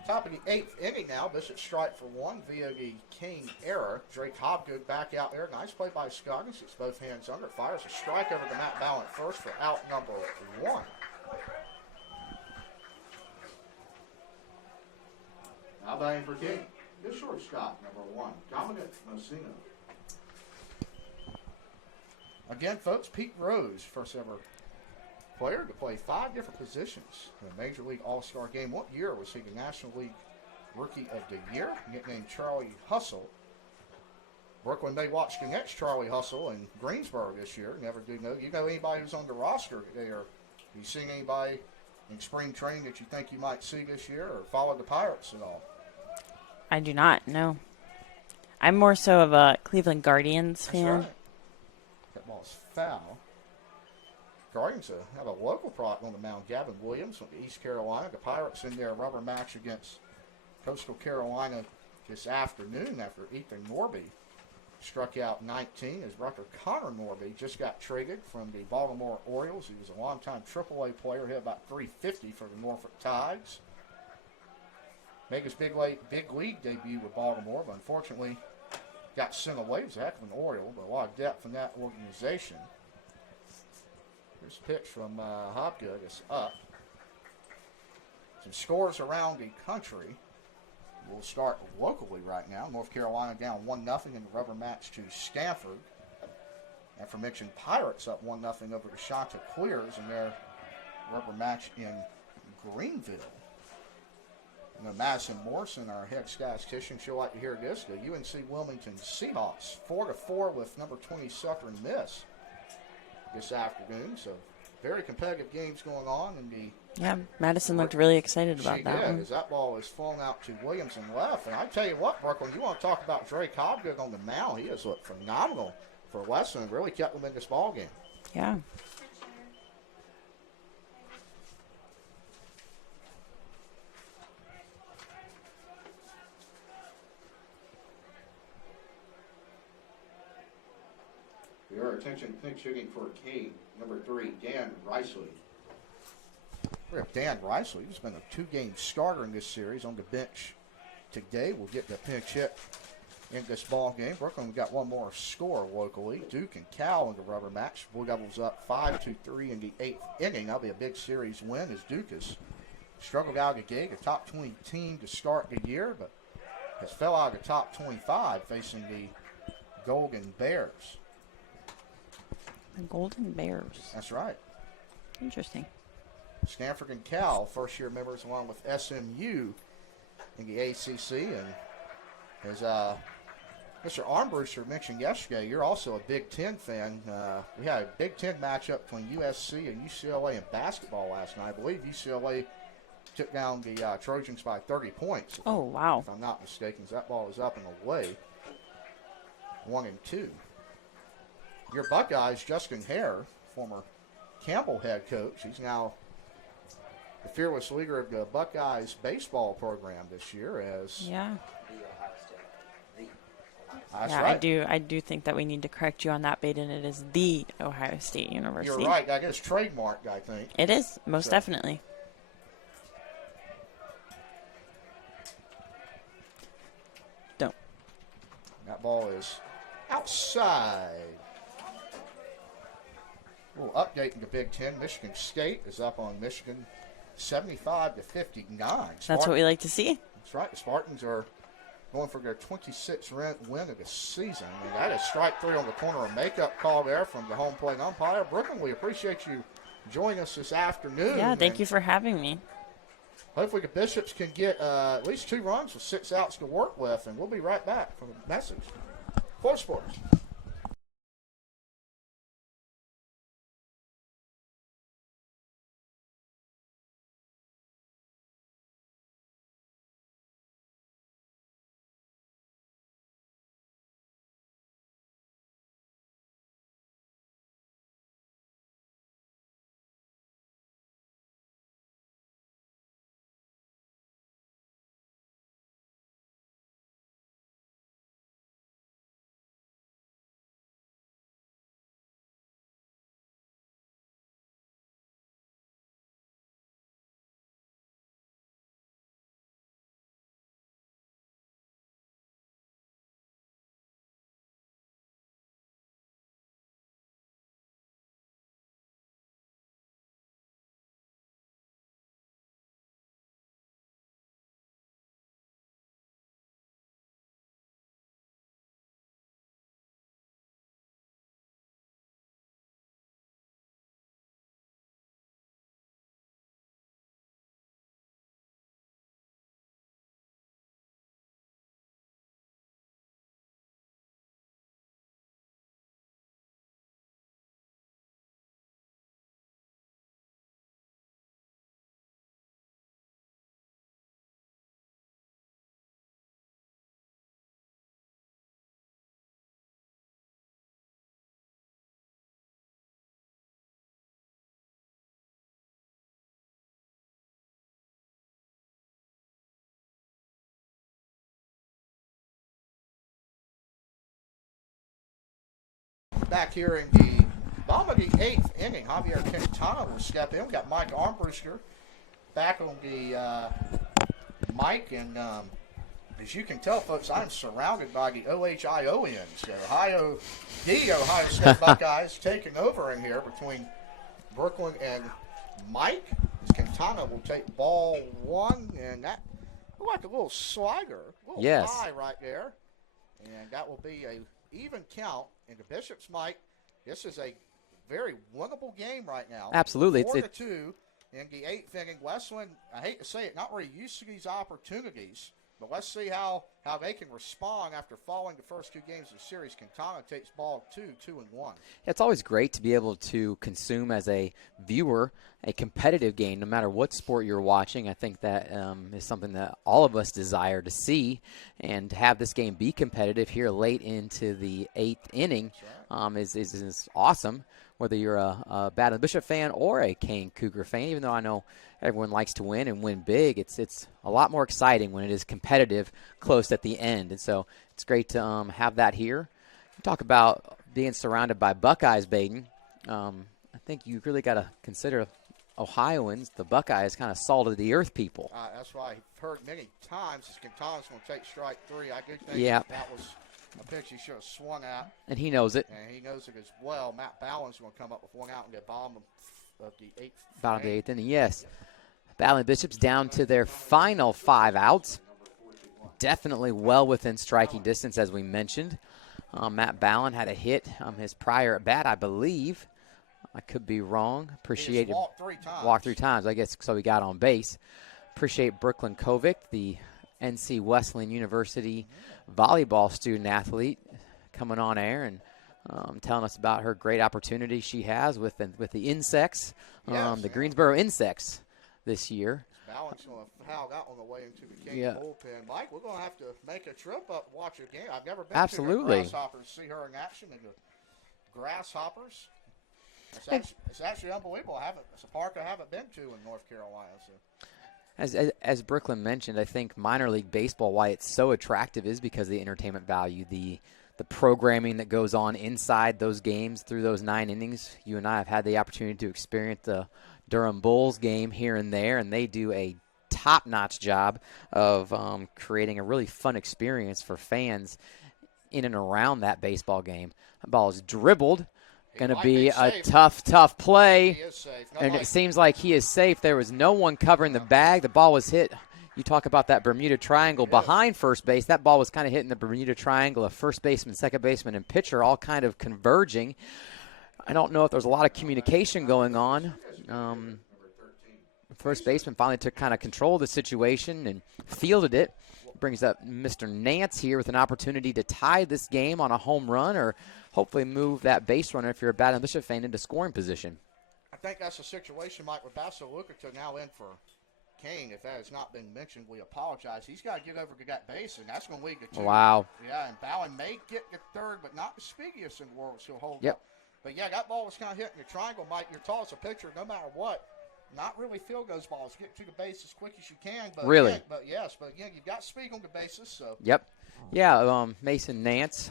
Top of the 8th inning now. Bishop strike for 1 via the Kean error. Drake Hobgood back out there. Nice play by Scoggins. It's both hands under. Fires a strike over to Matt Ballin first for out number 1. Now batting for Kean. The shortstop, number 1, Dominic Mosino. Again, folks, Pete Rose, first ever player to play 5 different positions in a Major League All-Star game. What year was he the National League Rookie of the Year? Nicknamed Charlie Hustle. Brooklyn may watch the next Charlie Hustle in Greensboro this year. Never do know. You know anybody who's on the roster? They are You seen anybody in spring training that you think you might see this year, or follow the Pirates at all? I do not, no. I'm more so of a Cleveland Guardians That's fan. right. That ball's foul. Guardians have a local product on the mound, Gavin Williams from East Carolina. The Pirates in their rubber match against Coastal Carolina this afternoon after Ethan Norby struck out 19 as Rucker Connor Norby just got traded from the Baltimore Orioles. He was a longtime AAA player, hit about 350 for the Norfolk Tides. Make his big league debut with Baltimore, but unfortunately got sent away. He was a heck of an Oriole, but a lot of depth in that organization. Here's a pitch from Hopgood. It's up. Some scores around the country. We'll start locally right now. North Carolina down 1-0 in the rubber match to Stanford. Aforementioned Pirates up 1-0 over the Chanticleers in their rubber match in Greenville. Madison Morrison, our head statistician, she'll like to hear this. The UNC Wilmington Seahawks 4-4 with number 20 Southern Miss this afternoon. So very competitive games going on in the. Yeah, Madison looked really excited about that one. As that ball is flung out to Williams and left. And I tell you what, Brooklyn, you want to talk about Drake Hobgood on the mound. He has looked phenomenal for Wesleyan. Really kept them in this ball game. Yeah. Your attention, pinch hitting for Kean, number 3, Dan Risley. We have Dan Risley, who's been a 2-game starter in this series on the bench today. We'll get the pinch hit in this ball game. Brooklyn, we got one more score locally. Duke and Cal in the rubber match. Blue Devils up 5-3 in the 8th inning. That'll be a big series win as Duke has struggled out of the gate, a top 20 team to start the year, but has fell out of the top 25 facing the Golden Bears. The Golden Bears. That's right. Interesting. Stanford and Cal, first-year members along with SMU in the ACC. And as Mr. Armbruster mentioned yesterday, you're also a Big Ten fan. We had a Big Ten matchup between USC and UCLA in basketball last night. I believe UCLA took down the Trojans by 30 points. Oh, wow. If I'm not mistaken, that ball is up and away. 1-2. Your Buckeyes, Justin Hare, former Campbell head coach. He's now the fearless leader of the Buckeyes baseball program this year. Yeah. That's yeah, right. I do think that we need to correct you on that, Baden. It is the Ohio State University. You're right. I guess trademarked, I think. It is, most definitely. Don't. That ball is outside. A little update in the Big Ten. Michigan State is up on Michigan 75-59. That's what we like to see. That's right. The Spartans are going for their 26th win of the season. And that is strike 3 on the corner. A makeup call there from the home plate umpire. Brooklyn, we appreciate you joining us this afternoon. Yeah, thank you for having me. Hopefully the Bishops can get at least 2 runs with 6 outs to work with. And we'll be right back from the message. For Sports. back here in the bottom of the 8th inning. Javier Quintana will step in. We got Mike Armbruster back on the mic, and as you can tell, folks, I'm surrounded by the OHIONs. The Ohio State Buckeyes taking over in here between Brooklyn and Mike. Quintana will take ball 1, and that looked like a little slider, a little high right there. And that will be a even count in the Bishops. Mike, this is a very winnable game right now. Absolutely. 4-2 in the 8th inning. Wesleyan, I hate to say it, not really used to these opportunities. But let's see how they can respond after following the first 2 games of the series. Quintana takes ball 2, 2-1. It's always great to be able to consume as a viewer a competitive game, no matter what sport you're watching. I think that is something that all of us desire to see, and to have this game be competitive here late into the 8th inning is awesome. Whether you're a Baton Bishop fan or a Kean Cougar fan, even though I know everyone likes to win and win big, it's a lot more exciting when it is competitive close at the end. And so it's great to have that here. Talk about being surrounded by Buckeyes, Baden. I think you really got to consider Ohioans, the Buckeyes, kind of salt of the earth people. That's why I've heard many times Quintana's going to take strike 3. I do think that was a pitch he should have swung at. And he knows it. And he knows it as well. Matt Ballin's going to come up with 1 out and get bottom of the 8th. Bottom of the 8th inning, yes. Ballin Bishops down to their final 5 outs. Definitely well within striking distance, as we mentioned. Matt Ballin had a hit his prior at bat, I believe. I could be wrong. Appreciate it. Walked 3 times, I guess, so he got on base. Appreciate Brooklyn Kovic, the NC Wesleyan University volleyball student athlete, coming on air and telling us about her great opportunity she has with the insects, the Greensboro Insects this year. Balance going to foul that on the way into the Kean bullpen. Mike, we're going to have to make a trip up and watch a game. I've never been to the Grasshoppers, see her in action in the Grasshoppers. It's actually unbelievable. It's a park I haven't been to in North Carolina. So. As Brooklyn mentioned, I think minor league baseball, why it's so attractive is because of the entertainment value, the programming that goes on inside those games through those 9 innings. You and I have had the opportunity to experience the Durham Bulls game here and there, and they do a top-notch job of creating a really fun experience for fans in and around that baseball game. The ball is dribbled. Going to be a tough play. He is safe. And it seems like he is safe. There was no one covering the bag. The ball was hit. You talk about that Bermuda Triangle behind first base. That ball was kind of hitting the Bermuda Triangle of first baseman, second baseman, and pitcher all kind of converging. I don't know if there's a lot of communication going on. First baseman finally took kind of control of the situation and fielded it. Brings up Mr. Nance here with an opportunity to tie this game on a home run or hopefully move that base runner, if you're a Baton Bishop fan, into scoring position. I think that's a situation, Mike, with Basso Lucato now in for Kean. If that has not been mentioned, we apologize. He's got to get over to that base, and that's going to lead to 2. Wow. Yeah, and Ballin may get the third, but not the speediest in the world, so he'll hold up. But, yeah, that ball was kind of hitting the triangle, Mike. You're tall as a pitcher, no matter what. Not really field those balls. Get to the base as quick as you can. But really? Again, but again, you've got speed on the bases. So. Yep. Yeah, Mason Nance,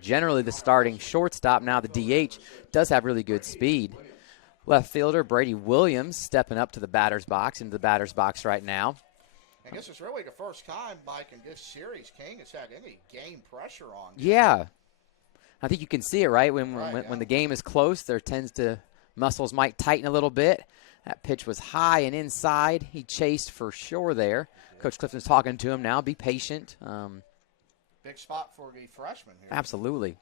generally the starting shortstop. Now the DH does have really good speed. Left fielder Brady Williams stepping up to the batter's box, into the batter's box right now. And this is really the first time, Mike, in this series, Kean has had any game pressure on. Yeah. I think you can see it, right? When the game is close, there tends to muscles might tighten a little bit. That pitch was high and inside. He chased for sure there. Coach Clifton's talking to him now. Be patient. Big spot for the freshman here. Absolutely.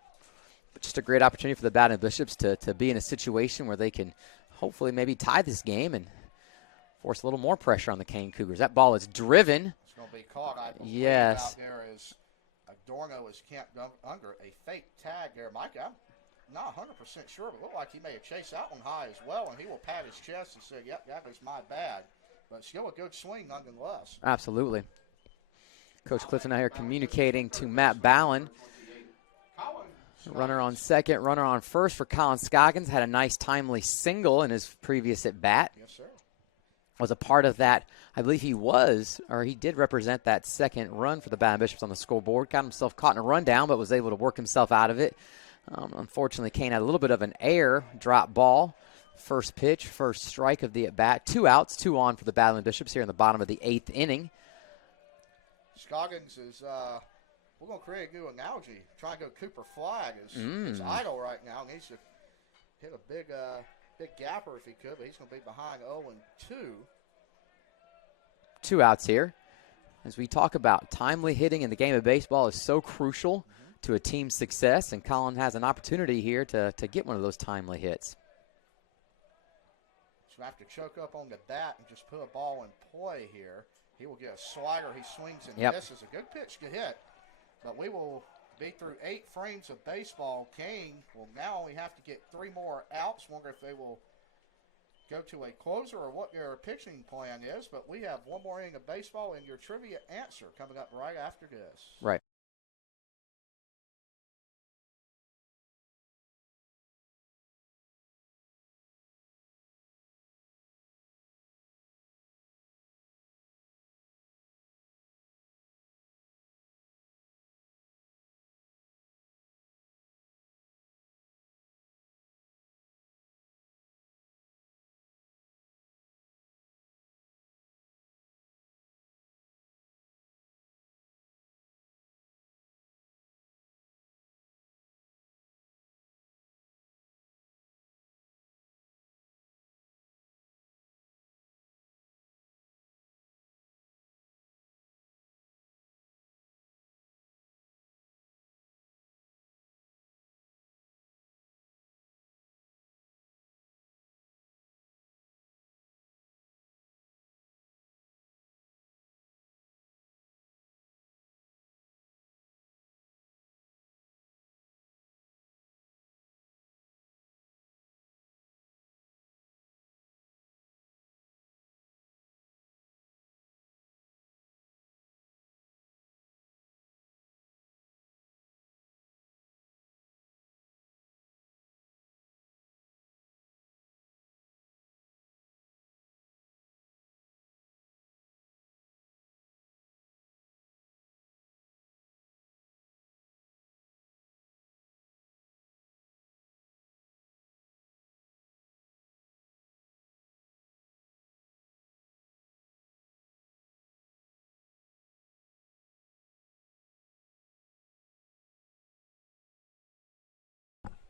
But just a great opportunity for the Baton Bishops to be in a situation where they can hopefully maybe tie this game and force a little more pressure on the Kean Cougars. That ball is driven. It's going to be caught. I believe yes. Out there is Adorno is camped under a fake tag there. Mike, I'm not 100% sure, but it looked like he may have chased that one high as well, and he will pat his chest and say, yep, that was my bad. But still a good swing nonetheless. Absolutely. Coach Clifton out here communicating to Matt Ballin. Runner on second, runner on first for Colin Scoggins. Had a nice timely single in his previous at-bat. Yes, sir. Was a part of that. I believe he did represent that second run for the Baton Bishops on the scoreboard. Got himself caught in a rundown, but was able to work himself out of it. Unfortunately, Kean had a little bit of an air drop ball. First pitch, first strike of the at-bat. 2 outs, 2 on for the Battling Bishops here in the bottom of the 8th inning. Scoggins is, we're going to create a new analogy. Trying to go Cooper Flagg is idle right now. Needs to hit a big gapper if he could, but he's going to be behind 0-2. 2 outs here. As we talk about timely hitting in the game of baseball is so crucial to a team's success, and Colin has an opportunity here to get one of those timely hits. So have to choke up on the bat and just put a ball in play here. He will get a slider. He swings and misses. A good pitch to hit. But we will be through 8 frames of baseball. Kean will now only have to get 3 more outs. Wonder if they will go to a closer or what their pitching plan is. But we have 1 more inning of baseball and your trivia answer coming up right after this. Right.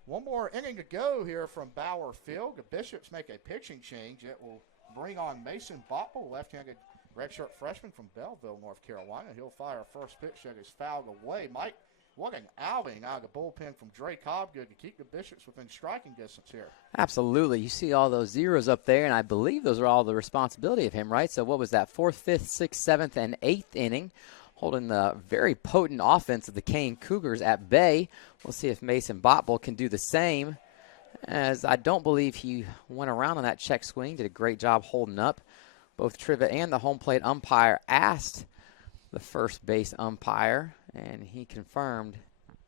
One more inning to go here from Bauer Field. The Bishops make a pitching change. It will bring on Mason Bottle, left-handed redshirt freshman from Belleville, North Carolina. He'll fire first pitch that is fouled away. Mike, what an outing out of the bullpen from Dre Cobgood to keep the Bishops within striking distance here. Absolutely. You see all those zeros up there, and I believe those are all the responsibility of him, right? So what was that, 4th, 5th, 6th, 7th, and 8th inning, holding the very potent offense of the Kean Cougars at bay. We'll see if Mason Botbull can do the same, as I don't believe he went around on that check swing, did a great job holding up. Both Trivet and the home plate umpire asked the first base umpire, and he confirmed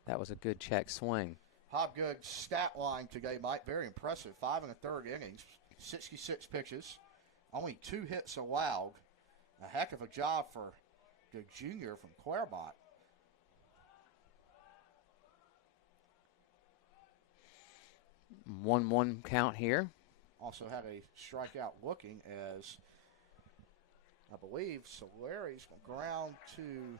that was a good check swing. Hobgood's stat line today, Mike, very impressive. 5 1/3 innings, 66 pitches, only 2 hits allowed. A heck of a job for the junior from Claremont. One count here. Also had a strikeout looking as I believe Solari's going to ground to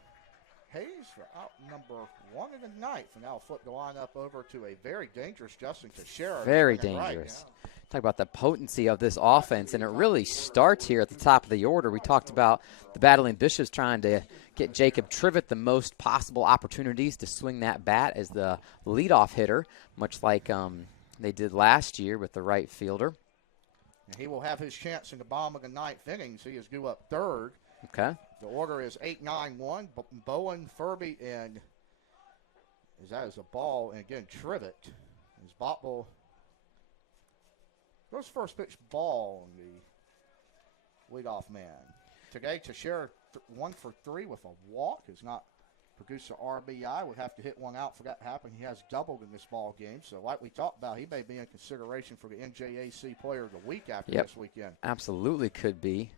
Hayes for out number 1 of the 9th. And now flip the lineup over to a very dangerous Justin Teixeira. Very dangerous. Talk about the potency of this offense, and it really starts here at the top of the order. We talked about the Battling Bishops trying to get Jacob Trivet the most possible opportunities to swing that bat as the leadoff hitter, much like they did last year with the right fielder. And he will have his chance in the bottom of the 9th inning. So he is due up 3rd. Okay. The order is 8-9-1. Bowen, Furby, and that is a ball. And again, Trivet. As Botbull goes first pitch ball on the leadoff man. Today, Teixeira 1 for 3 with a walk. Has not produced an RBI. Would have to hit one out for that to happen. He has doubled in this ball game. So like we talked about, he may be in consideration for the NJAC Player of the Week after this weekend. Absolutely could be.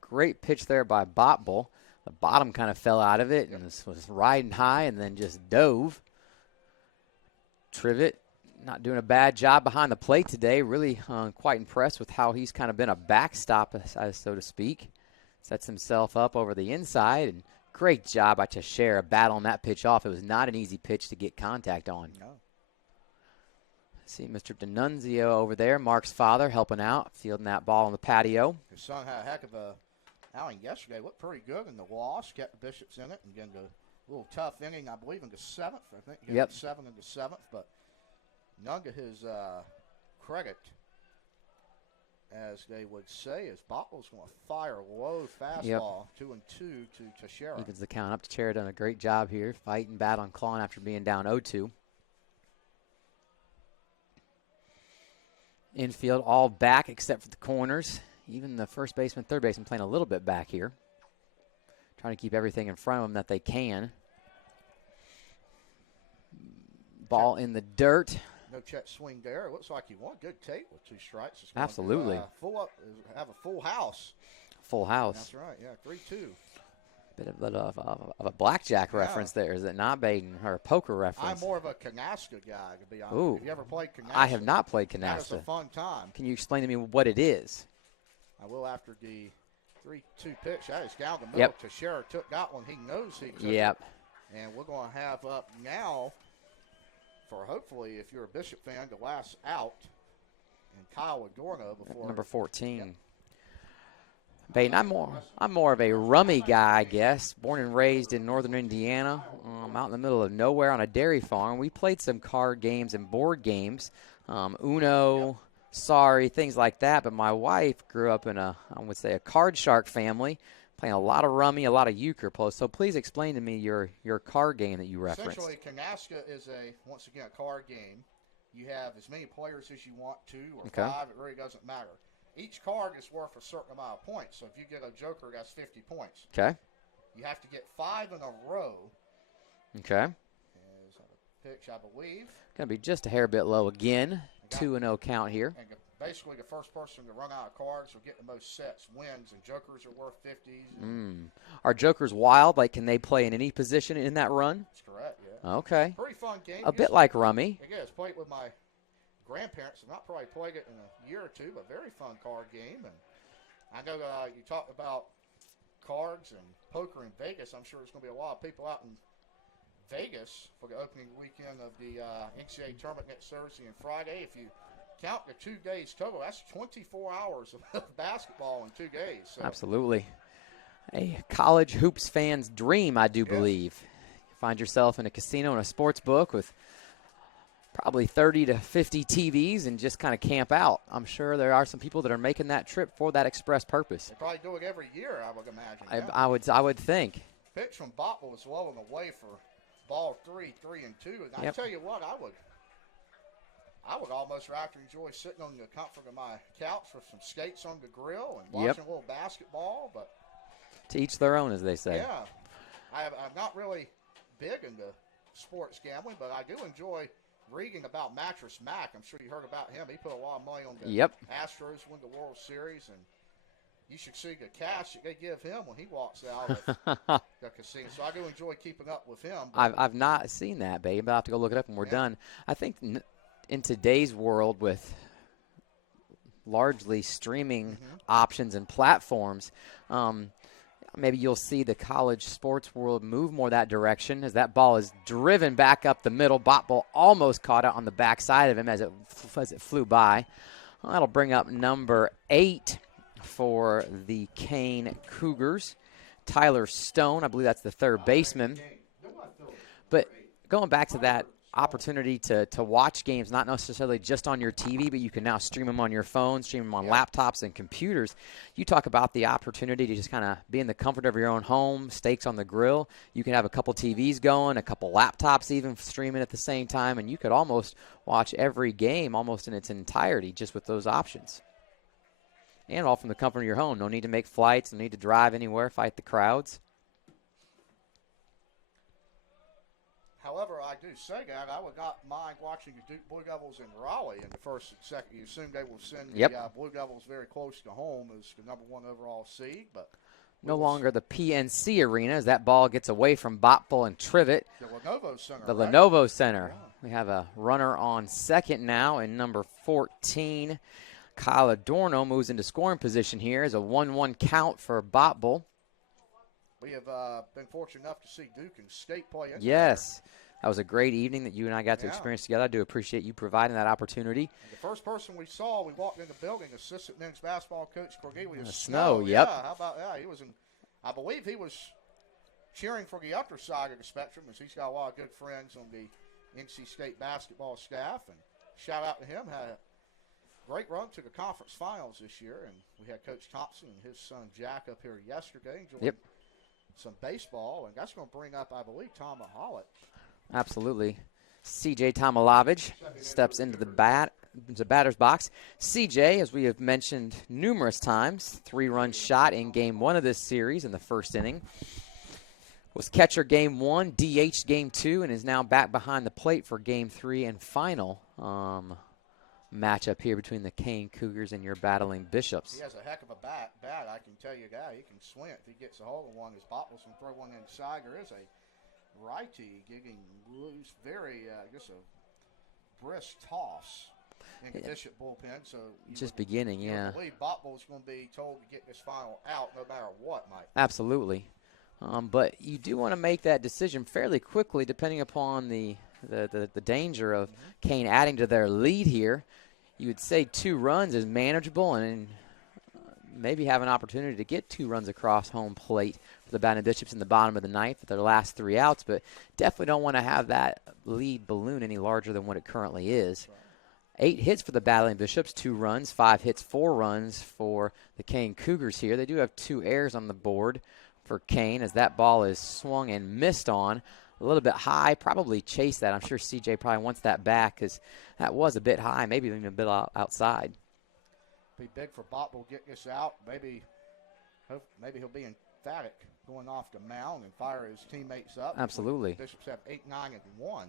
Great pitch there by Botbull. The bottom kind of fell out of it and was riding high and then just dove. Trivet not doing a bad job behind the plate today. Really quite impressed with how he's kind of been a backstop, so to speak. Sets himself up over the inside, and great job by Teixeira battling that pitch off. It was not an easy pitch to get contact on. No. See Mr. D'Annunzio over there, Mark's father, helping out, fielding that ball on the patio. His son had a heck of a outing yesterday. Looked pretty good in the loss. Kept the Bishops in it. And again, the little tough inning, I believe, in the 7th. I think he got 7 in the 7th. But none to his credit, as they would say, is Bottle's going to fire a low fastball, 2-2 to Teixeira. Evens the count up. Teixeira done a great job here, fighting, battling, clawing after being down 0-2. Infield all back except for the corners. Even the first baseman, third baseman playing a little bit back here. Trying to keep everything in front of them that they can. Ball in the dirt. No check swing there. It looks like he won. Good take with 2 strikes. Absolutely. Have a full house. Full house. That's right, yeah, 3-2. Bit of a blackjack reference there, is it not, Baden? Or a poker reference? I'm more of a canasta guy, to be honest. Ooh. Have you ever played canasta? I have not played That is a canasta. fun time. Can you explain to me what it is? I will after the 3-2 pitch. That is down the middle. Yep. Teixeira took that one. He knows he took Yep. it. And we're going to have up now for hopefully, if you're a Bishop fan, the last out. And Kyle Adorno before. Number 14. Yep. Baden, I'm more of a rummy guy, I guess. Born and raised in northern Indiana, out in the middle of nowhere on a dairy farm. We played some card games and board games, Uno, Sorry, things like that. But my wife grew up in I would say, a card shark family, playing a lot of rummy, a lot of euchre. So please explain to me your card game that you referenced. Essentially, canasta is once again a card game. You have as many players as you want, 2 or 5. It really doesn't matter. Each card is worth a certain amount of points. So if you get a joker, that's 50 points. Okay. You have to get 5 in a row. Okay. Is a pitch, I believe. Going to be just a hair bit low again. 2-0 count here. And basically, the first person to run out of cards or get the most sets wins, and jokers are worth 50s. Are jokers wild? Like, can they play in any position in that run? That's correct, yeah. Okay. Pretty fun game. A bit like rummy. Yeah, it's played with my grandparents. I've not probably played it in a year or 2, but very fun card game. And I know you talked about cards and poker in Vegas. I'm sure there's going to be a lot of people out in Vegas for the opening weekend of the NCAA tournament next Thursday and Friday. If you count the 2 days total, that's 24 hours of basketball in 2 days. So. Absolutely. A college hoops fan's dream, I do believe. You find yourself in a casino and a sports book with probably 30 to 50 TVs and just kind of camp out. I'm sure there are some people that are making that trip for that express purpose. They probably do it every year, I would imagine. I would think. Pitch from Bottle was low and away for ball 3, 3-2. And I tell you what, I would almost rather enjoy sitting on the comfort of my couch with some skates on the grill and watching a little basketball. But to each their own, as they say. Yeah. I'm not really big into sports gambling, but I do enjoy reading about Mattress Mac. I'm sure you heard about him. He put a lot of money on the Astros win the World Series, and you should see the cash that they give him when he walks out of the casino. So I do enjoy keeping up with him. I've not seen that, babe, but I'll have to go look it up when we're done. I think in today's world with largely streaming options and platforms, maybe you'll see the college sports world move more that direction as that ball is driven back up the middle. Botball almost caught it on the backside of him as it flew by. Well, that'll bring up number 8 for the Kean Cougars. Tyler Stone, I believe that's the third baseman. But going back to that opportunity to watch games, not necessarily just on your TV, but you can now stream them on your phone, stream them on laptops and computers. You talk about the opportunity to just kind of be in the comfort of your own home, steaks on the grill. You can have a couple TVs going, a couple laptops even streaming at the same time, and you could almost watch every game almost in its entirety just with those options. And all from the comfort of your home. No need to make flights, no need to drive anywhere, fight the crowds. However, I do say that I would not mind watching the Duke Blue Devils in Raleigh in the first and second. You assume they will send the Blue Devils very close to home as the number 1 overall seed, but no longer the PNC Arena as that ball gets away from Botful and Trivet. The Lenovo Center. The right? Lenovo Center. Yeah. We have a runner on second now, and number 14, Kyle Adorno, moves into scoring position here as a 1-1 count for Botful. We have been fortunate enough to see Duke and State play. Yes. That was a great evening that you and I got to Yeah. experience together. I do appreciate you providing that opportunity. And the first person we saw, we walked in the building, assistant men's basketball coach Cornelius Snow, yep. Yeah, how about that? He was in, I believe he was cheering for the other side of the spectrum, as he's got a lot of good friends on the NC State basketball staff. And shout out to him. Had a great run to the conference finals this year. And we had Coach Thompson and his son Jack up here yesterday enjoying some baseball. And that's going to bring up, I believe, Tom Hollett. Absolutely. CJ Tomalovich steps into the batter's box. CJ, as we have mentioned numerous times, 3-run shot in game 1 of this series in the first inning. Was catcher game 1, DH game 2, and is now back behind the plate for game 3 and final matchup here between the Kean Cougars and your battling Bishops. He has a heck of a bat, I can tell you, guy. He can swing it if he gets a hold of one. His Botful's can throw one inside. There is a righty getting loose, very, just a brisk toss in the Bishop bullpen. So just beginning, I believe Botful's going to be told to get this final out no matter what, Mike. Absolutely. But you do want to make that decision fairly quickly depending upon the danger of Kean adding to their lead here. You would say 2 runs is manageable and maybe have an opportunity to get 2 runs across home plate for the Battling Bishops in the bottom of the ninth with their last 3 outs, but definitely don't want to have that lead balloon any larger than what it currently is. 8 hits for the Battling Bishops, 2 runs, 5 hits, 4 runs for the Kean Cougars here. They do have 2 errors on the board for Kean as that ball is swung and missed on. A little bit high, probably chase that. I'm sure CJ probably wants that back because that was a bit high, maybe even a bit outside. Be big for Botful getting this out. Maybe he'll be emphatic going off the mound and fire his teammates up. Absolutely. Bishops have 8, 9, and 1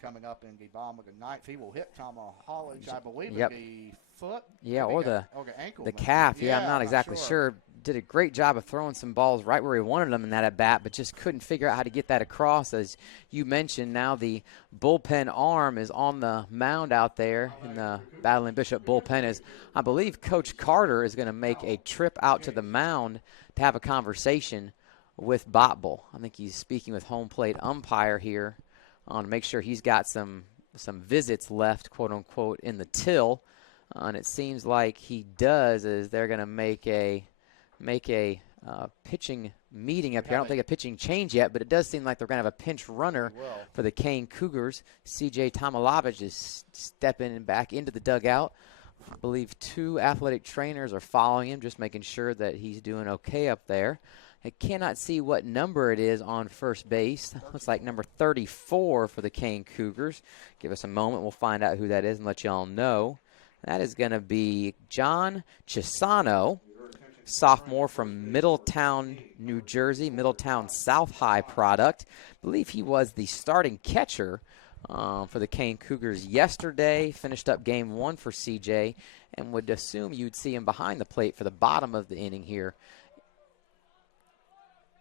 coming up in the bottom of the ninth. He will hit Tom Hollage, I believe, in the foot. Yeah, or the ankle. The calf. Yeah, I'm not exactly sure. Did a great job of throwing some balls right where he wanted them in that at bat, but just couldn't figure out how to get that across. As you mentioned, now the bullpen arm is on the mound out there in the Battling Bishop bullpen. As I believe Coach Carter is going to make a trip out to the mound to have a conversation with Botful. I think he's speaking with home plate umpire here to make sure he's got some visits left, quote unquote, in the till. And it seems like he does, as they're going to make a pitching meeting up here. I don't think a pitching change yet, but it does seem like they're going to have a pinch runner for the Kean Cougars. CJ Tomalovich is stepping back into the dugout. I believe 2 athletic trainers are following him, just making sure that he's doing okay up there. I cannot see what number it is on first base. Looks like number 34 for the Kean Cougars. Give us a moment. We'll find out who that is and let y'all know. That is going to be John Chisano, sophomore from Middletown, New Jersey, Middletown South High product. I believe he was the starting catcher for the Kean Cougars yesterday. Finished up game 1 for CJ and would assume you'd see him behind the plate for the bottom of the inning here.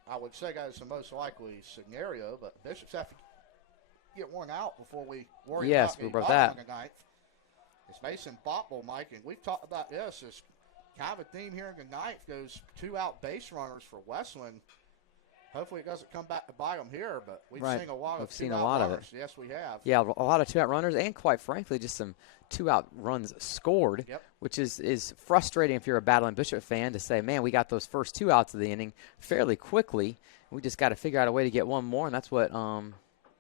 I would say that is the most likely scenario, but Bishops have to get one out before we worry about the bottom of the ninth. It's Mason Botful, Mike, and we've talked about this. It's kind of a theme here in the ninth. Those 2-out base runners for Wesleyan. Hopefully it doesn't come back to bite them here, but we've seen a lot of 2-out runners. Yes, we have. Yeah, a lot of 2-out runners, and quite frankly, just some 2-out runs scored, which is frustrating if you're a Battling Bishop fan to say, man, we got those first 2 outs of the inning fairly quickly. We just got to figure out a way to get one more, and that's what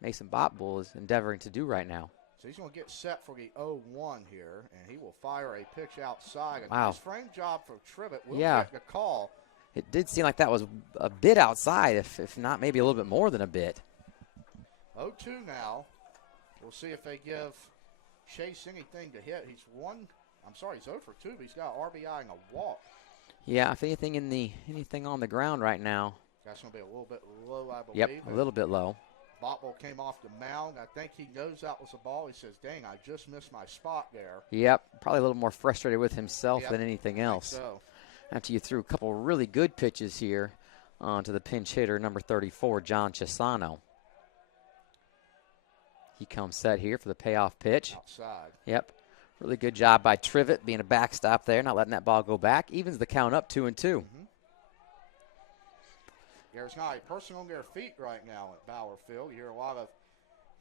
Mason Botful is endeavoring to do right now. So he's going to get set for the 0-1 here, and he will fire a pitch outside. A wow. nice frame job for Trivet. We'll get the call. It did seem like that was a bit outside, if not maybe a little bit more than a bit. 0-2 now. We'll see if they give Chase anything to hit. He's 0 for 2, but he's got an RBI and a walk. Yeah, if anything on the ground right now. That's going to be a little bit low, I believe. Yep, a little bit low. Botful came off the mound. I think he knows that was a ball. He says, dang, I just missed my spot there. Yep, probably a little more frustrated with himself than anything else. So. after you threw a couple really good pitches here to the pinch hitter, number 34, John Chisano. He comes set here for the payoff pitch. Outside. Yep. Really good job by Trivet being a backstop there, not letting that ball go back. Evens the count up 2-2. Mm-hmm. There's not a person on their feet right now at Bauer Field. You hear a lot of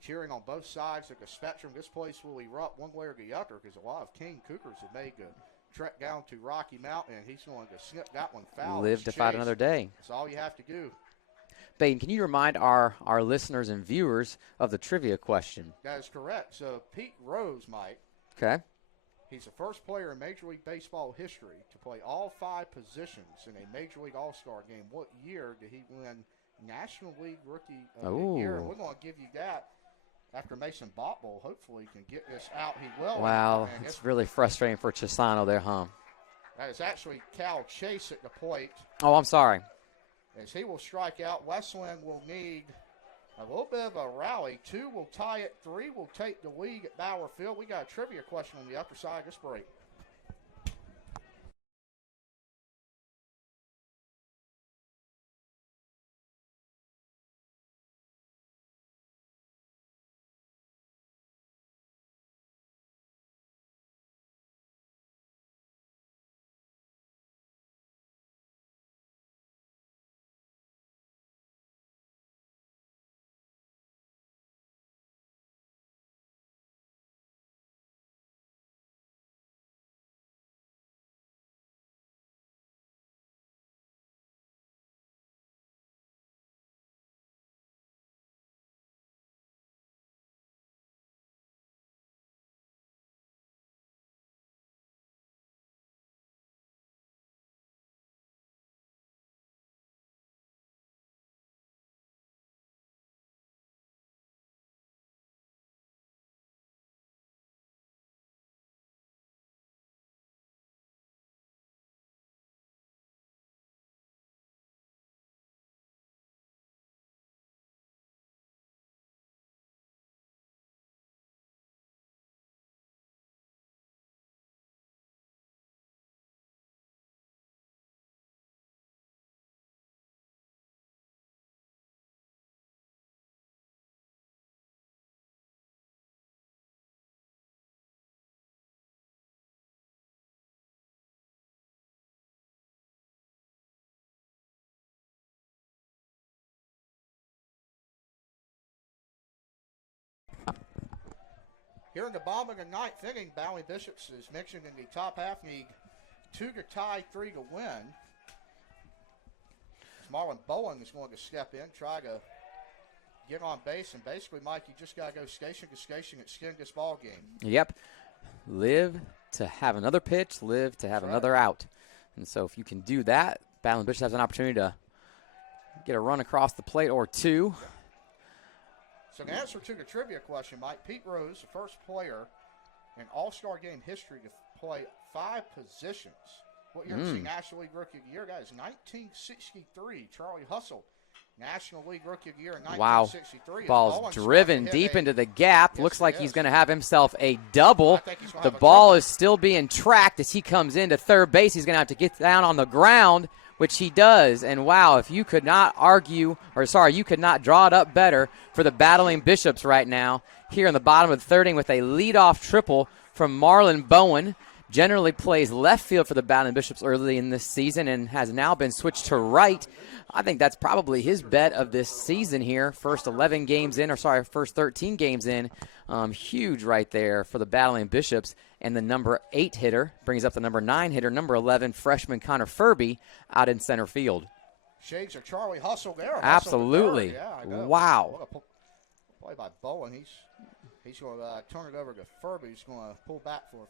cheering on both sides of the spectrum. This place will erupt one way or the other because a lot of Kean Cougars have made the trek down to Rocky Mountain, and he's going to snip that one foul. Live to fight another day. That's all you have to do. Baden, can you remind our listeners and viewers of the trivia question? That is correct. So Pete Rose, Mike. Okay. He's the first player in Major League Baseball history to play all 5 positions in a Major League All-Star game. What year did he win National League Rookie of the Year? And we're going to give you that after Mason Botbull. Hopefully he can get this out. He will. Wow, it's really frustrating for Chisano there, huh? That is actually Cal Chase at the plate. Oh, I'm sorry. As he will strike out, Wesleyan will need a little bit of a rally. 2 will tie it. 3 will take the lead at Bauer Field. We got a trivia question on the upper side of this break. Here in the bottom of the 9th inning, Bowling Bishops is mentioned in the top half, need 2 to tie, 3 to win. Marlon Bowen is going to step in, try to get on base, and basically, Mike, you just got to go station to station and skin this ball game. Yep. Live to have another pitch, live to have another out. And so if you can do that, Bowling Bishops has an opportunity to get a run across the plate or 2. So the answer to the trivia question, Mike, Pete Rose, the first player in All-Star Game history to play 5 positions. What year was he National League Rookie of the Year? Guys, 1963, Charlie Hustle, National League Rookie of the Year in 1963. Ball's driven deep into the gap. Yes, Looks like he's going to have himself a double. The ball is still being tracked as he comes into third base. He's going to have to get down on the ground, which he does. And wow, if you could not you could not draw it up better for the Battling Bishops right now here in the bottom of the 3rd inning with a leadoff triple from Marlon Bowen. Generally plays left field for the Battling Bishops early in this season and has now been switched to right. I think that's probably his bet of this season here. First 13 games in. Huge right there for the Battling Bishops. And the number 8 hitter brings up the number 9 hitter, number 11, freshman Connor Furby out in center field. Shades of Charlie Hustle there. Absolutely. Wow. What a play by Bowen. He's going to turn it over to Furby. He's going to pull back for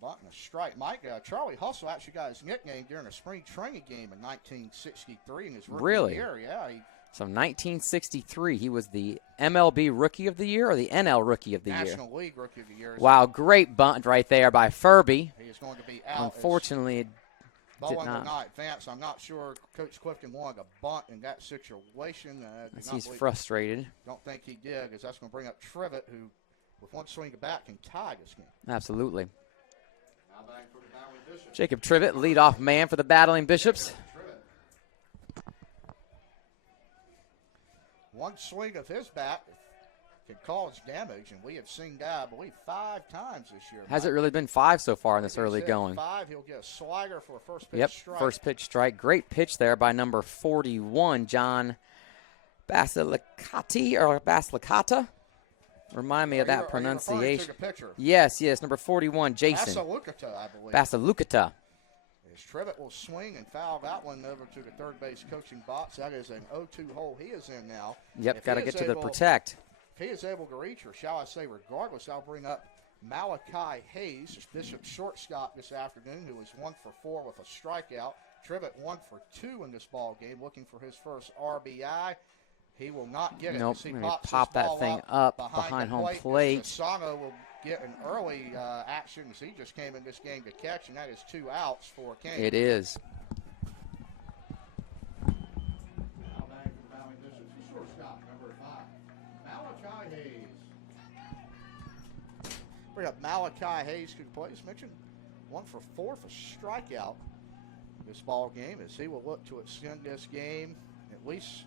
bunt and a strike. Mike, Charlie Hustle actually got his nickname during a spring training game in 1963 in his rookie year. Yeah. So 1963, he was the MLB Rookie of the Year or the NL Rookie of the Year? National League Rookie of the Year. Wow, great bunt right there by Furby. He is going to be out. Unfortunately, it Bowen did not. will not advance. I'm not sure Coach Clifton wanted a bunt in that situation. He's frustrated. Don't think he did, because that's going to bring up Trivet, who, with one swing of bat, can tie this game. Absolutely. Jacob Trivet, leadoff man for the Battling Bishops. One swing of his bat can cause damage, and we have seen that, I believe, 5 times this year. Has it really been 5 so far in this early He's going? 5, he'll get a slider for a first pitch strike. First pitch strike. Great pitch there by number 41, John Basilicati or Basilicata. Remind me of that pronunciation. Yes, number 41, Jason. Basilicata, I believe. Basilicata. As Trivet will swing and foul that one over to the third base coaching box. That is an 0-2 hole he is in now. Yep, got to get to the protect. If he is able to reach, or shall I say regardless, I'll bring up Malachi Hayes, Bishop shortstop this afternoon, who was 1 for 4 with a strikeout. Trivet 1 for 2 in this ball game, looking for his first RBI. He will not get it. Nope, he pop that thing up behind home plate. Sano will get an early action as he just came in this game to catch, and that is 2 outs for Kean. It is. Bring up Malachi Hayes to the plate. As mentioned, 1 for 4 for strikeout this ball game, as he will look to extend this game at least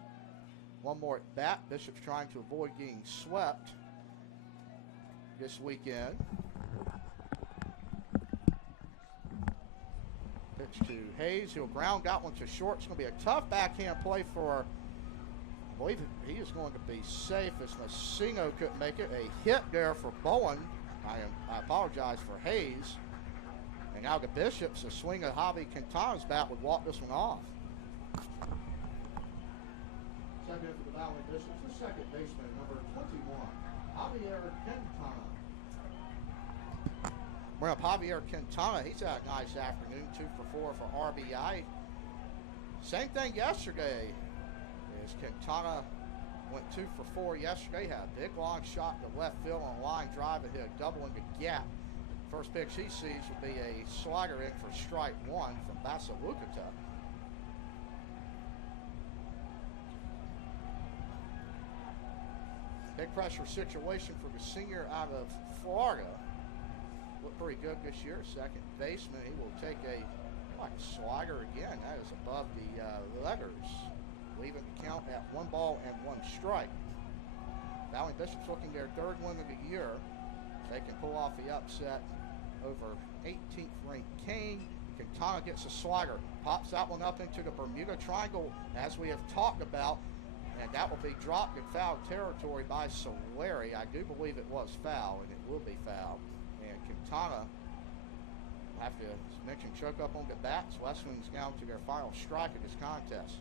one more at bat. Bishop's trying to avoid getting swept this weekend. Pitch to Hayes. He'll ground that one to short. It's going to be a tough backhand play for, I believe he is going to be safe as Messino couldn't make it. A hit there for Bowen. I apologize for Hayes. And now the Bishops, a swing of Javi Quintana's bat would walk this one off. Second for the Valley Bishops, the second baseman, number 21, Javier Quintana. We're up Javier Quintana. He's had a nice afternoon, 2 for 4 for RBI. Same thing yesterday, as Quintana went 2 for 4 yesterday. Had a big long shot to left field on a line drive and hit a double in the gap. First pitch he sees will be a slider in for strike 1 from Basilicata. Big pressure situation for the senior out of Florida. Looked pretty good this year. Second baseman, he will take a slider again. That is above the letters, leaving the count at 1 ball and 1 strike. Valley Bishops looking their 3rd win of the year. They can pull off the upset over 18th ranked Kean. Quintana gets a slider, pops that one up into the Bermuda Triangle, as we have talked about. And that will be dropped in foul territory by Solari. I do believe it was foul, and it will be foul. And Quintana will have to, as mentioned, choke up on the bats. Wesleyan's down to their final strike of this contest.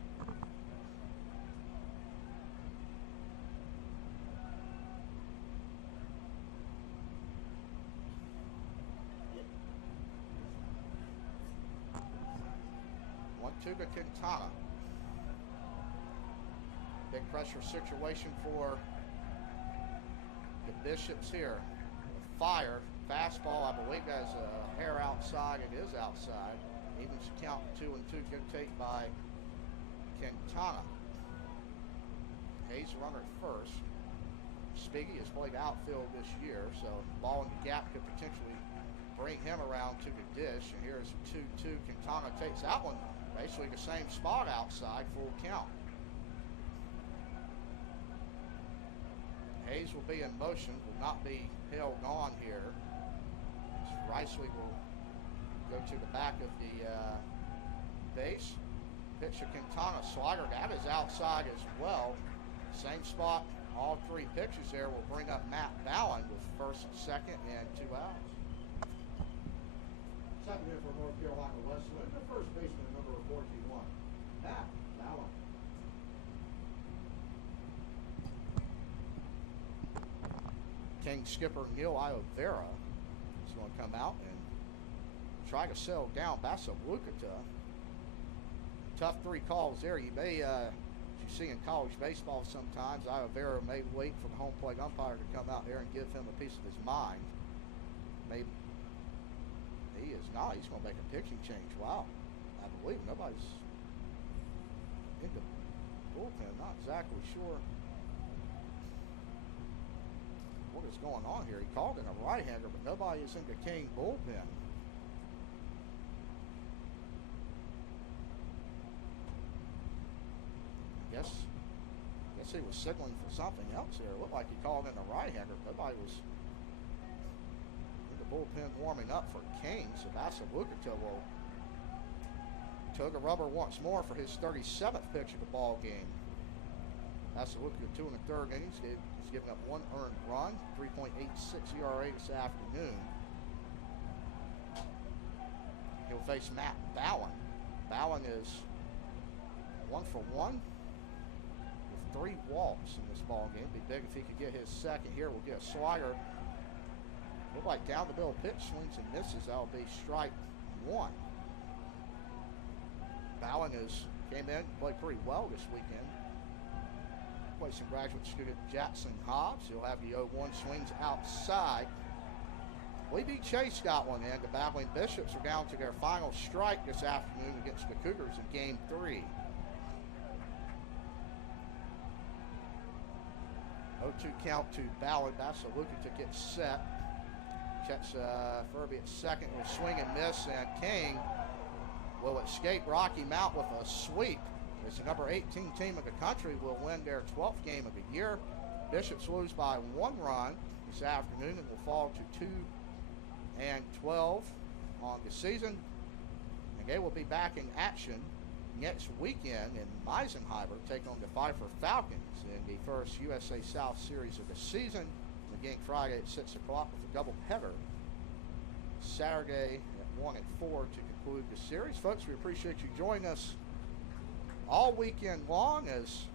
One, two to Quintana. Big pressure situation for the Bishops here. Fire, fastball, I believe has a hair outside. It is outside. Evens the count 2-2. Good take by Quintana. Hayes runner at first. Spiggy has played outfield this year, so ball in the gap could potentially bring him around to the dish. And here's 2-2. Quintana takes that one. Basically the same spot outside, full count. Hayes will be in motion, will not be held on here. Riceley will go to the back of the base. Pitch to Quintana, slider, that is outside as well. Same spot, all 3 pitches there will bring up Matt Ballin with first, second, and 2 outs. Second in for North Carolina Wesleyan, the first baseman, number 41, Matt Ballin. King skipper Neil Iovera is going to come out and try to settle down Basilicata. Tough 3 calls there. You may, you see in college baseball sometimes, Iovera may wait for the home plate umpire to come out there and give him a piece of his mind. Maybe he is not. He's going to make a pitching change. Wow. I believe nobody's in the bullpen. Not exactly sure what is going on here. He called in a right-hander, but nobody is in the Kean bullpen. guess he was signaling for something else here. It looked like he called in a right-hander. Nobody was in the bullpen warming up for Kean. So Basaluka will tug a rubber once more for his 37th pitch of the ball game. Basaluka 2 1/3 innings. He's given up 1 earned run, 3.86 ERA this afternoon. He'll face Matt Bowen. Bowen is 1 for 1 with 3 walks in this ball game. Be big if he could get his second here. We'll get a slider. Look like down the middle pitch, swings and misses. That'll be strike 1. Bowen came in, played pretty well this weekend. Played some graduate student Jackson Hobbs. He'll have the 0-1, swings outside. Lee B. Chase got one in. The Battling Bishops are down to their final strike this afternoon against the Cougars in Game 3. 0-2 count to Ballard. Basaluka to get set. Checks Furby at second with swing and miss, and King will escape Rocky Mount with a sweep. It's the number 18 team in the country will win their 12th game of the year. Bishops lose by 1 run this afternoon and will fall to 2-12 on the season. And they will be back in action next weekend in Meisenheimer, taking on the Pfeiffer Falcons in the first USA South Series of the season. Again, Friday at 6 o'clock with a doubleheader. Saturday at 1 and 4 to conclude the series. Folks, we appreciate you joining us all weekend long as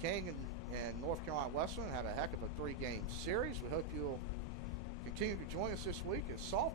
Kean and North Carolina Wesleyan had a heck of a 3-game series. We hope you'll continue to join us this week as softball